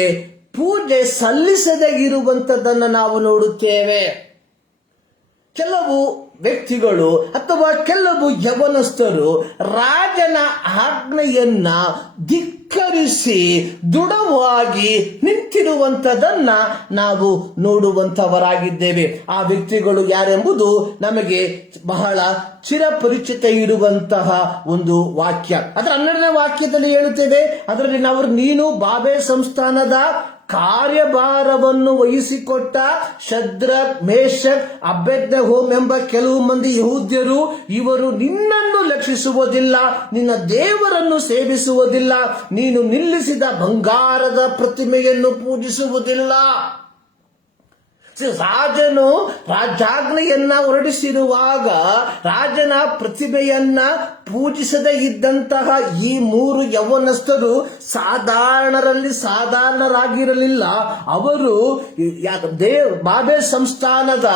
ಪೂಜೆ ಸಲ್ಲಿಸದೇ ಇರುವಂಥದ್ದನ್ನು ನಾವು ನೋಡುತ್ತೇವೆ. ಕೆಲವು ವ್ಯಕ್ತಿಗಳು ಅಥವಾ ಕೆಲವು ಯವನಸ್ಥರು ರಾಜನ ಆಜ್ಞೆಯನ್ನ ಧಿಕ್ಕರಿಸಿ ದೃಢವಾಗಿ ನಿಂತಿರುವಂತದನ್ನ ನಾವು ನೋಡುವಂತವರಾಗಿದ್ದೇವೆ. ಆ ವ್ಯಕ್ತಿಗಳು ಯಾರೆಂಬುದು ನಮಗೆ ಬಹಳ ಚಿರಪರಿಚಿತ ಇರುವಂತಹ ಒಂದು ವಾಕ್ಯ. ಅದರ 12ನೇ ವಾಕ್ಯದಲ್ಲಿ ಹೇಳುತ್ತೇವೆ, ಅದರಲ್ಲಿ ನಾವು, ನೀನು ಬಾಬೆಲ್ ಸಂಸ್ಥಾನದ ಕಾರ್ಯಭಾರವನ್ನು ವಹಿಸಿಕೊಟ್ಟ ಶದ್ರಕ್, ಮೇಷಕ್, ಅಬೇದ್ನೆಗೋ ಎಂಬ ಕೆಲವು ಮಂದಿ ಯಹೂದ್ಯರು, ಇವರು ನಿನ್ನನ್ನು ಲಕ್ಷಿಸುವುದಿಲ್ಲ, ನಿನ್ನ ದೇವರನ್ನು ಸೇವಿಸುವುದಿಲ್ಲ, ನೀನು ನಿಲ್ಲಿಸಿದ ಬಂಗಾರದ ಪ್ರತಿಮೆಯನ್ನು ಪೂಜಿಸುವುದಿಲ್ಲ. ರಾಜನು ರಾಜಾಜ್ಞೆಯನ್ನ ಹೊರಡಿಸಿರುವಾಗ ರಾಜನ ಪ್ರತಿಮೆಯನ್ನ ಪೂಜಿಸದೇ ಇದ್ದಂತಹ ಈ 3 ಯವನಸ್ಥರು ಸಾಧಾರಣರಾಗಿರಲಿಲ್ಲ. ಅವರು ಬಾಬೆಲ್ ಸಂಸ್ಥಾನದ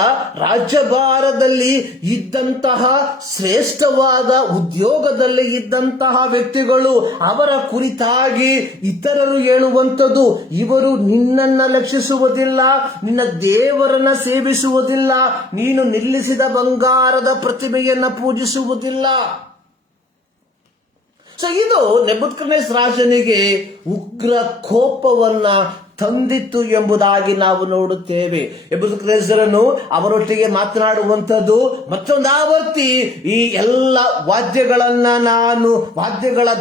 ರಾಜ್ಯಭಾರದಲ್ಲಿ ಇದ್ದಂತಹ ಶ್ರೇಷ್ಠವಾದ ಉದ್ಯೋಗದಲ್ಲಿ ಇದ್ದಂತಹ ವ್ಯಕ್ತಿಗಳು. ಅವರ ಕುರಿತಾಗಿ ಇತರರು ಹೇಳುವಂಥದ್ದು, ಇವರು ನಿನ್ನನ್ನ ಲಕ್ಷಿಸುವುದಿಲ್ಲ, ನಿನ್ನ ದೇವರನ್ನ ಸೇವಿಸುವುದಿಲ್ಲ, ನೀನು ನಿಲ್ಲಿಸಿದ ಬಂಗಾರದ ಪ್ರತಿಮೆಯನ್ನ ಪೂಜಿಸುವುದಿಲ್ಲ. ಸೊ ಇದು ನೆಬೂಕದ್ನೆಚ್ಚರ ರಾಜನಿಗೆ ಉಗ್ರ ಕೋಪವನ್ನ ತಂದಿತ್ತು ಎಂಬುದಾಗಿ ನಾವು ನೋಡುತ್ತೇವೆ. ಎಬುಕದ್ನೆಚ್ಚರನು ಅವರೊಟ್ಟಿಗೆ ಮಾತನಾಡುವಂಥದ್ದು ಮತ್ತೊಂದು ಆವರ್ತಿ, ಈ ಎಲ್ಲ ವಾದ್ಯಗಳ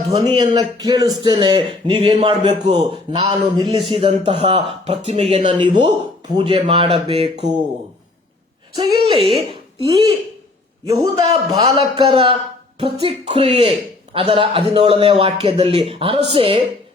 ಧ್ವನಿಯನ್ನ ಕೇಳಿಸ್ತೇನೆ, ನೀವೇನ್ ಮಾಡಬೇಕು, ನಾನು ನಿಲ್ಲಿಸಿದಂತಹ ಪ್ರತಿಮೆಯನ್ನ ನೀವು ಪೂಜೆ ಮಾಡಬೇಕು. ಸೊ ಇಲ್ಲಿ ಈ ಯಹೂದ ಬಾಲಕರ ಪ್ರತಿಕ್ರಿಯೆ ಅದರ 17ನೇ ವಾಕ್ಯದಲ್ಲಿ, ಅರಸೆ,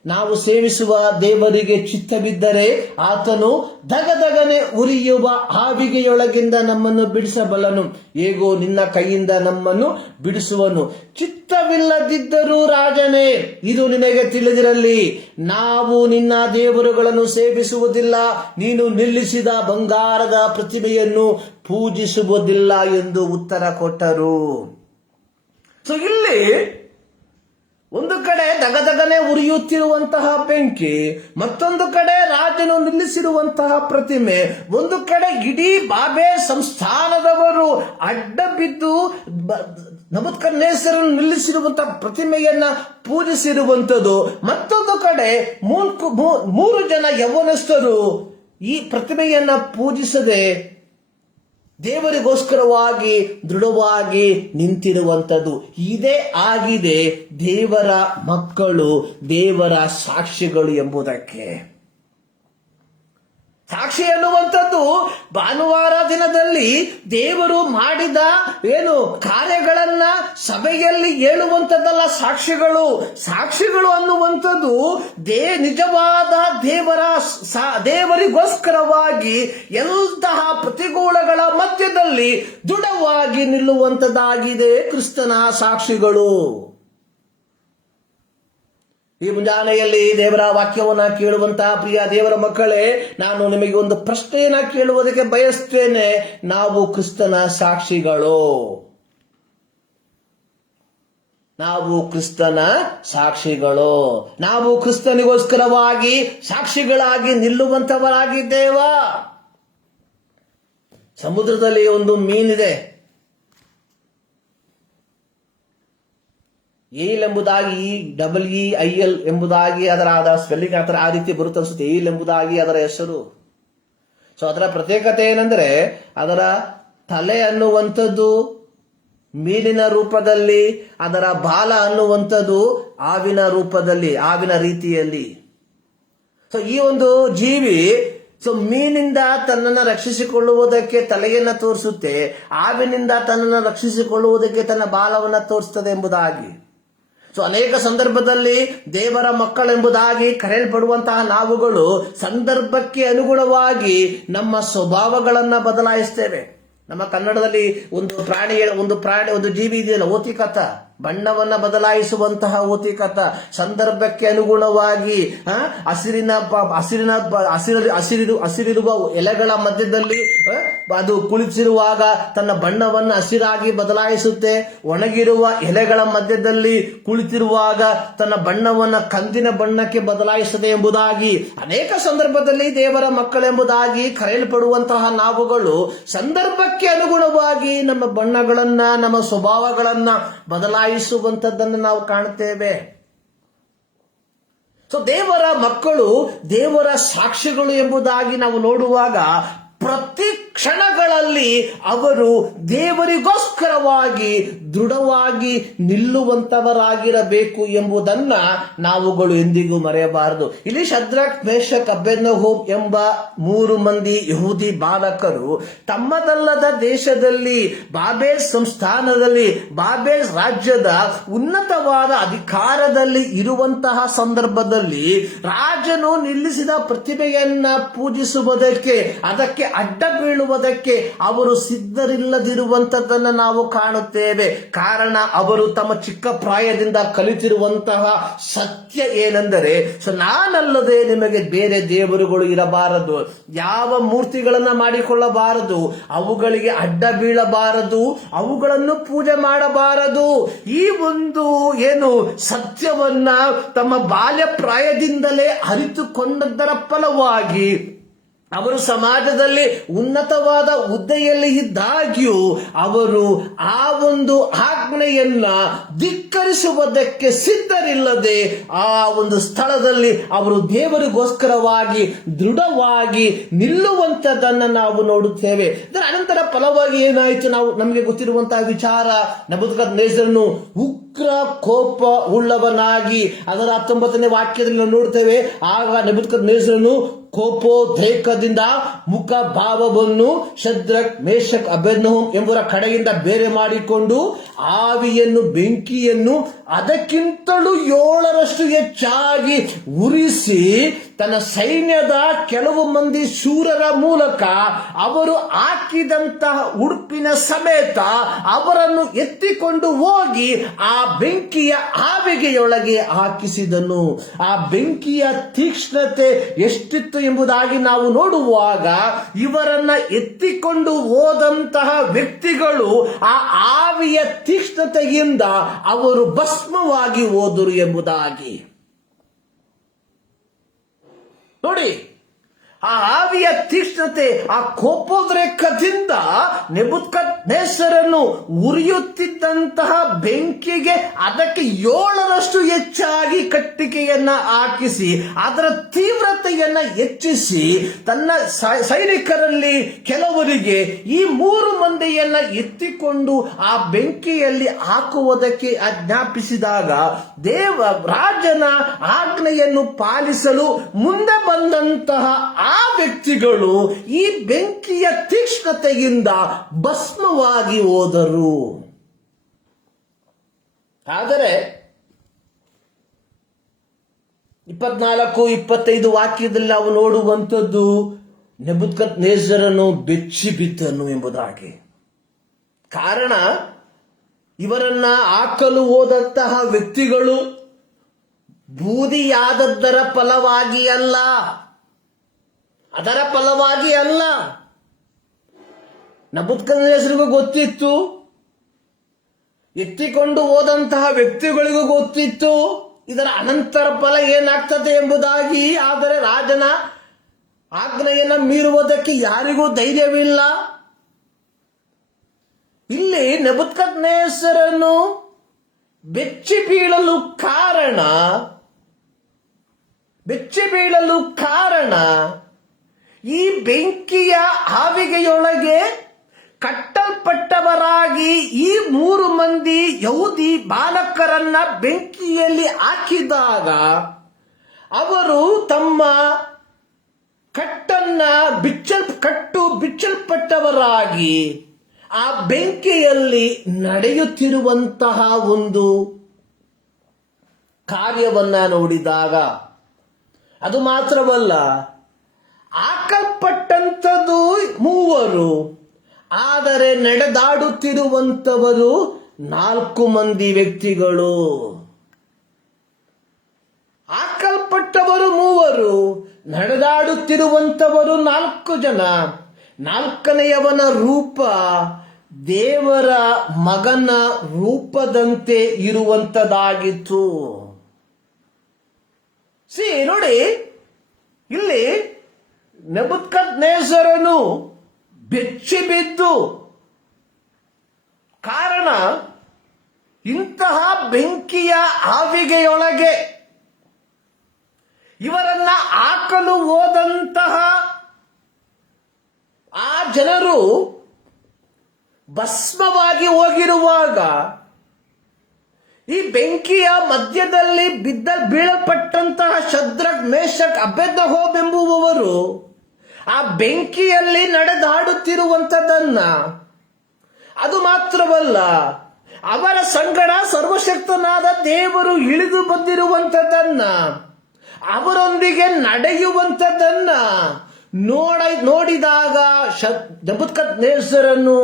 ನಾವು ಸೇವಿಸುವ ದೇವರಿಗೆ ಚಿತ್ತವಿದ್ದರೆ ಆತನು ದಗದಗನೆ ಉರಿಯುವ ಆವಿಗೆಯೊಳಗಿಂದ ನಮ್ಮನ್ನು ಬಿಡಿಸಬಲ್ಲನು, ಹೇಗೋ ನಿನ್ನ ಕೈಯಿಂದ ನಮ್ಮನ್ನು ಬಿಡಿಸುವನು. ಚಿತ್ತವಿಲ್ಲದಿದ್ದರೂ ರಾಜನೇ, ಇದು ನಿನಗೆ ತಿಳಿದಿರಲಿ, ನಾವು ನಿನ್ನ ದೇವರುಗಳನ್ನು ಸೇವಿಸುವುದಿಲ್ಲ, ನೀನು ನಿಲ್ಲಿಸಿದ ಬಂಗಾರದ ಪ್ರತಿಮೆಯನ್ನು ಪೂಜಿಸುವುದಿಲ್ಲ ಎಂದು ಉತ್ತರ ಕೊಟ್ಟರು. ಸೊ ಇಲ್ಲಿ ಒಂದು ಕಡೆ ದಗದಗನೆ ಉರಿಯುತ್ತಿರುವಂತಹ ಬೆಂಕಿ, ಮತ್ತೊಂದು ಕಡೆ ರಾಜನು ನಿಲ್ಲಿಸಿರುವಂತಹ ಪ್ರತಿಮೆ, ಒಂದು ಕಡೆ ಇಡೀ ಬಾಬೆಲ್ ಸಂಸ್ಥಾನದವರು ಅಡ್ಡ ಬಿದ್ದು ನೆಬೂಕದ್ನೆಚ್ಚರನು ನಿಲ್ಲಿಸಿರುವಂತಹ ಪ್ರತಿಮೆಯನ್ನ ಪೂಜಿಸಿರುವಂಥದ್ದು, ಮತ್ತೊಂದು ಕಡೆ 3 ಜನ ಯೌವನಸ್ಥರು ಈ ಪ್ರತಿಮೆಯನ್ನ ಪೂಜಿಸದೆ ದೇವರಿಗೋಸ್ಕರವಾಗಿ ದೃಢವಾಗಿ ನಿಂತಿರುವಂಥದ್ದು. ಇದೇ ಆಗಿದೆ ದೇವರ ಮಕ್ಕಳು, ದೇವರ ಸಾಕ್ಷಿಗಳು ಎಂಬುದಕ್ಕೆ. ಸಾಕ್ಷಿ ಎನ್ನುವಂಥದ್ದು ಭಾನುವಾರ ದಿನದಲ್ಲಿ ದೇವರು ಮಾಡಿದ ಕಾರ್ಯಗಳನ್ನ ಸಭೆಯಲ್ಲಿ ಹೇಳುವಂಥದ್ದಲ್ಲ. ಸಾಕ್ಷಿಗಳು ಅನ್ನುವಂಥದ್ದು ನಿಜವಾದ ದೇವರಿಗೋಸ್ಕರವಾಗಿ ಎಂತಹ ಪ್ರತಿಕೂಲಗಳ ಮಧ್ಯದಲ್ಲಿ ದೃಢವಾಗಿ ನಿಲ್ಲುವಂಥದ್ದಾಗಿದೆ ಕ್ರಿಸ್ತನ ಸಾಕ್ಷಿಗಳು. ಈ ಮುಂಜಾನೆಯಲ್ಲಿ ದೇವರ ವಾಕ್ಯವನ್ನ ಕೇಳುವಂತಹ ಪ್ರಿಯ ದೇವರ ಮಕ್ಕಳೇ, ನಾನು ನಿಮಗೆ ಒಂದು ಪ್ರಶ್ನೆಯನ್ನ ಕೇಳುವುದಕ್ಕೆ ಬಯಸ್ತೇನೆ. ನಾವು ಕ್ರಿಸ್ತನ ಸಾಕ್ಷಿಗಳು, ನಾವು ಕ್ರಿಸ್ತನಿಗೋಸ್ಕರವಾಗಿ ಸಾಕ್ಷಿಗಳಾಗಿ ನಿಲ್ಲುವಂತವರಾಗಿದ್ದೇವಾ? ಸಮುದ್ರದಲ್ಲಿ ಒಂದು ಮೀನಿದೆ, ಏಲ್ ಎಂಬುದಾಗಿ EIL ಎಂಬುದಾಗಿ ಅದರ ಸ್ಪೆಲ್ಲಿಂಗ್ ಆ ರೀತಿ ಬರುತ್ತೆ ಅನ್ಸುತ್ತೆ. ಏಲ್ ಎಂಬುದಾಗಿ ಅದರ ಹೆಸರು. ಸೊ ಅದರ ಪ್ರತ್ಯೇಕತೆ ಏನಂದ್ರೆ, ಅದರ ತಲೆ ಅನ್ನುವಂಥದ್ದು ಮೀನಿನ ರೂಪದಲ್ಲಿ, ಅದರ ಬಾಲ ಅನ್ನುವಂಥದ್ದು ಆವಿನ ರೂಪದಲ್ಲಿ, ಆವಿನ ರೀತಿಯಲ್ಲಿ. ಸೊ ಈ ಒಂದು ಜೀವಿ ಮೀನಿಂದ ತನ್ನನ್ನು ರಕ್ಷಿಸಿಕೊಳ್ಳುವುದಕ್ಕೆ ತಲೆಯನ್ನ ತೋರಿಸುತ್ತೆ, ಆವಿನಿಂದ ತನ್ನನ್ನು ರಕ್ಷಿಸಿಕೊಳ್ಳುವುದಕ್ಕೆ ತನ್ನ ಬಾಲವನ್ನ ತೋರಿಸ್ತದೆ ಎಂಬುದಾಗಿ. ಸೊ ಅನೇಕ ಸಂದರ್ಭದಲ್ಲಿ ದೇವರ ಮಕ್ಕಳೆಂಬುದಾಗಿ ಕರೆಯಲ್ಪಡುವಂತಹ ನಾವುಗಳು ಸಂದರ್ಭಕ್ಕೆ ಅನುಗುಣವಾಗಿ ನಮ್ಮ ಸ್ವಭಾವಗಳನ್ನ ಬದಲಾಯಿಸ್ತೇವೆ. ನಮ್ಮ ಕನ್ನಡದಲ್ಲಿ ಒಂದು ಜೀವಿ ಇದೆಯಲ್ಲ, ಓತಿಕತ, ಬಣ್ಣವನ್ನ ಬದಲಾಯಿಸುವಂತಹ ಓತಿಕತ. ಸಂದರ್ಭಕ್ಕೆ ಅನುಗುಣವಾಗಿ ಹಸಿರಿರುವ ಎಲೆಗಳ ಮಧ್ಯದಲ್ಲಿ ಅದು ಕುಳಿತಿರುವಾಗ ತನ್ನ ಬಣ್ಣವನ್ನ ಹಸಿರಾಗಿ ಬದಲಾಯಿಸುತ್ತೆ, ಒಣಗಿರುವ ಎಲೆಗಳ ಮಧ್ಯದಲ್ಲಿ ಕುಳಿತಿರುವಾಗ ತನ್ನ ಬಣ್ಣವನ್ನ ಕಂದಿನ ಬಣ್ಣಕ್ಕೆ ಬದಲಾಯಿಸುತ್ತದೆ ಎಂಬುದಾಗಿ ಅನೇಕ ಸಂದರ್ಭದಲ್ಲಿ ದೇವರ ಮಕ್ಕಳೆಂಬುದಾಗಿ ಕರೆಯಲ್ಪಡುವಂತಹ ನಾವುಗಳು ಸಂದರ್ಭಕ್ಕೆ ಅನುಗುಣವಾಗಿ ನಮ್ಮ ಬಣ್ಣಗಳನ್ನ, ನಮ್ಮ ಸ್ವಭಾವಗಳನ್ನ ಬದಲಾಯಿಸುವಂತದ್ದನ್ನು ನಾವು ಕಾಣುತ್ತೇವೆ. ಸೊ ದೇವರ ಮಕ್ಕಳು ದೇವರ ಸಾಕ್ಷಿಗಳು ಎಂಬುದಾಗಿ ನಾವು ನೋಡುವಾಗ ಪ್ರತಿ ಕ್ಷಣಗಳಲ್ಲಿ ಅವರು ದೇವರಿಗೋಸ್ಕರವಾಗಿ ದೃಢವಾಗಿ ನಿಲ್ಲುವಂತವರಾಗಿರಬೇಕು ಎಂಬುದನ್ನ ನಾವುಗಳು ಎಂದಿಗೂ ಮರೆಯಬಾರದು. ಇಲ್ಲಿ ಶದ್ರಕ್, ಮೇಷಕ್, ಅಬೇದ್ನೆಗೋ ಎಂಬ 3 ಮಂದಿ ಯಹೂದಿ ಬಾಲಕರು ತಮ್ಮದಲ್ಲದ ದೇಶದಲ್ಲಿ, ಬಾಬೆಲ್ ಸಂಸ್ಥಾನದಲ್ಲಿ, ಬಾಬೆಲ್ ರಾಜ್ಯದ ಉನ್ನತವಾದ ಅಧಿಕಾರದಲ್ಲಿ ಇರುವಂತಹ ಸಂದರ್ಭದಲ್ಲಿ ರಾಜನು ನಿಲ್ಲಿಸಿದ ಪ್ರತಿಮೆಯನ್ನ ಪೂಜಿಸುವುದಕ್ಕೆ, ಅದಕ್ಕೆ ಅಡ್ಡ ಬೀಳುವುದಕ್ಕೆ ಅವರು ಸಿದ್ಧರಿಲ್ಲದಿರುವಂತದ್ದನ್ನು ನಾವು ಕಾಣುತ್ತೇವೆ. ಕಾರಣ ಅವರು ತಮ್ಮ ಚಿಕ್ಕ ಪ್ರಾಯದಿಂದ ಕಲಿತಿರುವಂತಹ ಸತ್ಯ ಏನೆಂದರೆ, ನಾನಲ್ಲದೆ ನಿಮಗೆ ಬೇರೆ ದೇವರುಗಳು ಇರಬಾರದು, ಯಾವ ಮೂರ್ತಿಗಳನ್ನ ಮಾಡಿಕೊಳ್ಳಬಾರದು, ಅವುಗಳಿಗೆ ಅಡ್ಡ ಬೀಳಬಾರದು, ಅವುಗಳನ್ನು ಪೂಜೆ ಮಾಡಬಾರದು. ಈ ಒಂದು ಸತ್ಯವನ್ನ ತಮ್ಮ ಬಾಲ್ಯ ಪ್ರಾಯದಿಂದಲೇ ಅರಿತುಕೊಂಡದ್ದರ ಫಲವಾಗಿ ಅವರು ಸಮಾಜದಲ್ಲಿ ಉನ್ನತವಾದ ಹುದ್ದೆಯಲ್ಲಿ ಇದ್ದಾಗ್ಯೂ ಅವರು ಆ ಒಂದು ಆಜ್ಞೆಯನ್ನ ಧಿಕ್ಕರಿಸುವುದಕ್ಕೆ ಸಿದ್ಧರಿಲ್ಲದೆ ಆ ಒಂದು ಸ್ಥಳದಲ್ಲಿ ಅವರು ದೇವರಿಗೋಸ್ಕರವಾಗಿ ದೃಢವಾಗಿ ನಿಲ್ಲುವಂತದನ್ನ ನಾವು ನೋಡುತ್ತೇವೆ. ಇದರ ಅನಂತರ ಫಲವಾಗಿ ಏನಾಯಿತು? ನಮಗೆ ಗೊತ್ತಿರುವಂತಹ ವಿಚಾರ, ನೆಬೂಕದ್ನೆಚ್ಚರನು ಉಗ್ರ ಕೋಪ ಉಳ್ಳವನಾಗಿ, ಅದರ 19ನೇ ವಾಕ್ಯದಲ್ಲಿ ನಾವು ನೋಡ್ತೇವೆ. ಆಗ ನೆಬೂಕದ್ನೆಚ್ಚರನು ಕೋಪೋದ್ರೇಕದಿಂದ ಮುಖ ಭಾವವನ್ನು ಶದ್ರಕ್, ಮೇಷಕ್, ಅಬೇದ್ನೆಗೋ ಎಂಬುವರ ಕಡೆಯಿಂದ ಬೇರೆ ಮಾಡಿಕೊಂಡು ಆವಿಯನ್ನು, ಬೆಂಕಿಯನ್ನು ಅದಕ್ಕಿಂತಲೂ 7ರಷ್ಟು ಹೆಚ್ಚಾಗಿ ಉರಿಸಿ ತನ್ನ ಸೈನ್ಯದ ಕೆಲವು ಮಂದಿ ಶೂರರ ಮೂಲಕ ಅವರು ಹಾಕಿದಂತಹ ಉಡುಪಿನ ಸಮೇತ ಅವರನ್ನು ಎತ್ತಿಕೊಂಡು ಹೋಗಿ ಆ ಬೆಂಕಿಯ ಆವಿಗೆಯೊಳಗೆ ಹಾಕಿಸಿದನು. ಆ ಬೆಂಕಿಯ ತೀಕ್ಷ್ಣತೆ ಎಷ್ಟಿತ್ತು ಎಂಬುದಾಗಿ ನಾವು ನೋಡುವಾಗ, ಇವರನ್ನ ಎತ್ತಿಕೊಂಡು ಹೋದಂತಹ ವ್ಯಕ್ತಿಗಳು ಆ ಆವಿಯ ತೀಕ್ಷ್ಣತೆಯಿಂದ ಅವರು ಭಸ್ಮವಾಗಿ ಹೋದರು ಎಂಬುದಾಗಿ ನೋಡಿ. ಆ ಆವಿಯ ತೀಕ್ಷ್ಣತೆ, ಆ ಕೋಪೋದ್ರೇಕದಿಂದ ನೆಬೂಕದ್ನೆಚ್ಚರನು ಉರಿಯುತ್ತಿದ್ದಂತಹ ಬೆಂಕಿಗೆ ಅದಕ್ಕೆ 7ರಷ್ಟು ಹೆಚ್ಚಾಗಿ ಕಟ್ಟಿಗೆಯನ್ನ ಹಾಕಿಸಿ ಅದರ ತೀವ್ರತೆಯನ್ನ ಹೆಚ್ಚಿಸಿ ತನ್ನ ಸೈನಿಕರಲ್ಲಿ ಕೆಲವರಿಗೆ ಈ 3 ಮಂದಿಯನ್ನ ಎತ್ತಿಕೊಂಡು ಆ ಬೆಂಕಿಯಲ್ಲಿ ಹಾಕುವುದಕ್ಕೆ ಆಜ್ಞಾಪಿಸಿದಾಗ ರಾಜನ ಆಜ್ಞೆಯನ್ನು ಪಾಲಿಸಲು ಮುಂದೆ ಬಂದಂತಹ ಆ ವ್ಯಕ್ತಿಗಳು ಈ ಬೆಂಕಿಯ ತೀಕ್ಷ್ಣತೆಯಿಂದ ಭಸ್ಮವಾಗಿ ಹೋದರು. ಆದರೆ 24-25 ವಾಕ್ಯದಲ್ಲಿ ನಾವು ನೋಡುವಂಥದ್ದು ನೆಬೂಕದ್ನೆಚ್ಚರನು ಬೆಚ್ಚಿ ಬಿದ್ದನು ಎಂಬುದಾಗಿ. ಕಾರಣ, ಇವರನ್ನ ಹಾಕಲು ಹೋದಂತಹ ವ್ಯಕ್ತಿಗಳು ಬೂದಿಯಾದದ್ದರ ಫಲವಾಗಿ ಅಲ್ಲ, ಅದರ ಫಲವಾಗಿ ಅಲ್ಲ. ನೆಬೂಕದ್ನೆಚ್ಚರನಿಗೂ ಗೊತ್ತಿತ್ತು, ಎತ್ತಿಕೊಂಡು ಹೋದಂತಹ ವ್ಯಕ್ತಿಗಳಿಗೂ ಗೊತ್ತಿತ್ತು ಇದರ ಅನಂತರ ಫಲ ಏನಾಗ್ತದೆ ಎಂಬುದಾಗಿ. ಆದರೆ ರಾಜನ ಆಜ್ಞೆಯನ್ನು ಮೀರುವುದಕ್ಕೆ ಯಾರಿಗೂ ಧೈರ್ಯವಿಲ್ಲ. ಇಲ್ಲಿ ನೆಬೂಕದ್ನೆಚ್ಚರನು ಬೆಚ್ಚಿ ಬೀಳಲು ಕಾರಣ ಈ ಬೆಂಕಿಯ ಆವಿಗೆಯೊಳಗೆ ಕಟ್ಟಲ್ಪಟ್ಟವರಾಗಿ ಈ 3 ಮಂದಿ ಯಹೂದಿ ಬಾಲಕರನ್ನ ಬೆಂಕಿಯಲ್ಲಿ ಹಾಕಿದಾಗ ಅವರು ತಮ್ಮ ಬಿಚ್ಚಲ್ಪಟ್ಟವರಾಗಿ ಆ ಬೆಂಕಿಯಲ್ಲಿ ನಡೆಯುತ್ತಿರುವಂತಹ ಒಂದು ಕಾರ್ಯವನ್ನ ನೋಡಿದಾಗ, ಅದು ಮಾತ್ರವಲ್ಲ, ಹಾಕಲ್ಪಟ್ಟಂಥದ್ದು 3, ಆದರೆ ನಡೆದಾಡುತ್ತಿರುವಂತವರು 4 ಮಂದಿ ವ್ಯಕ್ತಿಗಳು. ಹಾಕಲ್ಪಟ್ಟವರು 3, ನಡೆದಾಡುತ್ತಿರುವಂತವರು 4 ಜನ. 4ನೆಯವನ ರೂಪ ದೇವರ ಮಗನ ರೂಪದಂತೆ ಇರುವಂತದಾಗಿತ್ತು. ನೋಡಿ, ಇಲ್ಲಿ ನೆಬೂಕದ್ನೆಚ್ಚರನು ಬೆಚ್ಚಿ ಬಿದ್ದು, ಕಾರಣ ಇಂತಹ ಬೆಂಕಿಯ ಆವಿಗೆಯೊಳಗೆ ಇವರನ್ನ ಹಾಕಲು ಹೋದಂತಹ ಆ ಜನರು ಭಸ್ಮವಾಗಿ ಹೋಗಿರುವಾಗ, ಈ ಬೆಂಕಿಯ ಮಧ್ಯದಲ್ಲಿ ಬೀಳಲ್ಪಟ್ಟಂತಹ ಶದ್ರಕ್, ಮೇಷಕ್, ಅಬೇದ್ನೆಗೋ ಎಂಬುವವರು ಆ ಬೆಂಕಿಯಲ್ಲಿ ನಡೆದಾಡುತ್ತಿರುವಂತದನ್ನ, ಅದು ಮಾತ್ರವಲ್ಲ, ಅವರ ಸಂಗಡ ಸರ್ವಶಕ್ತನಾದ ದೇವರು ಇಳಿದು ಬಂದಿರುವಂತದನ್ನ, ಅವರೊಂದಿಗೆ ನಡೆಯುವಂತದನ್ನ ನೋಡಿದಾಗ ನೆಬೂಕದ್ನೆಚ್ಚರನು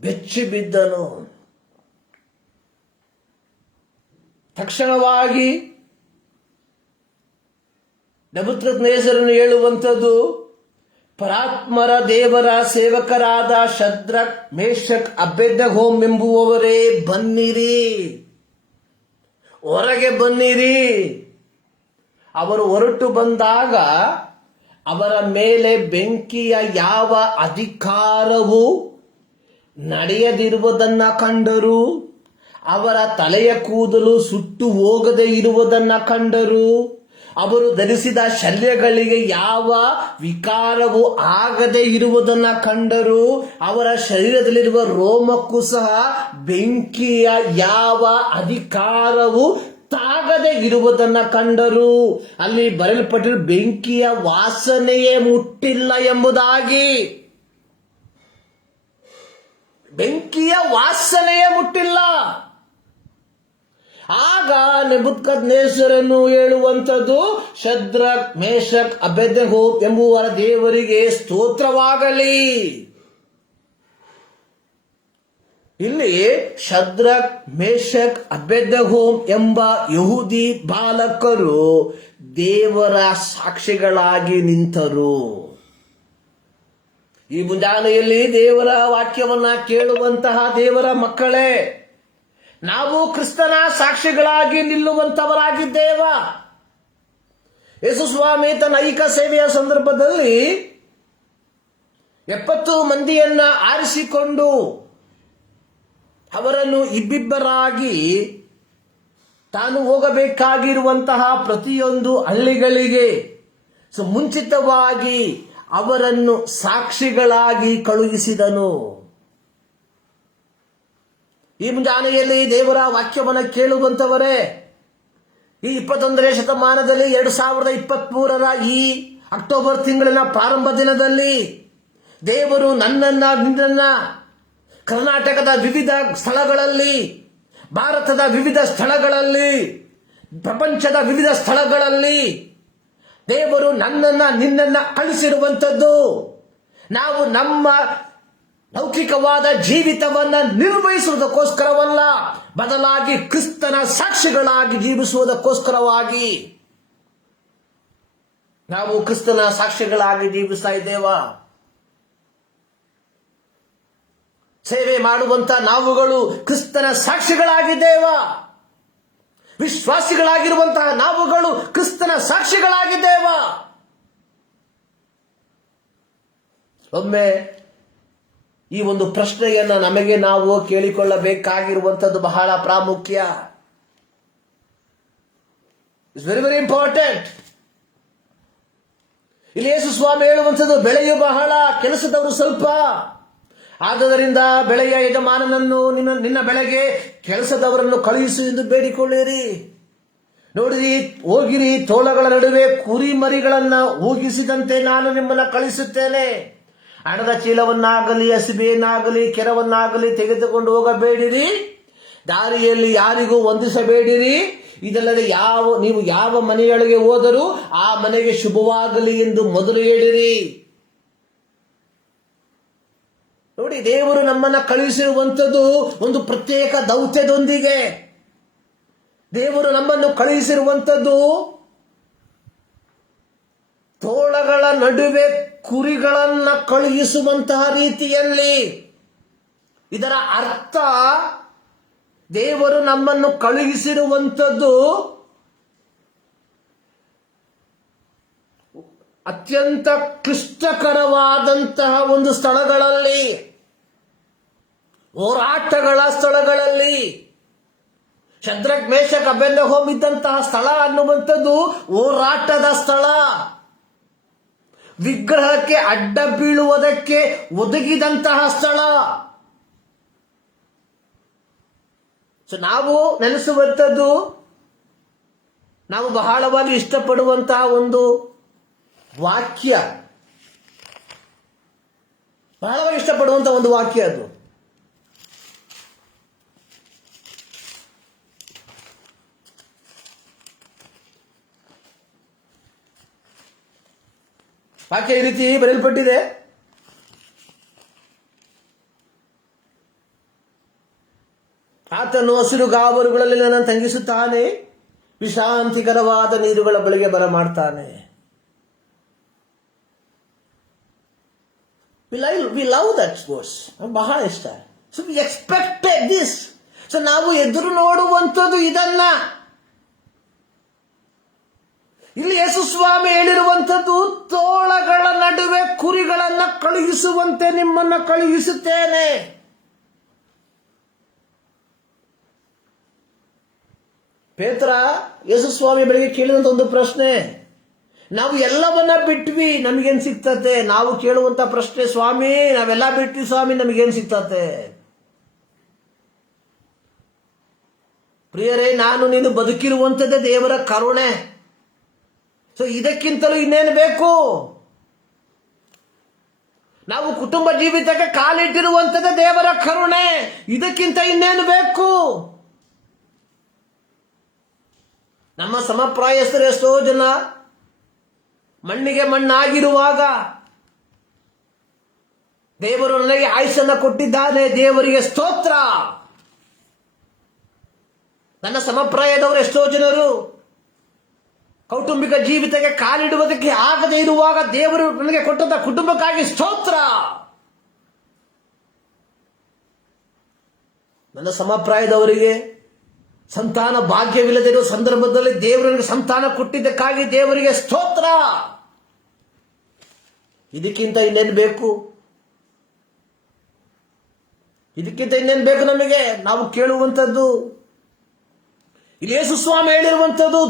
ಬೆಚ್ಚಿ ಬಿದ್ದನು. ತಕ್ಷಣವಾಗಿ ನೆಬೂಕದ್ನೆಚ್ಚರನು ಹೇಳುವಂಥದ್ದು, ಪರಾತ್ಮರ ದೇವರ ಸೇವಕರಾದ ಶದ್ರಕ್, ಮೇಷಕ್, ಅಬೇದ್ನೆಗೋ ಎಂಬುವವರೇ, ಬನ್ನಿರಿ, ಹೊರಗೆ ಬನ್ನಿರಿ. ಅವರು ಹೊರಟು ಬಂದಾಗ ಅವರ ಮೇಲೆ ಬೆಂಕಿಯ ಯಾವ ಅಧಿಕಾರವು ನಡೆಯದಿರುವುದನ್ನ ಕಂಡರು. ಅವರ ತಲೆಯ ಕೂದಲು ಸುಟ್ಟು ಹೋಗದೆ ಇರುವುದನ್ನ ಕಂಡರು. ಅವರು ಧರಿಸಿದ ಶಲ್ಯಗಳಿಗೆ ಯಾವ ವಿಕಾರವು ಆಗದೆ ಇರುವುದನ್ನ ಕಂಡರು. ಅವರ ಶರೀರದಲ್ಲಿರುವ ರೋಮಕ್ಕೂ ಸಹ ಬೆಂಕಿಯ ಯಾವ ಅಧಿಕಾರವು ತಾಗದೆ ಇರುವುದನ್ನ ಕಂಡರು. ಅಲ್ಲಿ ಬರೆಯಲ್ಪಟ್ಟಿರುವ ಬೆಂಕಿಯ ವಾಸನೆಯೇ ಮುಟ್ಟಿಲ್ಲ ಎಂಬುದಾಗಿ. ಬೆಂಕಿಯ ವಾಸನೆಯೇ ಮುಟ್ಟಿಲ್ಲ. ಆಗ ನೆಬೂಕದ್ನೆಚ್ಚರನು ಹೇಳುವಂಥದ್ದು, ಶದ್ರಕ್, ಮೇಷಕ್, ಅಬೇದ್ನೆಗೋ ಎಂಬುವರ ದೇವರಿಗೆ ಸ್ತೋತ್ರವಾಗಲಿ. ಇಲ್ಲಿ ಶದ್ರಕ್, ಮೇಷಕ್, ಅಬೇದ್ನೆಗೋ ಎಂಬ ಯಹೂದಿ ಬಾಲಕರು ದೇವರ ಸಾಕ್ಷಿಗಳಾಗಿ ನಿಂತರು. ಈ ಮುಂಜಾನೆಯಲ್ಲಿ ದೇವರ ವಾಕ್ಯವನ್ನ ಕೇಳುವಂತಹ ದೇವರ ಮಕ್ಕಳೇ, ನಾವು ಕ್ರಿಸ್ತನ ಸಾಕ್ಷಿಗಳಾಗಿ ನಿಲ್ಲುವಂತವರಾಗಿದ್ದೇವ. ಯೇಸು ಸ್ವಾಮಿ ತನ್ನ ಐಕ ಸೇವೆಯ ಸಂದರ್ಭದಲ್ಲಿ 70 ಮಂದಿಯನ್ನ ಆರಿಸಿಕೊಂಡು ಅವರನ್ನು ಇಬ್ಬಿಬ್ಬರಾಗಿ ತಾನು ಹೋಗಬೇಕಾಗಿರುವಂತಹ ಪ್ರತಿಯೊಂದು ಹಳ್ಳಿಗಳಿಗೆ ಮುಂಚಿತವಾಗಿ ಅವರನ್ನು ಸಾಕ್ಷಿಗಳಾಗಿ ಕಳುಹಿಸಿದನು. ಈ ಮುಂಜಾನೆಯಲ್ಲಿ ದೇವರ ವಾಕ್ಯವನ್ನು ಕೇಳುವಂತವರೇ, ಈ 21ನೇ ಶತಮಾನದಲ್ಲಿ 2023 ಈ ಅಕ್ಟೋಬರ್ ತಿಂಗಳಿನ ಪ್ರಾರಂಭ ದಿನದಲ್ಲಿ ದೇವರು ನಿನ್ನನ್ನ ಕರ್ನಾಟಕದ ವಿವಿಧ ಸ್ಥಳಗಳಲ್ಲಿ, ಭಾರತದ ವಿವಿಧ ಸ್ಥಳಗಳಲ್ಲಿ, ಪ್ರಪಂಚದ ವಿವಿಧ ಸ್ಥಳಗಳಲ್ಲಿ ದೇವರು ನಿನ್ನನ್ನ ಕಳಿಸಿರುವಂಥದ್ದು ನಾವು ನಮ್ಮ ಲೌಕಿಕವಾದ ಜೀವಿತವನ್ನ ನಿರ್ವಹಿಸುವುದಕ್ಕೋಸ್ಕರವಲ್ಲ, ಬದಲಾಗಿ ಕ್ರಿಸ್ತನ ಸಾಕ್ಷಿಗಳಾಗಿ ಜೀವಿಸುವುದಕ್ಕೋಸ್ಕರವಾಗಿ. ನಾವು ಕ್ರಿಸ್ತನ ಸಾಕ್ಷಿಗಳಾಗಿ ಜೀವಿಸ್ತಾ ಇದ್ದೇವ. ಸೇವೆ ಮಾಡುವಂತ ನಾವುಗಳು ಕ್ರಿಸ್ತನ ಸಾಕ್ಷಿಗಳಾಗಿದ್ದೇವ. ವಿಶ್ವಾಸಿಗಳಾಗಿರುವಂತಹ ನಾವುಗಳು ಕ್ರಿಸ್ತನ ಸಾಕ್ಷಿಗಳಾಗಿದ್ದೇವ. ಒಮ್ಮೆ ಈ ಒಂದು ಪ್ರಶ್ನೆಯನ್ನ ನಮಗೆ ನಾವು ಕೇಳಿಕೊಳ್ಳಬೇಕಾಗಿರುವಂಥದ್ದು ಬಹಳ ಪ್ರಾಮುಖ್ಯ. It's very very important. ಇಲ್ಲಿ ಯೇಸು ಸ್ವಾಮಿ ಹೇಳುವಂಥದ್ದು, ಬೆಳೆಯು ಬಹಳ, ಕೆಲಸದವರು ಸ್ವಲ್ಪ. ಆದ್ದರಿಂದ ಬೆಳೆಯ ಯಜಮಾನನನ್ನು ನಿನ್ನ ಬೆಳೆಗೆ ಕೆಲಸದವರನ್ನು ಕಳುಹಿಸು ಎಂದು ಬೇಡಿಕೊಳ್ಳಿರಿ. ನೋಡಿರಿ, ಹೋಗಿರಿ, ತೋಳಗಳ ನಡುವೆ ಕುರಿ ಮರಿಗಳನ್ನ ಊಗಿಸಿದಂತೆ ನಾನು ನಿಮ್ಮನ್ನ ಕಳಿಸುತ್ತೇನೆ. ಹಣದ ಚೀಲವನ್ನಾಗಲಿ, ಹಸಿಬೆಯನ್ನಾಗಲಿ, ಕೆರವನ್ನಾಗಲಿ ತೆಗೆದುಕೊಂಡು ಹೋಗಬೇಡಿರಿ. ದಾರಿಯಲ್ಲಿ ಯಾರಿಗೂ ವಂದಿಸಬೇಡಿರಿ. ಇದಲ್ಲದೆ ನೀವು ಯಾವ ಮನೆಯೊಳಗೆ ಹೋದರೂ ಆ ಮನೆಗೆ ಶುಭವಾಗಲಿ ಎಂದು ಮೊದಲು ಹೇಳಿರಿ. ನೋಡಿ, ದೇವರು ನಮ್ಮನ್ನ ಕಳುಹಿಸಿರುವಂಥದ್ದು ಒಂದು ಪ್ರತ್ಯೇಕ ದೌತ್ಯದೊಂದಿಗೆ. ದೇವರು ನಮ್ಮನ್ನು ಕಳುಹಿಸಿರುವಂಥದ್ದು ತೋಳಗಳ ನಡುವೆ ಕುರಿಗಳನ್ನ ಕಳುಹಿಸುವಂತಹ ರೀತಿಯಲ್ಲಿ. ಇದರ ಅರ್ಥ, ದೇವರು ನಮ್ಮನ್ನು ಕಳುಹಿಸಿರುವಂಥದ್ದು ಅತ್ಯಂತ ಕ್ಲಿಷ್ಟಕರವಾದಂತಹ ಒಂದು ಸ್ಥಳಗಳಲ್ಲಿ, ಹೋರಾಟಗಳ ಸ್ಥಳಗಳಲ್ಲಿ. ಶದ್ರಕ್, ಮೇಷಕ್, ಅಬೇದ್ನೆಗೋ ಇದ್ದಂತಹ ಸ್ಥಳ ಅನ್ನುವಂಥದ್ದು ಹೋರಾಟದ ಸ್ಥಳ. ವಿಗ್ರಹಕ್ಕೆ ಅಡ್ಡ ಬೀಳುವುದಕ್ಕೆ ಒದಗಿದಂತಹ ಸ್ಥಳ. ನಾವು ನೆನೆಸುವಂಥದ್ದು, ನಾವು ಬಹಳವಾಗಿ ಇಷ್ಟಪಡುವಂತಹ ಒಂದು ವಾಕ್ಯ, ಬಹಳವಾಗಿ ಇಷ್ಟಪಡುವಂತಹ ಒಂದು ವಾಕ್ಯ ಅದು. ವಾಕ್ಯ ಈ ರೀತಿ ಬರೆಯಲ್ಪಟ್ಟಿದೆ, ಆತನು ಹಸಿರು ಗಾವರುಗಳಲ್ಲಿ ನನ್ನನ್ನು ತಂಗಿಸುತ್ತಾನೆ, ವಿಶ್ರಾಂತಿಕರವಾದ ನೀರುಗಳ ಬಳಿಗೆ ಬರಮಾಡ್ತಾನೆ. ವಿ ಲವ್ ದಟ್ ವರ್ಸ್, ಬಹಳ ಇಷ್ಟ. So we expected this. So ನಾವು ಎದುರು ನೋಡುವಂಥದ್ದು ಇದನ್ನ. ಇಲ್ಲಿ ಯೇಸು ಸ್ವಾಮಿ ಹೇಳಿರುವಂಥದ್ದು, ತೋಳಗಳ ನಡುವೆ ಕುರಿಗಳನ್ನ ಕಳುಹಿಸುವಂತೆ ನಿಮ್ಮನ್ನ ಕಳುಹಿಸುತ್ತೇನೆ. ಪೇತ್ರ ಯೇಸು ಸ್ವಾಮಿ ಬೆಳಿಗ್ಗೆ ಕೇಳಿದಂತ ಒಂದು ಪ್ರಶ್ನೆ, ನಾವು ಎಲ್ಲವನ್ನ ಬಿಟ್ವಿ, ನಮಗೇನ್ ಸಿಗ್ತತೆ? ನಾವು ಕೇಳುವಂತ ಪ್ರಶ್ನೆ, ಸ್ವಾಮಿ ನಾವೆಲ್ಲ ಬಿಟ್ವಿ ಸ್ವಾಮಿ, ನಮಗೇನ್ ಸಿಗ್ತತೆ? ಪ್ರಿಯರೇ, ನಾನು ನೀನು ಬದುಕಿರುವಂಥದ್ದೇ ದೇವರ ಕರುಣೆ. ಸೊ ಇದಕ್ಕಿಂತಲೂ ಇನ್ನೇನು ಬೇಕು? ನಾವು ಕುಟುಂಬ ಜೀವಿತಕ್ಕೆ ಕಾಲಿಟ್ಟಿರುವಂಥದ್ದೇ ದೇವರ ಕರುಣೆ. ಇದಕ್ಕಿಂತ ಇನ್ನೇನು ಬೇಕು? ನಮ್ಮ ಸಮಪ್ರಾಯಸ್ಥರು ಎಷ್ಟೋ ಜನ ಮಣ್ಣಿಗೆ ಮಣ್ಣಾಗಿರುವಾಗ ದೇವರು ನನಗೆ ಆಯುಷನ್ನು ಕೊಟ್ಟಿದ್ದಾನೆ, ದೇವರಿಗೆ ಸ್ತೋತ್ರ. ನನ್ನ ಸಮಪ್ರಾಯದವರು ಎಷ್ಟೋ ಜನರು ಕೌಟುಂಬಿಕ ಜೀವಿತಕ್ಕೆ ಕಾಲಿಡುವುದಕ್ಕೆ ಆಗದೆ ಇರುವಾಗ ದೇವರು ನನಗೆ ಕೊಟ್ಟಂತ ಕುಟುಂಬಕ್ಕಾಗಿ ಸ್ತೋತ್ರ. ನನ್ನ ಸಮಪ್ರಾಯದವರಿಗೆ ಸಂತಾನ ಭಾಗ್ಯವಿಲ್ಲದಿರುವ ಸಂದರ್ಭದಲ್ಲಿ ದೇವರಿಗೆ ಸಂತಾನ ಕೊಟ್ಟಿದ್ದಕ್ಕಾಗಿ ದೇವರಿಗೆ ಸ್ತೋತ್ರ. ಇದಕ್ಕಿಂತ ಇನ್ನೇನು ಬೇಕು? ಇದಕ್ಕಿಂತ ಇನ್ನೇನು ಬೇಕು ನಮಗೆ? ನಾವು ಕೇಳುವಂಥದ್ದು ಇಲ್ಲಿ ಯೇಸು ಸ್ವಾಮಿ ಹೇಳಿರುವಂಥದ್ದು,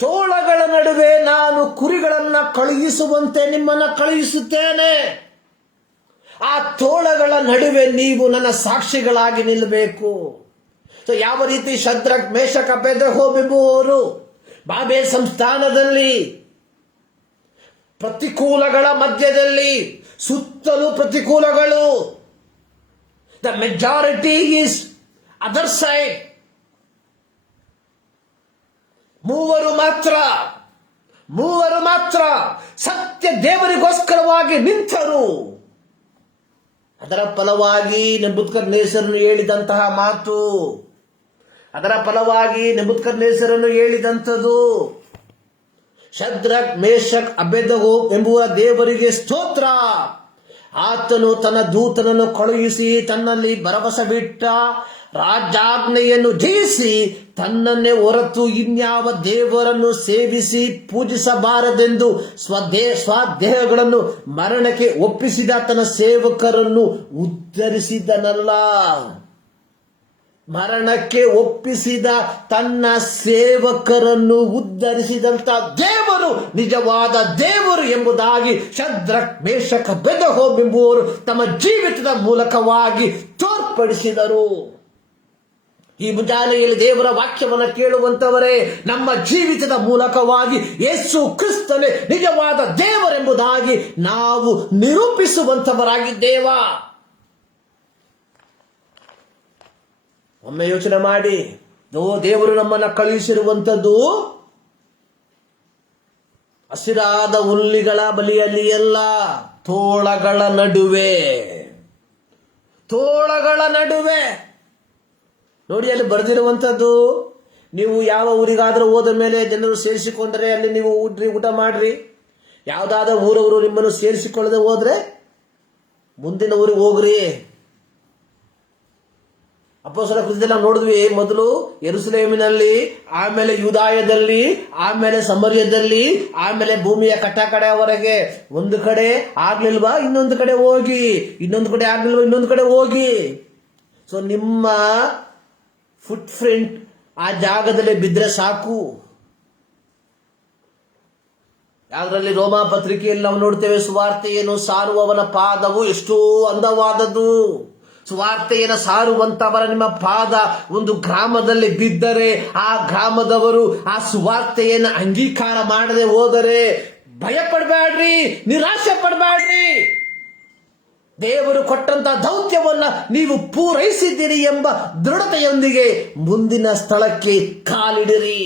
ತೋಳಗಳ ನಡುವೆ ನಾನು ಕುರಿಗಳನ್ನ ಕಳುಹಿಸುವಂತೆ ನಿಮ್ಮನ್ನ ಕಳುಹಿಸುತ್ತೇನೆ. ಆ ತೋಳಗಳ ನಡುವೆ ನೀವು ನನ್ನ ಸಾಕ್ಷಿಗಳಾಗಿ ನಿಲ್ಲಬೇಕು. ಯಾವ ರೀತಿ ಶದ್ರಕ್, ಮೇಷಕ್, ಅಬೇದ್ನೆಗೋವೆಂಬುವವರು ಬಾಬೆಲ್ ಸಂಸ್ಥಾನದಲ್ಲಿ ಪ್ರತಿಕೂಲಗಳ ಮಧ್ಯದಲ್ಲಿ, ಸುತ್ತಲೂ ಪ್ರತಿಕೂಲಗಳು, the majority is other side, ಮೂವರು ಮಾತ್ರ ಸತ್ಯ ದೇವರಿಗೋಸ್ಕರವಾಗಿ ನಿಂತರು. ಅದರ ಫಲವಾಗಿ ನೆಬೂಕದ್ನೆಚ್ಚರನು ಹೇಳಿದಂಥದ್ದು, ಶದ್ರಕ್, ಮೇಷಕ್, ಅಬೇದ್ನೆಗೋ ಎಂಬುವ ದೇವರಿಗೆ ಸ್ತೋತ್ರ. ಆತನು ತನ್ನ ದೂತನನ್ನು ಕಳುಹಿಸಿ ತನ್ನಲ್ಲಿ ಭರವಸೆ ಬಿಟ್ಟ ರಾಜಾಜ್ಞೆಯನ್ನು ಜಯಿಸಿ ತನ್ನನ್ನೇ ಹೊರತು ಇನ್ಯಾವ ದೇವರನ್ನು ಸೇವಿಸಿ ಪೂಜಿಸಬಾರದೆಂದು ಸ್ವದೇಹಗಳನ್ನು ಮರಣಕ್ಕೆ ಒಪ್ಪಿಸಿದ ತನ್ನ ಸೇವಕರನ್ನು ಉದ್ಧರಿಸಿದನಲ್ಲ. ಮರಣಕ್ಕೆ ಒಪ್ಪಿಸಿದ ತನ್ನ ಸೇವಕರನ್ನು ಉದ್ಧರಿಸಿದಂತ ದೇವರು ನಿಜವಾದ ದೇವರು ಎಂಬುದಾಗಿ ಶದ್ರಕ್, ಮೇಷಕ್, ಅಬೇದ್ನೆಗೋ ಎಂಬುವರು ತಮ್ಮ ಜೀವಿತದ ಮೂಲಕವಾಗಿ ತೋರ್ಪಡಿಸಿದರು. ಈ ಮುಂಜಾನೆಯಲ್ಲಿ ದೇವರ ವಾಕ್ಯವನ್ನು ಕೇಳುವಂತವರೇ, ನಮ್ಮ ಜೀವಿತದ ಮೂಲಕವಾಗಿ ಯೇಸು ಕ್ರಿಸ್ತನೇ ನಿಜವಾದ ದೇವರೆಂಬುದಾಗಿ ನಾವು ನಿರೂಪಿಸುವಂತವರಾಗಿದ್ದೇವಾ? ಒಮ್ಮೆ ಯೋಚನೆ ಮಾಡಿ. ದೇವರು ನಮ್ಮನ್ನ ಕಳುಹಿಸಿರುವಂಥದ್ದು ಹಸಿರಾದ ಹುಲ್ಲಿಗಳ ಬಳಿಯಲ್ಲಿ ಎಲ್ಲ, ತೋಳಗಳ ನಡುವೆ. ನೋಡಿ, ಅಲ್ಲಿ ಬರೆದಿರುವಂಥದ್ದು, ನೀವು ಯಾವ ಊರಿಗಾದ್ರೂ ಹೋದ ಮೇಲೆ ಜನರು ಸೇರಿಸಿಕೊಂಡ್ರೆ ಅಲ್ಲಿ ನೀವು ಊಟ ಮಾಡ್ರಿ. ಯಾವ್ದಾದ ಊರವರು ನಿಮ್ಮನ್ನು ಸೇರಿಸಿಕೊಳ್ಳದೆ ಹೋದ್ರೆ ಮುಂದಿನ ಊರಿಗೆ ಹೋಗ್ರಿ. ಅಪೊಸ್ತಲರ ಕೃತ್ಯದಲ್ಲಿ ನಾವು ನೋಡಿದ್ವಿ, ಮೊದಲು ಯೆರೂಸಲೇಮಿನಲ್ಲಿ, ಆಮೇಲೆ ಯೂದಾಯದಲ್ಲಿ, ಆಮೇಲೆ ಸಮರ್ಯದಲ್ಲಿ, ಆಮೇಲೆ ಭೂಮಿಯ ಕಟ್ಟಕಡೆಯವರೆಗೆ. ಒಂದು ಕಡೆ ಆಗ್ಲಿಲ್ವಾ ಇನ್ನೊಂದು ಕಡೆ ಹೋಗಿ, ಇನ್ನೊಂದು ಕಡೆ ಆಗ್ಲಿಲ್ವಾ ಇನ್ನೊಂದು ಕಡೆ ಹೋಗಿ. ಸೊ ನಿಮ್ಮ ಫುಟ್ ಪ್ರಿಂಟ್ ಆ ಜಾಗದಲ್ಲಿ ಬಿದ್ದರೆ ಸಾಕು. ಯಾವ್ದ್ರಲ್ಲಿ? ರೋಮಾ ಪತ್ರಿಕೆಯಲ್ಲಿ ನಾವು ನೋಡ್ತೇವೆ, ಸುವಾರ್ತೆಯನ್ನು ಸಾರುವವನ ಪಾದವು ಎಷ್ಟೋ ಅಂದವಾದದ್ದು. ಸುವಾರ್ತೆಯನ್ನು ಸಾರುವಂತವರ ನಿಮ್ಮ ಪಾದ ಒಂದು ಗ್ರಾಮದಲ್ಲಿ ಬಿದ್ದರೆ, ಆ ಗ್ರಾಮದವರು ಆ ಸುವಾರ್ತೆಯನ್ನು ಅಂಗೀಕಾರ ಮಾಡದೆ ಹೋದರೆ ಭಯ ಪಡಬೇಡ್ರಿ, ನಿರಾಶೆ ಪಡಬೇಡ್ರಿ. ದೇವರು ಕೊಟ್ಟಂತ ದೌತ್ಯವನ್ನ ನೀವು ಪೂರೈಸಿದ್ದೀರಿ ಎಂಬ ದೃಢತೆಯೊಂದಿಗೆ ಮುಂದಿನ ಸ್ಥಳಕ್ಕೆ ಕಾಲಿಡಿರಿ.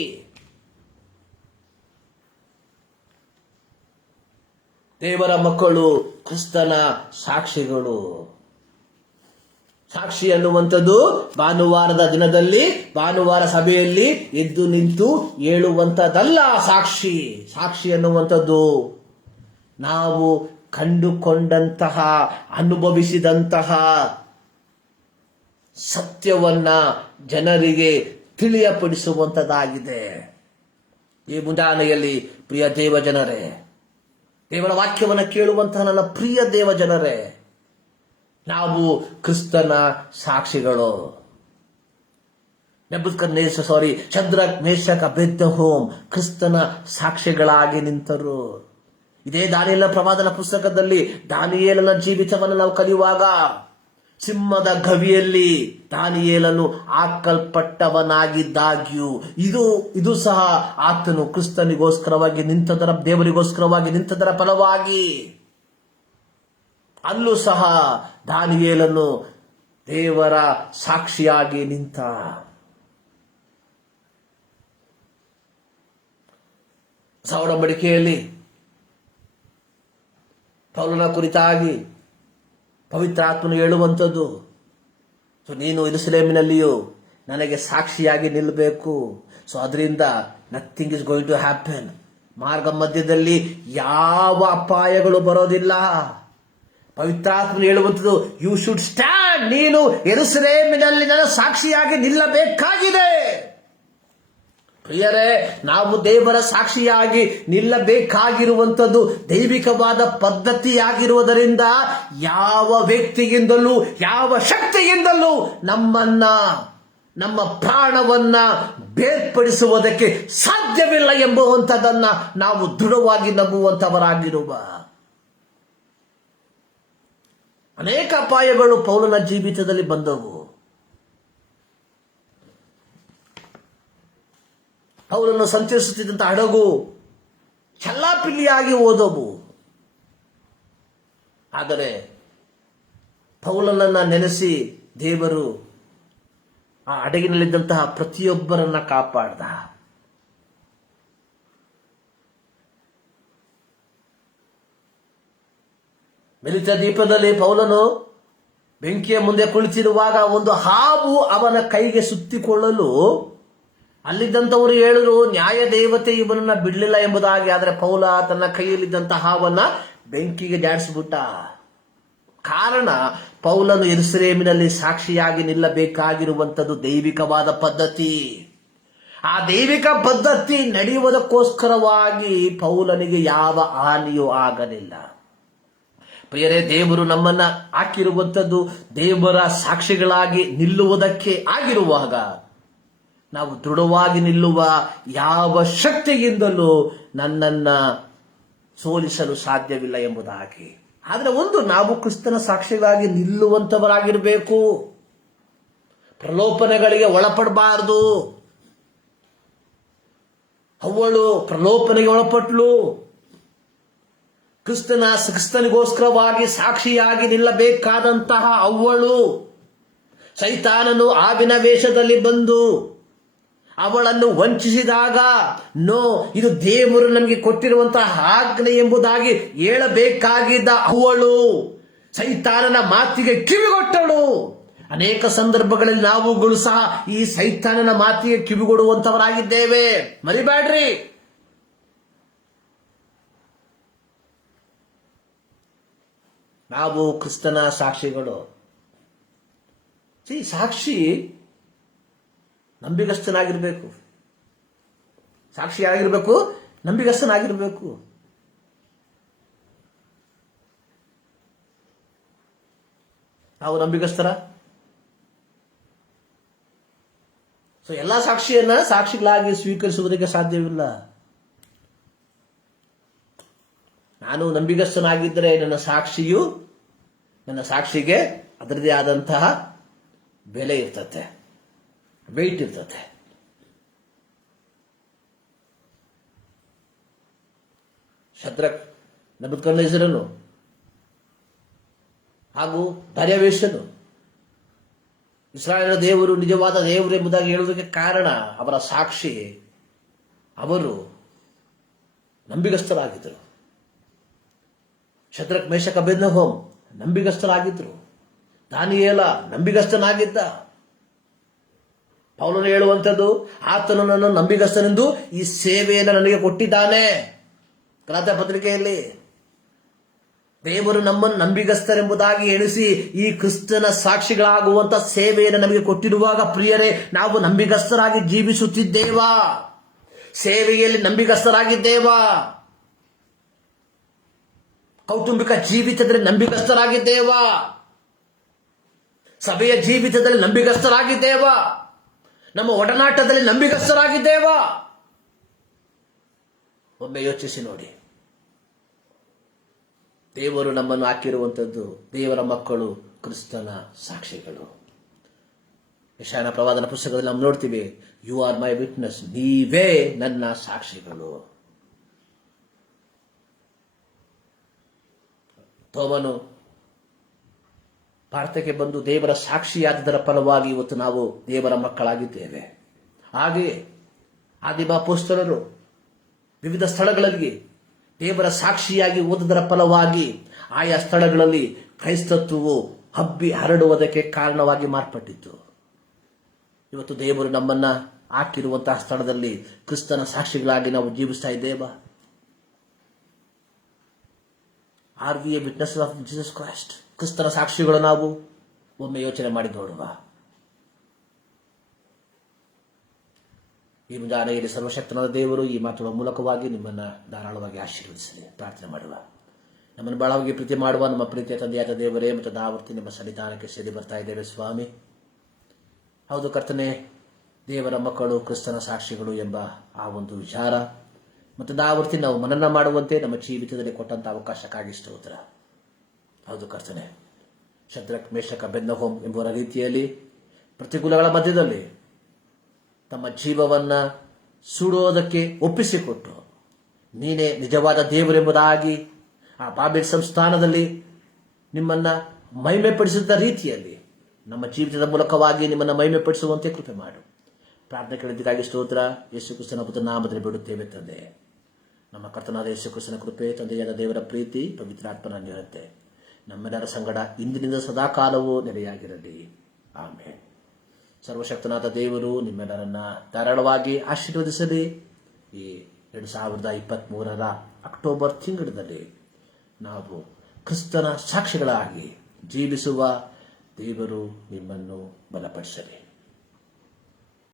ದೇವರ ಮಕ್ಕಳು, ಕ್ರಿಸ್ತನ ಸಾಕ್ಷಿಗಳು. ಸಾಕ್ಷಿ ಅನ್ನುವಂಥದ್ದು ಭಾನುವಾರದ ದಿನದಲ್ಲಿ, ಭಾನುವಾರ ಸಭೆಯಲ್ಲಿ ಎದ್ದು ನಿಂತು ಹೇಳುವಂಥದ್ದಲ್ಲ. ಸಾಕ್ಷಿ ಅನ್ನುವಂಥದ್ದು ನಾವು ಕಂಡುಕೊಂಡಂತಹ, ಅನುಭವಿಸಿದಂತಹ ಸತ್ಯವನ್ನ ಜನರಿಗೆ ತಿಳಿಯಪಡಿಸುವಂಥದ್ದಾಗಿದೆ. ಈ ಮುಂಜಾನೆಯಲ್ಲಿ ಪ್ರಿಯ ದೇವ ಜನರೇ, ದೇವರ ವಾಕ್ಯವನ್ನು ಕೇಳುವಂತಹ ನನ್ನ ಪ್ರಿಯ ದೇವ ಜನರೇ, ನಾವು ಕ್ರಿಸ್ತನ ಸಾಕ್ಷಿಗಳು. ಶದ್ರಕ್ ಮೇಷಕ್ ಅಬೇದ್ನೆಗೋಮ್ ಕ್ರಿಸ್ತನ ಸಾಕ್ಷಿಗಳಾಗಿ ನಿಂತರು. ಇದೇ ದಾನಿಯೇಲನ ಪ್ರವಾದನ ಪುಸ್ತಕದಲ್ಲಿ ದಾನಿಯೇಲನ ಜೀವಿತವನ್ನು ನಾವು ಕಲಿಯುವಾಗ ಸಿಂಹದ ಗವಿಯಲ್ಲಿ ದಾನಿಯೇಲನು ಹಾಕಲ್ಪಟ್ಟವನಾಗಿದ್ದಾಗ್ಯೂ ಇದು ಸಹ ಆತನು ಕ್ರಿಸ್ತನಿಗೋಸ್ಕರವಾಗಿ ನಿಂತದರ, ದೇವರಿಗೋಸ್ಕರವಾಗಿ ನಿಂತದರ ಫಲವಾಗಿ ಅಲ್ಲೂ ಸಹ ದಾನಿಯೇಲನು ದೇವರ ಸಾಕ್ಷಿಯಾಗಿ ನಿಂತ. ಹೊಸ ಒಡಂಬಡಿಕೆಯಲ್ಲಿ ಪೌಲನ ಕುರಿತಾಗಿ ಪವಿತ್ರಾತ್ಮನು ಹೇಳುವಂಥದ್ದು, ನೀನು ಯೆರೂಸಲೇಮಿನಲ್ಲಿಯೂ ನನಗೆ ಸಾಕ್ಷಿಯಾಗಿ ನಿಲ್ಲಬೇಕು. ಅದರಿಂದ nothing is going to happen. ಮಾರ್ಗ ಮಧ್ಯದಲ್ಲಿ ಯಾವ ಅಪಾಯಗಳು ಬರೋದಿಲ್ಲ. ಪವಿತ್ರಾತ್ಮನು ಹೇಳುವಂಥದ್ದು, ಯು ಶುಡ್ ಸ್ಟ್ಯಾಂಡ್. ನೀನು ಯೆರೂಸಲೇಮಿನಲ್ಲಿ ನನ್ನ ಸಾಕ್ಷಿಯಾಗಿ ನಿಲ್ಲಬೇಕಾಗಿದೆ. ಪ್ರಿಯರೇ, ನಾವು ದೇವರ ಸಾಕ್ಷಿಯಾಗಿ ನಿಲ್ಲಬೇಕಾಗಿರುವಂಥದ್ದು ದೈವಿಕವಾದ ಪದ್ಧತಿಯಾಗಿರುವುದರಿಂದ ಯಾವ ವ್ಯಕ್ತಿಯಿಂದಲೂ ಯಾವ ಶಕ್ತಿಯಿಂದಲೂ ನಮ್ಮ ಪ್ರಾಣವನ್ನ ಬೇರ್ಪಡಿಸುವುದಕ್ಕೆ ಸಾಧ್ಯವಿಲ್ಲ ಎಂಬುವಂಥದ್ದನ್ನ ನಾವು ದೃಢವಾಗಿ ನಂಬುವಂಥವರಾಗಿರುವ. ಅನೇಕ ಅಪಾಯಗಳು ಪೌಲನ ಜೀವಿತದಲ್ಲಿ ಬಂದವು. ಪೌಲನು ಸಂಚರಿಸುತ್ತಿದ್ದಂಥ ಹಡಗು ಚಲ್ಲಾಪಿಲ್ಲಿಯಾಗಿ ಹೋದವು. ಆದರೆ ಪೌಲನನ್ನ ನೆನೆಸಿ ದೇವರು ಆ ಹಡಗಿನಲ್ಲಿದ್ದಂತಹ ಪ್ರತಿಯೊಬ್ಬರನ್ನ ಕಾಪಾಡ್ದ. ಮೆಲಿತ ದ್ವೀಪದಲ್ಲಿ ಪೌಲನು ಬೆಂಕಿಯ ಮುಂದೆ ಕುಳಿತಿರುವಾಗ ಒಂದು ಹಾವು ಅವನ ಕೈಗೆ ಸುತ್ತಿಕೊಳ್ಳಲು ಅಲ್ಲಿದ್ದಂಥವರು ಹೇಳಿದ್ರು, ನ್ಯಾಯ ದೇವತೆ ಇವನನ್ನ ಬಿಡಲಿಲ್ಲ ಎಂಬುದಾಗಿ. ಆದರೆ ಪೌಲ ತನ್ನ ಕೈಯಲ್ಲಿದ್ದಂತಹ ಹಾವನ್ನ ಬೆಂಕಿಗೆ ಜಾಡಿಸಿಬಿಟ್ಟ. ಕಾರಣ, ಪೌಲನು ಯೆರೂಸಲೇಮಿನಲ್ಲಿ ಸಾಕ್ಷಿಯಾಗಿ ನಿಲ್ಲಬೇಕಾಗಿರುವಂಥದ್ದು ದೈವಿಕವಾದ ಪದ್ಧತಿ. ಆ ದೈವಿಕ ಪದ್ಧತಿ ನಡೆಯುವುದಕ್ಕೋಸ್ಕರವಾಗಿ ಪೌಲನಿಗೆ ಯಾವ ಹಾನಿಯೂ ಆಗಲಿಲ್ಲ. ಪ್ರಿಯರೇ, ದೇವರು ನಮ್ಮನ್ನ ಹಾಕಿರುವಂಥದ್ದು ದೇವರ ಸಾಕ್ಷಿಗಳಾಗಿ ನಿಲ್ಲುವುದಕ್ಕೆ ಆಗಿರುವಾಗ ನಾವು ದೃಢವಾಗಿ ನಿಲ್ಲುವ ಯಾವ ಶಕ್ತಿಯಿಂದಲೂ ನನ್ನನ್ನ ಸೋಲಿಸಲು ಸಾಧ್ಯವಿಲ್ಲ ಎಂಬುದಾಗಿ. ಆದರೆ ನಾವು ಕ್ರಿಸ್ತನ ಸಾಕ್ಷಿಗಳಾಗಿ ನಿಲ್ಲುವಂತವರಾಗಿರಬೇಕು. ಪ್ರಲೋಭನೆಗಳಿಗೆ ಒಳಪಡಬಾರದು. ಅವಳು ಪ್ರಲೋಭನೆಗೆ ಒಳಪಟ್ಲು. ಕ್ರಿಸ್ತನಿಗೋಸ್ಕರವಾಗಿ ಸಾಕ್ಷಿಯಾಗಿ ನಿಲ್ಲಬೇಕಾದಂತಹ ಅವಳು ಸೈತಾನನು ಹಾವಿನ ವೇಷದಲ್ಲಿ ಬಂದು ಅವಳನ್ನು ವಂಚಿಸಿದಾಗ, ಇದು ದೇವರು ನಮಗೆ ಕೊಟ್ಟಿರುವಂತಹ ಆಜ್ಞೆ ಎಂಬುದಾಗಿ ಹೇಳಬೇಕಾಗಿದ್ದ ಅವಳು ಸೈತಾನನ ಮಾತಿಗೆ ಕಿವಿಗೊಟ್ಟಳು. ಅನೇಕ ಸಂದರ್ಭಗಳಲ್ಲಿ ನಾವುಗಳು ಸಹ ಈ ಸೈತಾನನ ಮಾತಿಗೆ ಕಿವಿಗೊಡುವಂತವರಾಗಿದ್ದೇವೆ. ಮರಿಬೇಡ್ರಿ. ನಾವು ಕ್ರಿಸ್ತನ ಸಾಕ್ಷಿಗಳು. ಸಾಕ್ಷಿ ನಂಬಿಗಸ್ತನಾಗಿರ್ಬೇಕು. ಸಾಕ್ಷಿಯಾಗಿರ್ಬೇಕು, ನಂಬಿಗಸ್ತನಾಗಿರ್ಬೇಕು. ನಾವು ನಂಬಿಗಸ್ತರ. ಎಲ್ಲಾ ಸಾಕ್ಷಿಯನ್ನ ಸಾಕ್ಷಿಗಳಾಗಿ ಸ್ವೀಕರಿಸುವುದಕ್ಕೆ ಸಾಧ್ಯವಿಲ್ಲ. ನಾನು ನಂಬಿಗಸ್ತನಾಗಿದ್ದರೆ ನನ್ನ ಸಾಕ್ಷಿಗೆ ಅದರದೇ ಆದಂತಹ ಬೆಲೆ ಇರ್ತತೆ, ವೆಯ್ಟ್ ಇರ್ತತೆ. ಶದ್ರಕ್, ನೆಬೂಕದ್ನೆಚ್ಚರನು ಹಾಗೂ ದಾರ್ಯಾವೆಷನು ಇಸ್ರಾಯೇಲ್ ದೇವರು ನಿಜವಾದ ದೇವರು ಎಂಬುದಾಗಿ ಹೇಳುವುದಕ್ಕೆ ಕಾರಣ ಅವರ ಸಾಕ್ಷಿ. ಅವರು ನಂಬಿಗಸ್ತರಾಗಿದ್ದರು. Shadrach, Meshach, ಅಬೇದ್ನೆಗೋಮ್ ನಂಬಿಗಸ್ತರಾಗಿದ್ದರು. ದಾನಿಯೇಲ ನಂಬಿಗಸ್ತನಾಗಿದ್ದ. ಪೌಲನು ಹೇಳುವಂಥದ್ದು, ಆತನು ನನ್ನ ನಂಬಿಗಸ್ತನೆಂದು ಈ ಸೇವೆಯನ್ನು ನನಗೆ ಕೊಟ್ಟಿದ್ದಾನೆ. ಗಲಾತ್ಯ ಪತ್ರಿಕೆಯಲ್ಲಿ ದೇವರು ನಮ್ಮನ್ನು ನಂಬಿಗಸ್ತರೆಂಬುದಾಗಿ ಎಣಿಸಿ ಈ ಕ್ರಿಸ್ತನ ಸಾಕ್ಷಿಗಳಾಗುವಂತ ಸೇವೆಯನ್ನು ನಮಗೆ ಕೊಟ್ಟಿರುವಾಗ ಪ್ರಿಯರೇ, ನಾವು ನಂಬಿಗಸ್ತರಾಗಿ ಜೀವಿಸುತ್ತಿದ್ದೇವಾ? ಸೇವೆಯಲ್ಲಿ ನಂಬಿಗಸ್ತರಾಗಿದ್ದೇವಾ? ಕೌಟುಂಬಿಕ ಜೀವಿತದಲ್ಲಿ ನಂಬಿಗಸ್ತರಾಗಿದ್ದೇವಾ? ಸಭೆಯ ಜೀವಿತದಲ್ಲಿ ನಂಬಿಗಸ್ತರಾಗಿದ್ದೇವಾ? ನಮ್ಮ ಒಡನಾಟದಲ್ಲಿ ನಂಬಿಗಸ್ತರಾಗಿದ್ದೇವಾ? ಒಮ್ಮೆ ಯೋಚಿಸಿ ನೋಡಿ. ದೇವರು ನಮ್ಮನ್ನು ಹಾಕಿರುವಂಥದ್ದು ದೇವರ ಮಕ್ಕಳು, ಕ್ರಿಸ್ತನ ಸಾಕ್ಷಿಗಳು. ಯೆಶಾಯನ ಪ್ರವಾದನ ಪುಸ್ತಕದಲ್ಲಿ ನಾವು ನೋಡ್ತೀವಿ, ಯು ಆರ್ ಮೈ ವಿಟ್ನೆಸ್, ನೀವೇ ನನ್ನ ಸಾಕ್ಷಿಗಳು. ತೋಮನು ಭಾರತಕ್ಕೆ ಬಂದು ದೇವರ ಸಾಕ್ಷಿಯಾದದರ ಫಲವಾಗಿ ಇವತ್ತು ನಾವು ದೇವರ ಮಕ್ಕಳಾಗಿದ್ದೇವೆ. ಹಾಗೆಯೇ ಆದಿಮಾಪೋಸ್ತಲರು ವಿವಿಧ ಸ್ಥಳಗಳಲ್ಲಿ ದೇವರ ಸಾಕ್ಷಿಯಾಗಿ ಓದುವುದರ ಫಲವಾಗಿ ಆಯಾ ಸ್ಥಳಗಳಲ್ಲಿ ಕ್ರೈಸ್ತತ್ವವು ಹಬ್ಬಿ ಹರಡುವುದಕ್ಕೆ ಕಾರಣವಾಗಿ ಮಾರ್ಪಟ್ಟಿತ್ತು. ಇವತ್ತು ದೇವರು ನಮ್ಮನ್ನ ಹಾಕಿರುವಂತಹ ಸ್ಥಳದಲ್ಲಿ ಕ್ರಿಸ್ತನ ಸಾಕ್ಷಿಗಳಾಗಿ ನಾವು ಜೀವಿಸ್ತಾ ಇದ್ದೇವಾ? Are we a witness of Jesus Christ? ಕ್ರಿಸ್ತನ ಸಾಕ್ಷಿಗಳು ನಾವು? ಒಮ್ಮೆ ಯೋಚನೆ ಮಾಡಿ ನೋಡುವ. ಈ ಮುಂಜಾನೆಯಲ್ಲಿ ಸರ್ವಶಕ್ತನಾದ ದೇವರು ಈ ಮಾತುಗಳ ಮೂಲಕವಾಗಿ ನಿಮ್ಮನ್ನು ಧಾರಾಳವಾಗಿ ಆಶೀರ್ವದಿಸಲಿ. ಪ್ರಾರ್ಥನೆ ಮಾಡುವ. ನಮ್ಮನ್ನು ಬಹಳವಾಗಿ ಪ್ರೀತಿ ಮಾಡುವ ನಮ್ಮ ಪ್ರೀತಿಯ ತಂದೆಯಾದ ದೇವರೇ, ಮತ್ತು ದಾವರ್ತಿ ನಿಮ್ಮ ಸನ್ನಿಧಾನಕ್ಕೆ ಸೇರಿ ಬರ್ತಾ ಇದ್ದೇವೆ ಸ್ವಾಮಿ. ಹೌದು ಕರ್ತನೆ, ದೇವರ ಮಕ್ಕಳು ಕ್ರಿಸ್ತನ ಸಾಕ್ಷಿಗಳು ಎಂಬ ಆ ಒಂದು ವಿಚಾರ ಮತ್ತು ದಾವರ್ತಿ ನಾವು ಮನನ ಮಾಡುವಂತೆ ನಮ್ಮ ಜೀವಿತದಲ್ಲಿ ಕೊಟ್ಟಂತ ಅವಕಾಶಕ್ಕಾಗಿ ಸ್ತೋತ್ರ. ಹೌದು ಕರ್ತನೆ, ಶದ್ರಕ್, ಮೇಷಕ, ಅಬೇದ್ನೆಗೋಮ್ ಎಂಬುವರ ರೀತಿಯಲ್ಲಿ ಪ್ರತಿಕೂಲಗಳ ಮಧ್ಯದಲ್ಲಿ ತಮ್ಮ ಜೀವವನ್ನ ಸುಡೋದಕ್ಕೆ ಒಪ್ಪಿಸಿಕೊಟ್ಟು ನೀನೇ ನಿಜವಾದ ದೇವರೆಂಬುದಾಗಿ ಆ ಬಾಬೆಲ್ ಸಂಸ್ಥಾನದಲ್ಲಿ ನಿಮ್ಮನ್ನ ಮಹಿಮೆಪಡಿಸಿದ ರೀತಿಯಲ್ಲಿ ನಮ್ಮ ಜೀವಿತದ ಮೂಲಕವಾಗಿ ನಿಮ್ಮನ್ನು ಮಹಿಮೆಪಡಿಸುವಂತೆ ಕೃಪೆ ಮಾಡು. ಪ್ರಾರ್ಥನೆ ಕೇಳಿದ್ದಕ್ಕಾಗಿ ಸ್ತೋತ್ರ. ಯೇಸು ಕ್ರಿಸ್ತನ ಪುತ್ರ ನಾಮದಲ್ಲಿ ಬಿಡುತ್ತೇವೆ ತಂದೆ. ನಮ್ಮ ಕರ್ತನಾದ ಯೇಸು ಕ್ರಿಸ್ತನ ಕೃಪೆ, ತಂದೆಯಾದ ದೇವರ ಪ್ರೀತಿ, ಪವಿತ್ರಾತ್ಮನ ಅನ್ಯೋನ್ಯತೆ ನಮ್ಮೆಲ್ಲರ ಸಂಗಡ ಇಂದಿನಿಂದ ಸದಾಕಾಲವೂ ನೆಲೆಯಾಗಿರಲಿ. ಆಮೇಲೆ ಸರ್ವಶಕ್ತನಾದ ದೇವರು ನಿಮ್ಮೆಲ್ಲರನ್ನ ಧಾರಾಳವಾಗಿ ಆಶೀರ್ವದಿಸಲಿ. ಈ 2023 ಅಕ್ಟೋಬರ್ ತಿಂಗಳಲ್ಲಿ ನಾವು ಕ್ರಿಸ್ತನ ಸಾಕ್ಷಿಗಳಾಗಿ ಜೀವಿಸುವ ದೇವರು ನಿಮ್ಮನ್ನು ಬಲಪಡಿಸಲಿ.